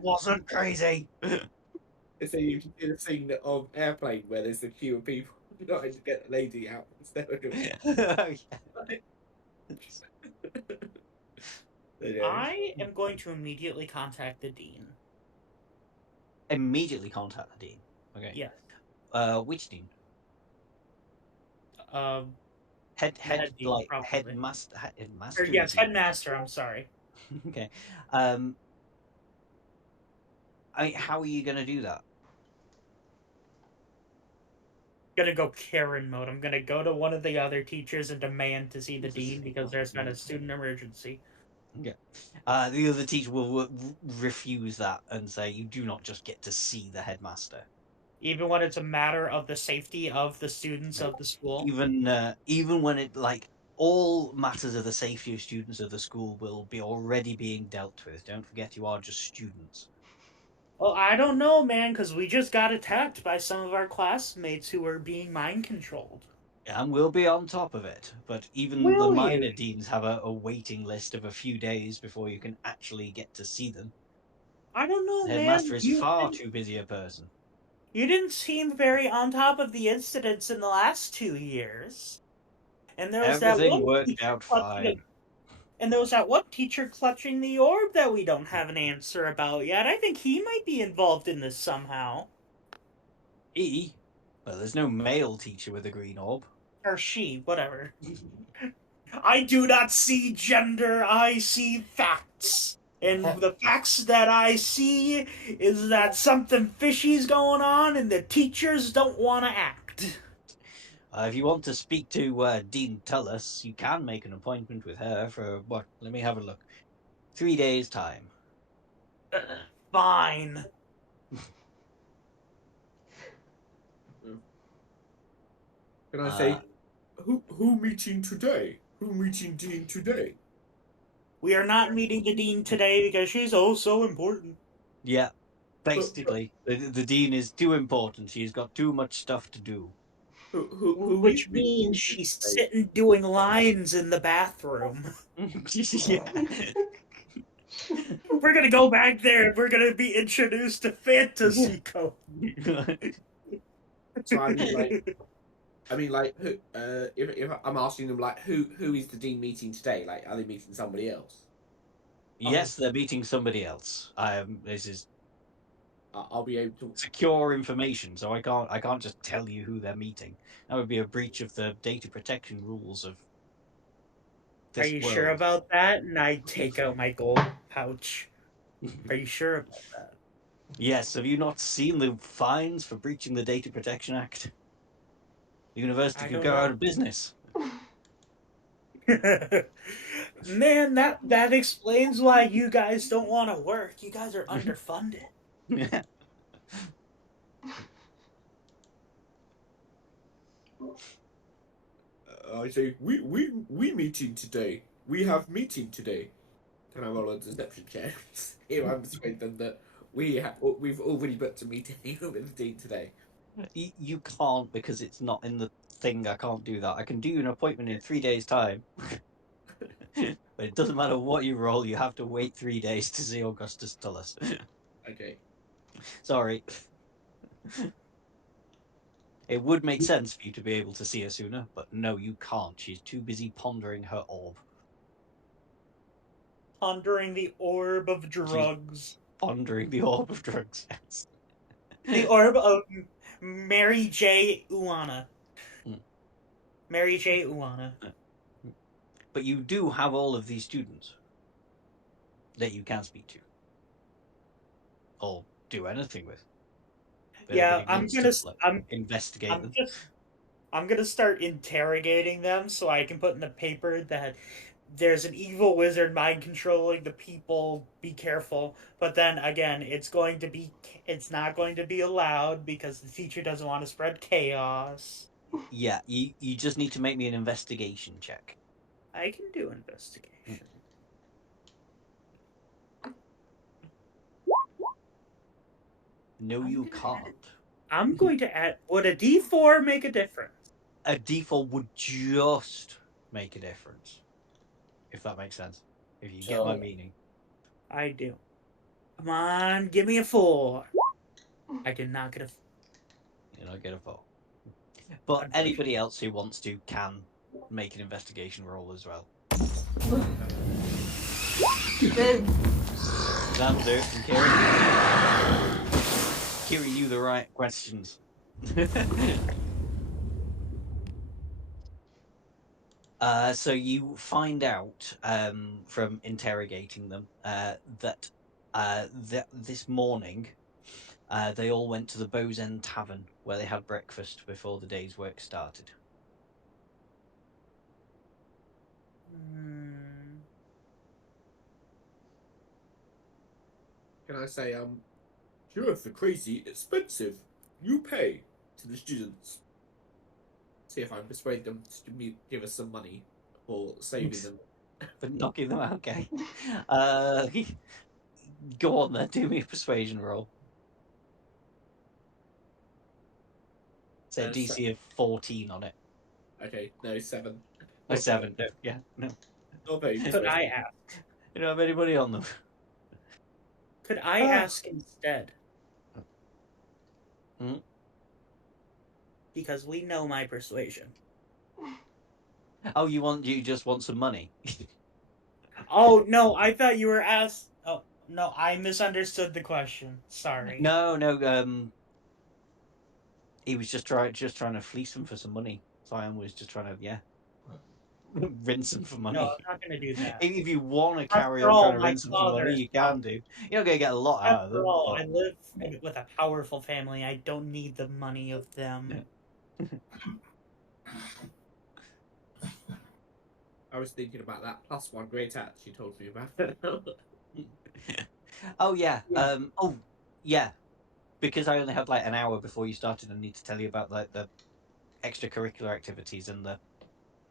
wasn't crazy. So you can do the scene of Airplane where there's a queue of people trying to get the lady out instead of I am going to immediately contact the dean. Immediately contact the dean. Okay. Yes. Which dean? Headmaster. Yes, headmaster. I'm sorry. Okay. I mean, how are you going to do that? gonna go Karen mode. I'm gonna go to one of the other teachers and demand to see the dean because there's been a student emergency. Yeah. The other teacher will refuse that and say you do not just get to see the headmaster. Even when it's a matter of the safety of the students of the school. Even when it like all matters of the safety of students of the school will be already being dealt with. Don't forget you are just students. Well, I don't know, man, because we just got attacked by some of our classmates who were being mind controlled. And we'll be on top of it. But even the Will minor you? deans have a waiting list of a few days before you can actually get to see them. I don't know, The man. headmaster is far too busy a person. You didn't seem very on top of the incidents in the last 2 years. And there was that Everything one worked teacher out clutching fine. and there was that one teacher clutching the orb that we don't have an answer about yet. I think he might be involved in this somehow. Well, there's no male teacher with a green orb. Or she, whatever. I do not see gender, I see facts. And the facts that I see is that something fishy's going on and the teachers don't want to act. If you want to speak to Dean Tullis, you can make an appointment with her for what? Let me have a look. 3 days' time. Fine. Can I say, who meeting today? Who meeting Dean today? We are not meeting the dean today because she's oh so important. Yeah, basically, the dean is too important. She's got too much stuff to do. Who Which is meeting means Dean she's today? sitting doing lines in the bathroom. Yeah. We're gonna go back there and we're gonna be introduced to Fantasy Code. So I mean, like, who? If I'm asking them, like, who is the dean meeting today? Like, are they meeting somebody else? Yes, they're meeting somebody else. This is I'll be able to. secure information, so I can't just tell you who they're meeting. That would be a breach of the data protection rules of Are this you world. sure about that? And I take out my gold pouch. Are you sure about that? Yes, have you not seen the fines for breaching the Data Protection Act? The university I could don't go out know. of business. Man, that explains why you guys don't want to work. You guys are underfunded. I say, we meeting today. We have meeting today. Can I roll a deception check? Here I'm persuading them that we've already booked a meeting with the dean today. You can't because it's not in the thing. I can't do that. I can do you an appointment in 3 days' time. But it doesn't matter what you roll, you have to wait 3 days to see Augustus Tullus. Okay. Sorry. It would make sense for you to be able to see her sooner, but no, you can't. She's too busy pondering her orb. Pondering the orb of drugs. Pondering the orb of drugs, yes. The orb of Mary J. Uana. Mary J. Uana. But you do have all of these students that you can speak to. Or do anything with. But Yeah, investigate them. I'm gonna start interrogating them so I can put in the paper that there's an evil wizard mind controlling the people. Be careful. But then again, it's not going to be allowed because the teacher doesn't want to spread chaos. Yeah, you just need to make me an investigation check. I can do investigation. No, you can't. I'm going to add. Would a D4 make a difference? A D4 would just make a difference. If that makes sense. If you get my meaning. I do. Come on, give me a 4. I did not get a 4. You know, get a 4. But anybody else who wants to can make an investigation roll as well. That'll do it from Kieran. Kieran, you the right questions. So you find out from interrogating them that this morning they all went to the Bow's End Tavern where they had breakfast before the day's work started. Can I say, sure, for crazy expensive, you pay to the students. See if I can persuade them to give us some money for saving them. But knocking them out, okay. Go on then, do me a persuasion roll. Say DC of 14 on it. Okay, no, 7. Oh, 7. No, yeah, no. Not very Could persuasive. I ask? You don't have anybody on them. Could I ask instead? Hmm? Because we know my persuasion. Oh, you just want some money? Oh no, I thought you were asked. Oh no, I misunderstood the question. Sorry. No. He was just trying to fleece them for some money. Sion was just trying to rinse them for money. No, I'm not gonna do that. If you want to carry After on all, trying to my rinse them for father money, is you can do. You're not gonna get a lot out of After them. all, but- I live with a powerful family. I don't need the money of them. I was thinking about that +1 great act you told me about. Oh yeah. Yeah. Because I only had like an hour before you started, I need to tell you about like the extracurricular activities and the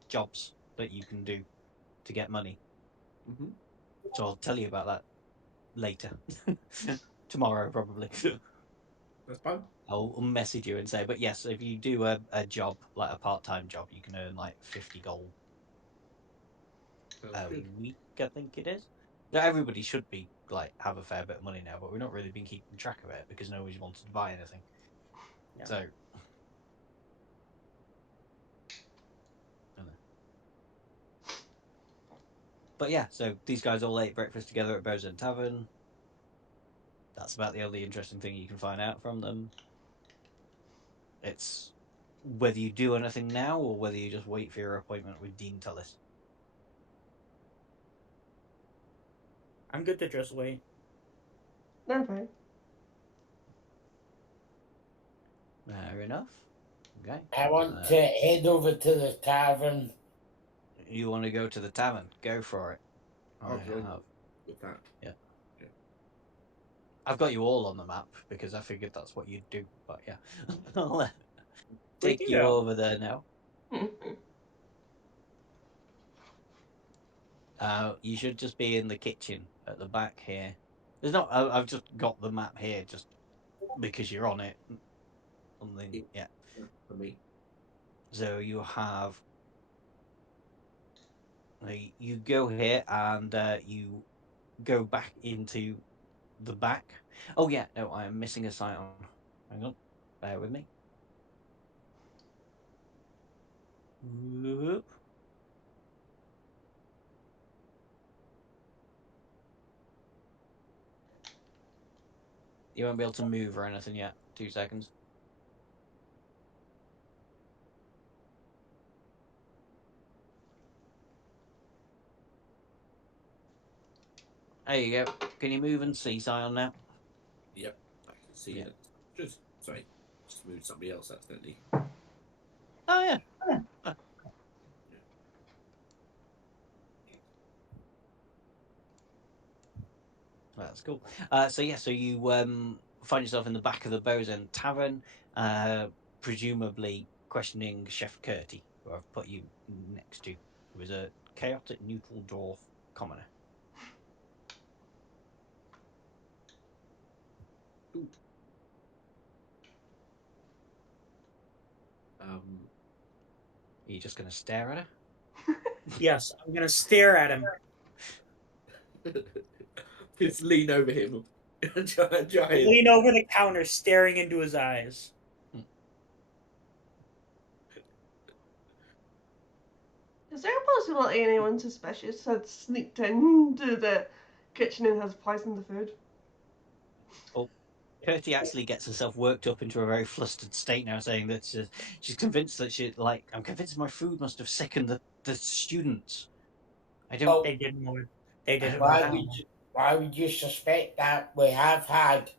jobs that you can do to get money. Mm-hmm. So I'll tell you about that later. Tomorrow, probably. That's fine. I'll message you and say, but yes, if you do a job, like a part-time job, you can earn like 50 gold a week, I think it is. Now, everybody should be like have a fair bit of money now, but we've not really been keeping track of it because nobody's wanted to buy anything. Yeah. So, but yeah, so these guys all ate breakfast together at Bosun Tavern. That's about the only interesting thing you can find out from them. It's whether you do anything now or whether you just wait for your appointment with Dean Tullis. I'm good to just wait. I'm fine. Fair enough. Okay. I want to head over to the tavern. You want to go to the tavern? Go for it. I'll I join have. with that. Yeah. I've got you all on the map because I figured that's what you'd do. But yeah, I'll take you over there now. You should just be in the kitchen at the back here. There's not. I've just got the map here just because you're on it. Something. Yeah. For me. So you have. You go here and you go back into the back. Oh yeah, no, I am missing a sign on. Hang on, bear with me. Whoop. You won't be able to move or anything yet. 2 seconds. There you go. Can you move and see Sion now? Yep, I can see it. Just moved somebody else accidentally. Oh yeah. That's cool. So you find yourself in the back of the Bosun Tavern, presumably questioning Chef Curty, who I've put you next to, who is a chaotic neutral dwarf commoner. Ooh. Are you just going to stare at her? Yes, I'm gonna stare at him. Just lean over him. Lean over the counter, staring into his eyes. Is there a possibility anyone suspicious had sneaked into the kitchen and has poisoned the food? Oh, Curty actually gets herself worked up into a very flustered state now, saying that she's convinced that I'm convinced my food must have sickened the students. I don't. They didn't know. They didn't Why know. would you suspect that? We have had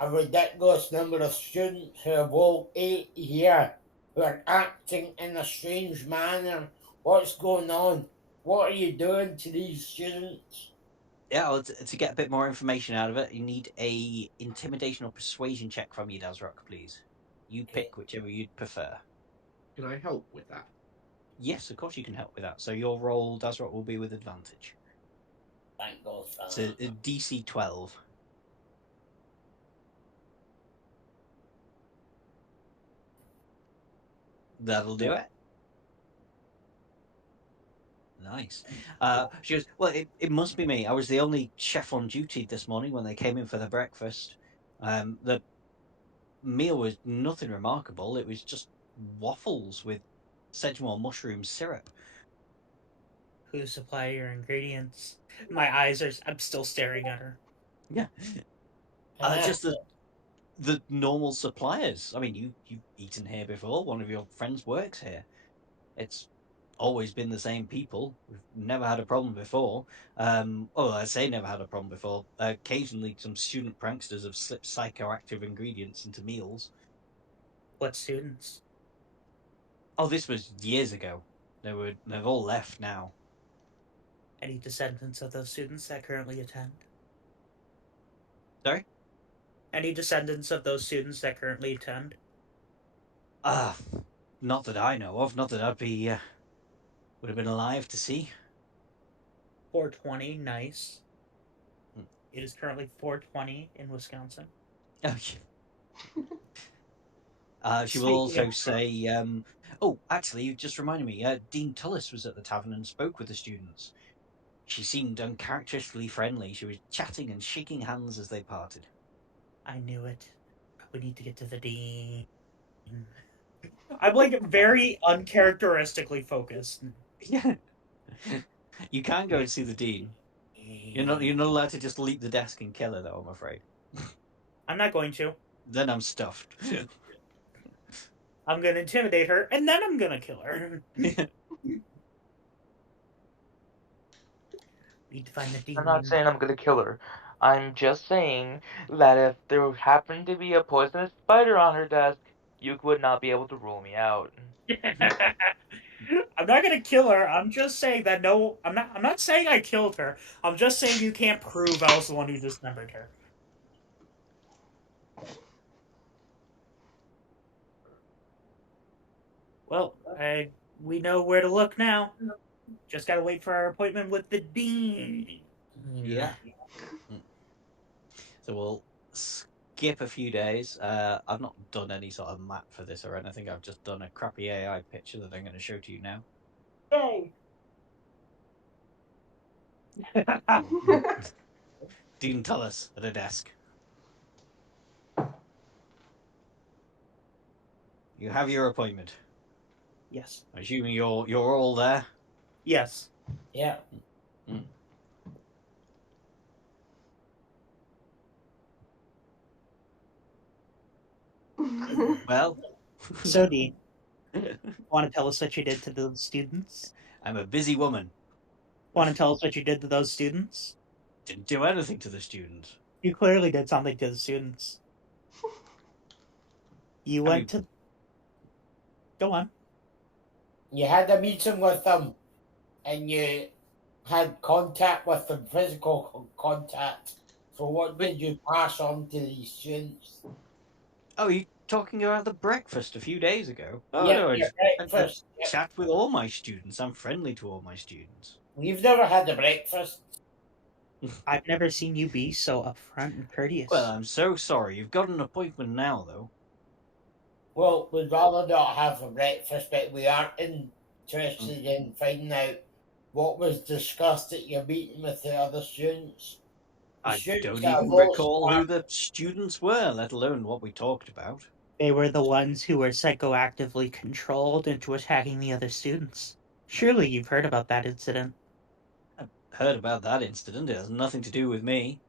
a ridiculous number of students who have all 8 here who are acting in a strange manner. What's going on? What are you doing to these students? Yeah, well, to get a bit more information out of it, you need a intimidation or persuasion check from you, Dazrock, please. You pick whichever you'd prefer. Can I help with that? Yes, of course you can help with that. So your roll, Dazrock, will be with advantage. Thank God for It's that. a DC 12. That'll do it. Nice. She goes, well, it must be me. I was the only chef on duty this morning when they came in for the breakfast. The meal was nothing remarkable. It was just waffles with Sedgemoor mushroom syrup. Who supply your ingredients? My eyes are. I'm still staring at her. Yeah. Just the normal suppliers. I mean, you've eaten here before. One of your friends works here. It's always been the same people. We've never had a problem before. I say never had a problem before. Occasionally, some student pranksters have slipped psychoactive ingredients into meals. What students? Oh, this was years ago. They've all left now. Any descendants of those students that currently attend? Sorry? Any descendants of those students that currently attend? Not that I know of. Not that I'd be would have been alive to see. 420, nice. Hmm. It is currently 420 in Wisconsin. Okay. She will also say, oh, actually, you just reminded me, Dean Tullis was at the tavern and spoke with the students. She seemed uncharacteristically friendly. She was chatting and shaking hands as they parted. I knew it. We need to get to the dean. I'm like very uncharacteristically focused. Yeah. You can't go and see the dean. You're not allowed to just leap the desk and kill her, though, I'm afraid. I'm not going to. Then I'm stuffed. I'm going to intimidate her, and then I'm going to kill her. Need to find the dean. I'm not saying I'm gonna kill her. I'm just saying that if there happened to be a poisonous spider on her desk, you would not be able to rule me out. I'm not gonna kill her. I'm just saying that no. I'm not saying I killed her. I'm just saying you can't prove I was the one who dismembered her. Well, we know where to look now. Just gotta wait for our appointment with the dean. Yeah. So we'll skip a few days. I've not done any sort of map for this or anything. I've just done a crappy AI picture that I'm going to show to you now. Yay! Dean Tullis at a desk. You have your appointment. Yes. I'm assuming you're all there. Yes. Yeah. Well, So, Dean, want to tell us what you did to those students? I'm a busy woman. Want to tell us what you did to those students? Didn't do anything to the students. You clearly did something to the students. You went to. Go on. You had a meeting with them and you had contact with them, physical contact. So what did you pass on to these students? Oh, you talking about the breakfast a few days ago? Oh Yeah, no, your I breakfast. Yeah. chat with all my students. I'm friendly to all my students. We've never had a breakfast. I've never seen you be so upfront and courteous. Well, I'm so sorry. You've got an appointment now, though. Well, we'd rather not have a breakfast, but we are interested in finding out what was discussed at your meeting with the other students. I don't even recall who the students were, let alone what we talked about. They were the ones who were psychoactively controlled into attacking the other students. Surely you've heard about that incident. I've heard about that incident. It has nothing to do with me.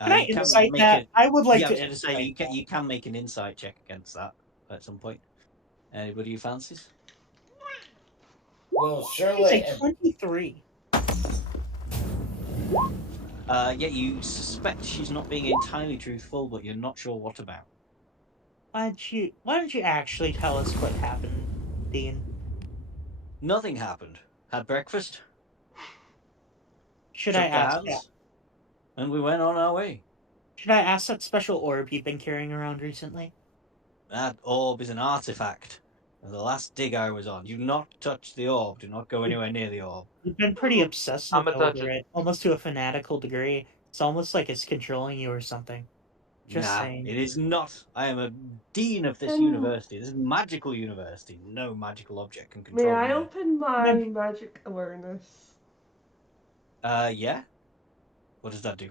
Can I insight that? I would like to say you can make an insight check against that at some point. Anybody who fancies? Well, surely. It's a 23. Yeah, you suspect she's not being entirely truthful, but you're not sure what about. Why don't you actually tell us what happened, Dean? Nothing happened. Had breakfast, Should I shook ask that? hands, and we went on our way. Should I ask that special orb you've been carrying around recently? That orb is an artifact of the last dig I was on. Do not touch the orb. Do not go anywhere near the orb. You've been pretty obsessive I'ma touch over it. it, almost to a fanatical degree. It's almost like it's controlling you or something. Just Nah, saying. it is not. I am a dean of this Can- university. This is a magical university. No magical object can May control I me. open my Then- magic awareness? Yeah. What does that do?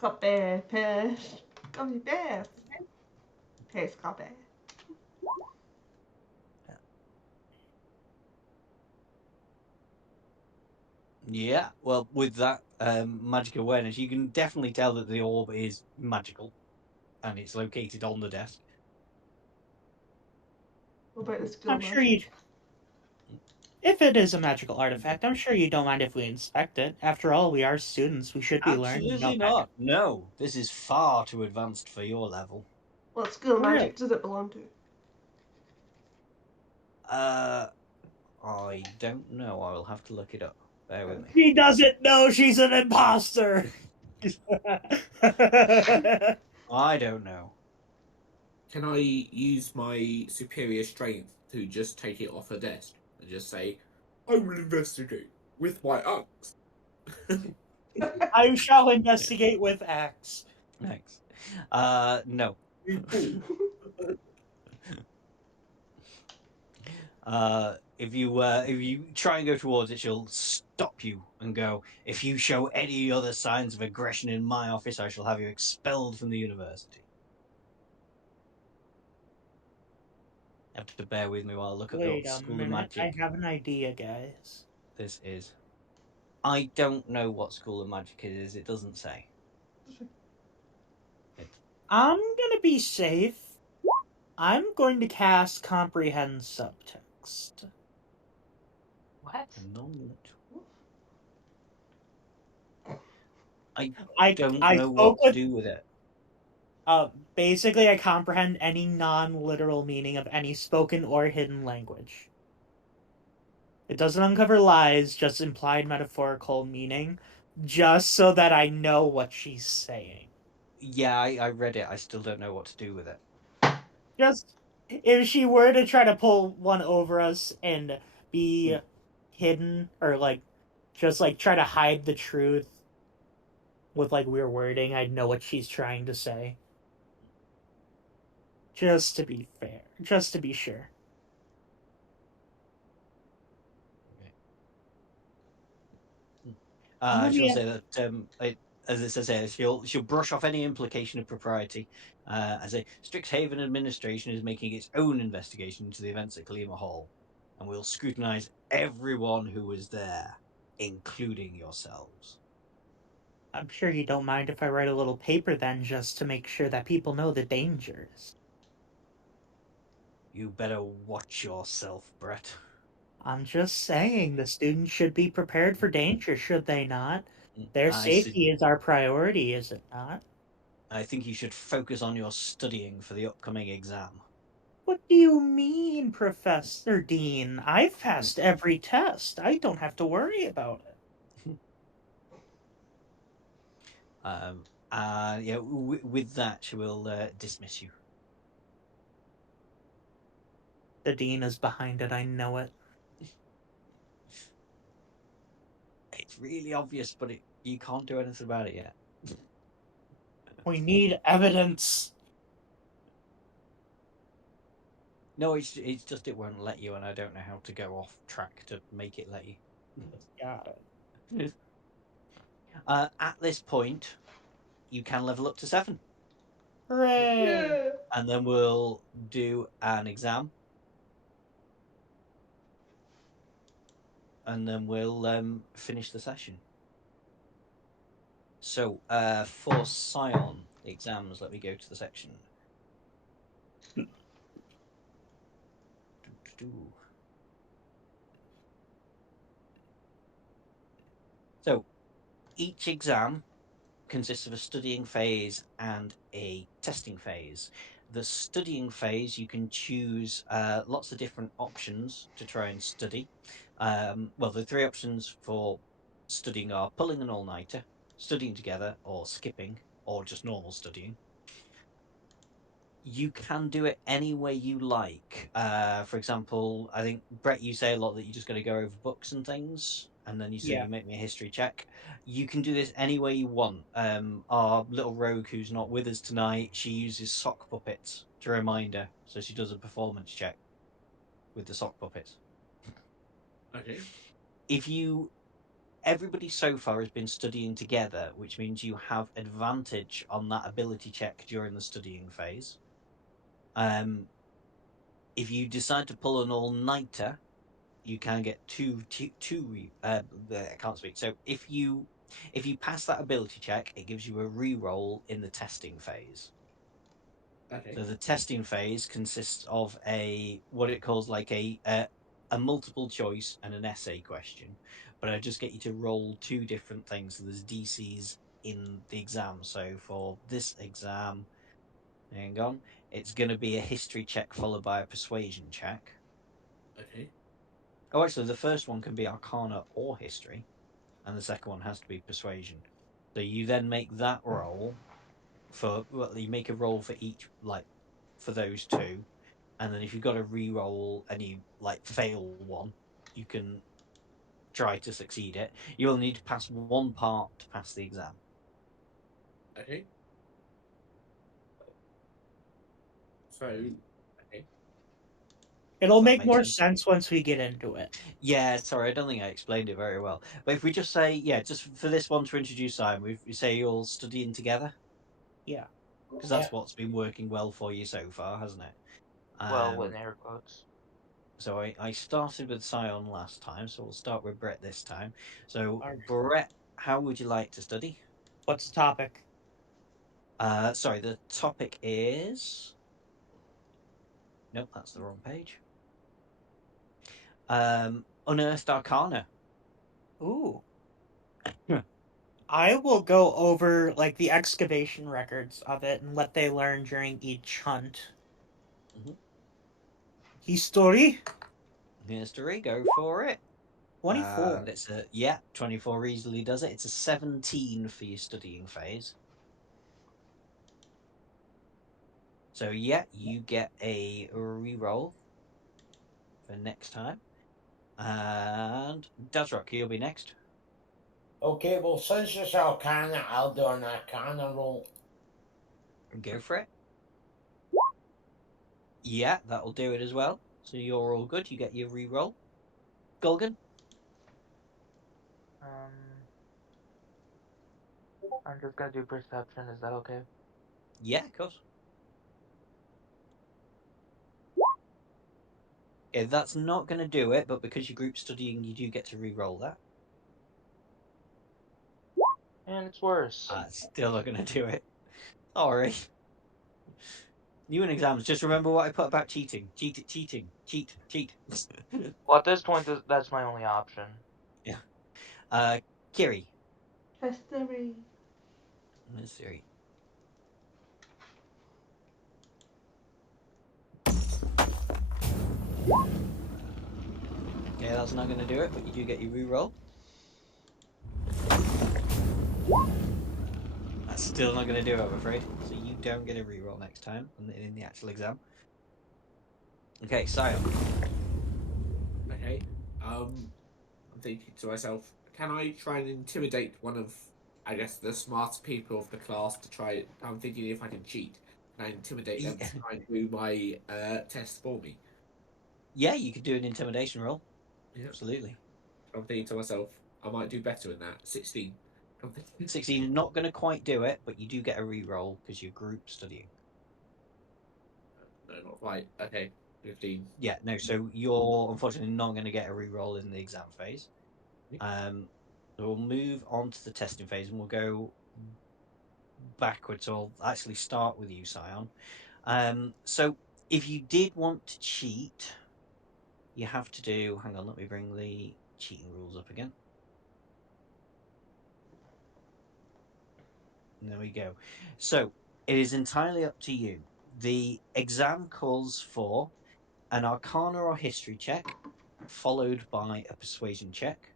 Copy, paste. Copy, paste. Paste, copy. Yeah. Well, with that magic awareness, you can definitely tell that the orb is magical, and it's located on the desk. What about the skill I'm sure magic? if it is a magical artifact, I'm sure you don't mind if we inspect it. After all, we are students. We should be learning Absolutely about not. No, this is far too advanced for your level. What skill Really? magic does it belong to? I don't know. I will have to look it up. Bear with me. She doesn't know she's an imposter. I don't know. Can I use my superior strength to just take it off her desk and just say, I will investigate with my axe? I shall investigate with axe. Thanks. No. If you try and go towards it, she'll stop you and go, if you show any other signs of aggression in my office, I shall have you expelled from the university. You have to bear with me while I look at Wait the a School of minute. I Magic have an idea, guys. this is. I don't know what School of Magic it is. It doesn't say. I'm gonna be safe. I'm going to cast comprehend subtext. What? I don't know spoke what to with do with it. basically I comprehend any non-literal meaning of any spoken or hidden language. It doesn't uncover lies, just implied metaphorical meaning, just so that I know what she's saying. Yeah, I read it. I still don't know what to do with it. Just if she were to try to pull one over us and be hidden or like just like try to hide the truth with like weird wording, I'd know what she's trying to say. Just to be fair, just to be sure. She'll say that as it says here, she'll brush off any implication of propriety. As a Strixhaven administration is making its own investigation into the events at Kalima Hall, and we'll scrutinize everyone who was there, including yourselves. I'm sure you don't mind if I write a little paper then, just to make sure that people know the dangers. You better watch yourself, Brett. I'm just saying, the students should be prepared for danger, should they not? Their safety is our priority, is it not? I think you should focus on your studying for the upcoming exam. What do you mean, Professor Dean? I've passed every test. I don't have to worry about it. Yeah, with that, she will dismiss you. The Dean is behind it, I know it. It's really obvious, but you can't do anything about it yet. We need evidence. No, it's just it won't let you, and I don't know how to go off track to make it let you. Got it. At this point, you can level up to 7. Hooray! Yeah. And then we'll do an exam. And then we'll finish the session. So, for Scion exams, let me go to the section. So each exam consists of a studying phase and a testing phase. The studying phase, you can choose lots of different options to try and study. Well, the three options for studying are pulling an all-nighter, studying together, or skipping, or just normal studying. You can do it any way you like. For example, I think Brett, you say a lot that you're just going to go over books and things, and then you say Yeah. you make me a history check. You can do this any way you want. Our little rogue who's not with us tonight, she uses sock puppets to remind her, so she does a performance check with the sock puppets. Okay. If you Everybody so far has been studying together, which means you have advantage on that ability check during the studying phase. If you decide to pull an all-nighter, you can get I can't speak. So if you pass that ability check, it gives you a re-roll in the testing phase. Okay. So the testing phase consists of what it calls like a multiple choice and an essay question, but I just get you to roll two different things. So there's DCs in the exam. So for this exam, hang on, it's going to be a history check followed by a persuasion check. Okay. Oh, actually, the first one can be Arcana or History, and the second one has to be Persuasion. So you then make that roll you make a roll for each, like, for those two, and then if you've got a re-roll and you like fail one, you can try to succeed it. You'll need to pass one part to pass the exam. Okay. So, okay. It'll Does that make make more sense? sense once we get into it. Yeah, sorry, I don't think I explained it very well. But if we just say, yeah, just for this one to introduce Simon, we say you're all studying together. Yeah. Because that's what's been working well for you so far, hasn't it? Well, with air quotes. So I started with Sion last time, so we'll start with Brett this time. So All right. Brett, how would you like to study? What's the topic? Sorry, the topic is. Nope, that's the wrong page. Unearthed Arcana. Ooh. I will go over like the excavation records of it and what they learn during each hunt. Mm-hmm. History? History, go for it. 24. And it's 24 easily does it. It's a 17 for your studying phase. So yeah, you get a re-roll for next time. And Dazrock, you'll be next. Okay, well, since it's Arcana, I'll do an Arcana roll. Go for it. Yeah, that'll do it as well. So you're all good. You get your re-roll. Golgan? I'm just gonna do perception. Is that okay? Yeah, of course. Yeah, that's not going to do it, but because you're group studying, you do get to re-roll that. And it's worse. Still not going to do it. Sorry. You in exams, just remember what I put about cheating. Cheat. Well, at this point, that's my only option. Yeah. Kiri. History. Mystery. Okay, that's not going to do it, but you do get your re-roll. That's still not going to do it, I'm afraid. So you don't get a re-roll next time in the actual exam. Okay, Sion. Okay. I'm thinking to myself, can I try and intimidate one of, I guess, the smartest people of the class to try? I'm thinking if I can cheat, can I intimidate them to try and do my test for me? Yeah, you could do an intimidation roll. Yeah. Absolutely. I'm thinking to myself, I might do better in that. 16. 16, not going to quite do it, but you do get a re-roll because you're group studying. No, not quite. Okay, 15. Yeah, no, so you're unfortunately not going to get a re-roll in the exam phase. So we'll move on to the testing phase and we'll go backwards. So I'll actually start with you, Sion. So if you did want to cheat, you have to do. Hang on, let me bring the cheating rules up again. There we go. So it is entirely up to you. The exam calls for an Arcana or History check, followed by a Persuasion check.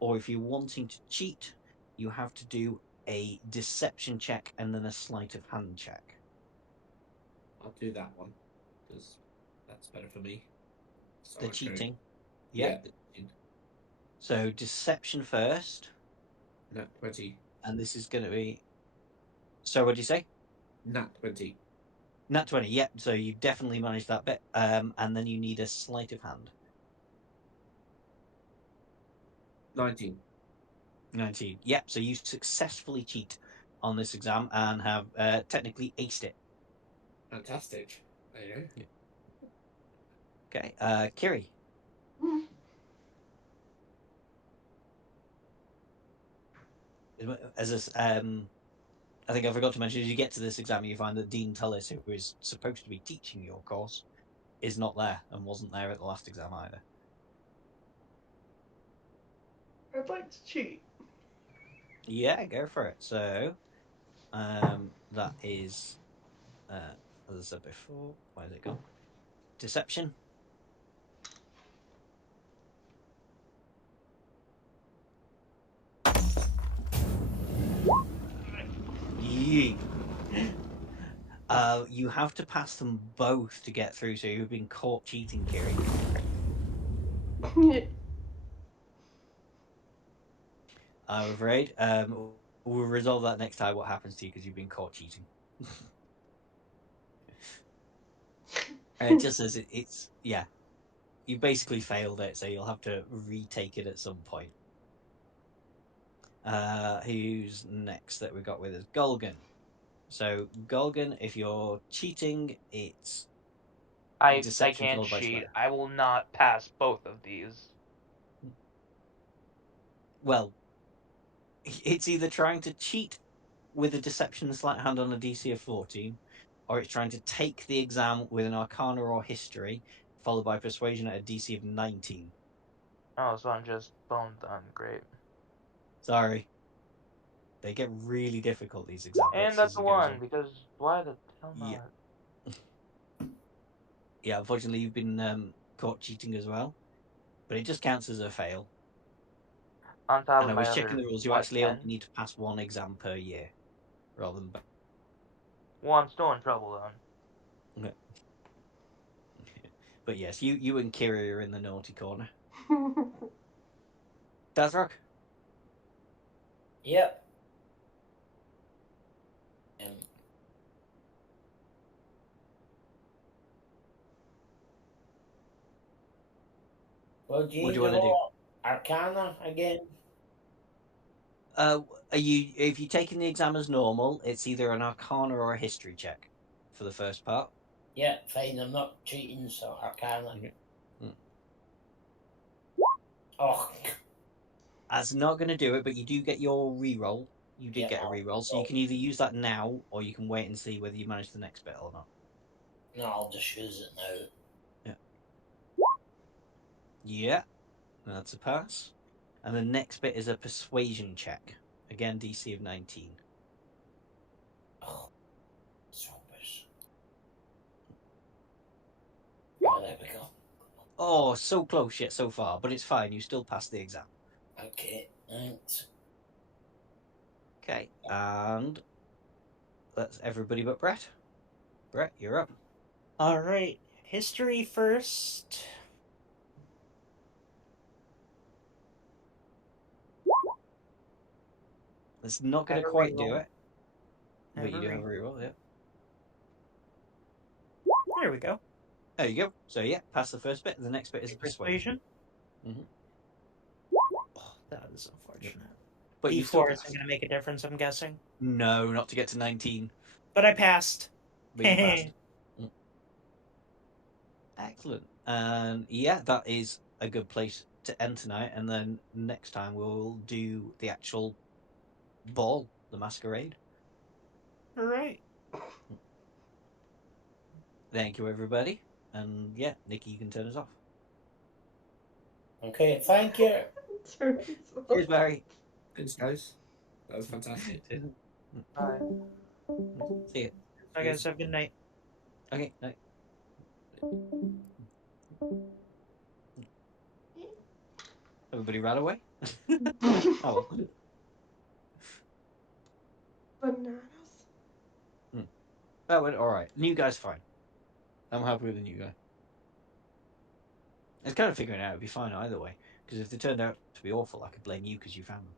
Or if you're wanting to cheat, you have to do a Deception check and then a Sleight of Hand check. I'll do that one because that's better for me. So The I'll go- cheating. Yeah. So Deception first, Nat 20. and this is going to be. So what do you say? Nat 20. Nat 20. Yep. So you definitely managed that bit. And then you need a Sleight of Hand. 19. 19. Yep. So you successfully cheat on this exam and have technically aced it. Fantastic. There you go. Okay. Kiri. As I think I forgot to mention, as you get to this exam, you find that Dean Tullis, who is supposed to be teaching your course, is not there and wasn't there at the last exam either. I'd like to cheat. Yeah, go for it. So, that is, as I said before, where's it gone? Deception. Yee. You have to pass them both to get through, so you've been caught cheating, Kiri. I'm afraid. We'll resolve that next time. What happens to you because you've been caught cheating? It just says it's yeah. You basically failed it, so you'll have to retake it at some point. Who's next that we got with us? Golgan. So Golgan, if you're cheating, it's I Deception can't followed by cheat. Sleight. I will not pass both of these. Well, it's either trying to cheat with a Deception and Sleight Hand on a DC of 14, or it's trying to take the exam with an Arcana or History, followed by Persuasion at a DC of 19. Oh, so I'm just boned then. Great. Sorry. They get really difficult, these exam bits, And that's as the it goes one, on. because why the hell Yeah. not? Yeah, unfortunately, you've been caught cheating as well, but it just counts as a fail. On top And I of my was checking other, the rules. You what, actually 10? only need to pass one exam per year, rather than. Well, I'm still in trouble then. But yes, you and Kiri are in the naughty corner. Dazrock? Yep. Well, do What you do you want to do? know Arcana again? Are you? If you're taking the exam as normal, it's either an Arcana or a History check for the first part. Yeah, fine. I'm not cheating, so Arcana. Okay. Oh, That's not going to do it, but you do get your reroll. You did yeah, get a reroll, so you can either use that now or you can wait and see whether you manage the next bit or not. no, I'll just use it now. Yeah, that's a pass. And the next bit is a Persuasion check. Again, DC of 19. Oh, rubbish. Oh, there we go. Oh, so close yet so far, but it's fine. You still passed the exam. Okay, thanks. Okay, and that's everybody but Brett. Brett, you're up. All right, history first. It's not going to Have a quite do reroll. it, but you do have a reroll, yeah. There we go. There you go. So yeah, pass the first bit. The next bit is a Persuasion. Persuasion. Oh, that is unfortunate. But you still D4 passed. isn't going to make a difference, I'm guessing. No, not to get to 19. But I passed. But you passed. Excellent. And yeah, that is a good place to end tonight. And then next time we'll do the actual ball, the masquerade. All right. Thank you, everybody. And yeah, Nikki, you can turn us off. Okay, thank you. Cheers, Barry. Thanks, guys. That was fantastic. Bye. See you. I guys have a good night. Okay, night. Everybody ran away? Oh, well. Bananas. That went alright. New guy's fine. I'm happy with the new guy. I was kind of figuring out it'd be fine either way. Because if they turned out to be awful, I could blame you because you found them.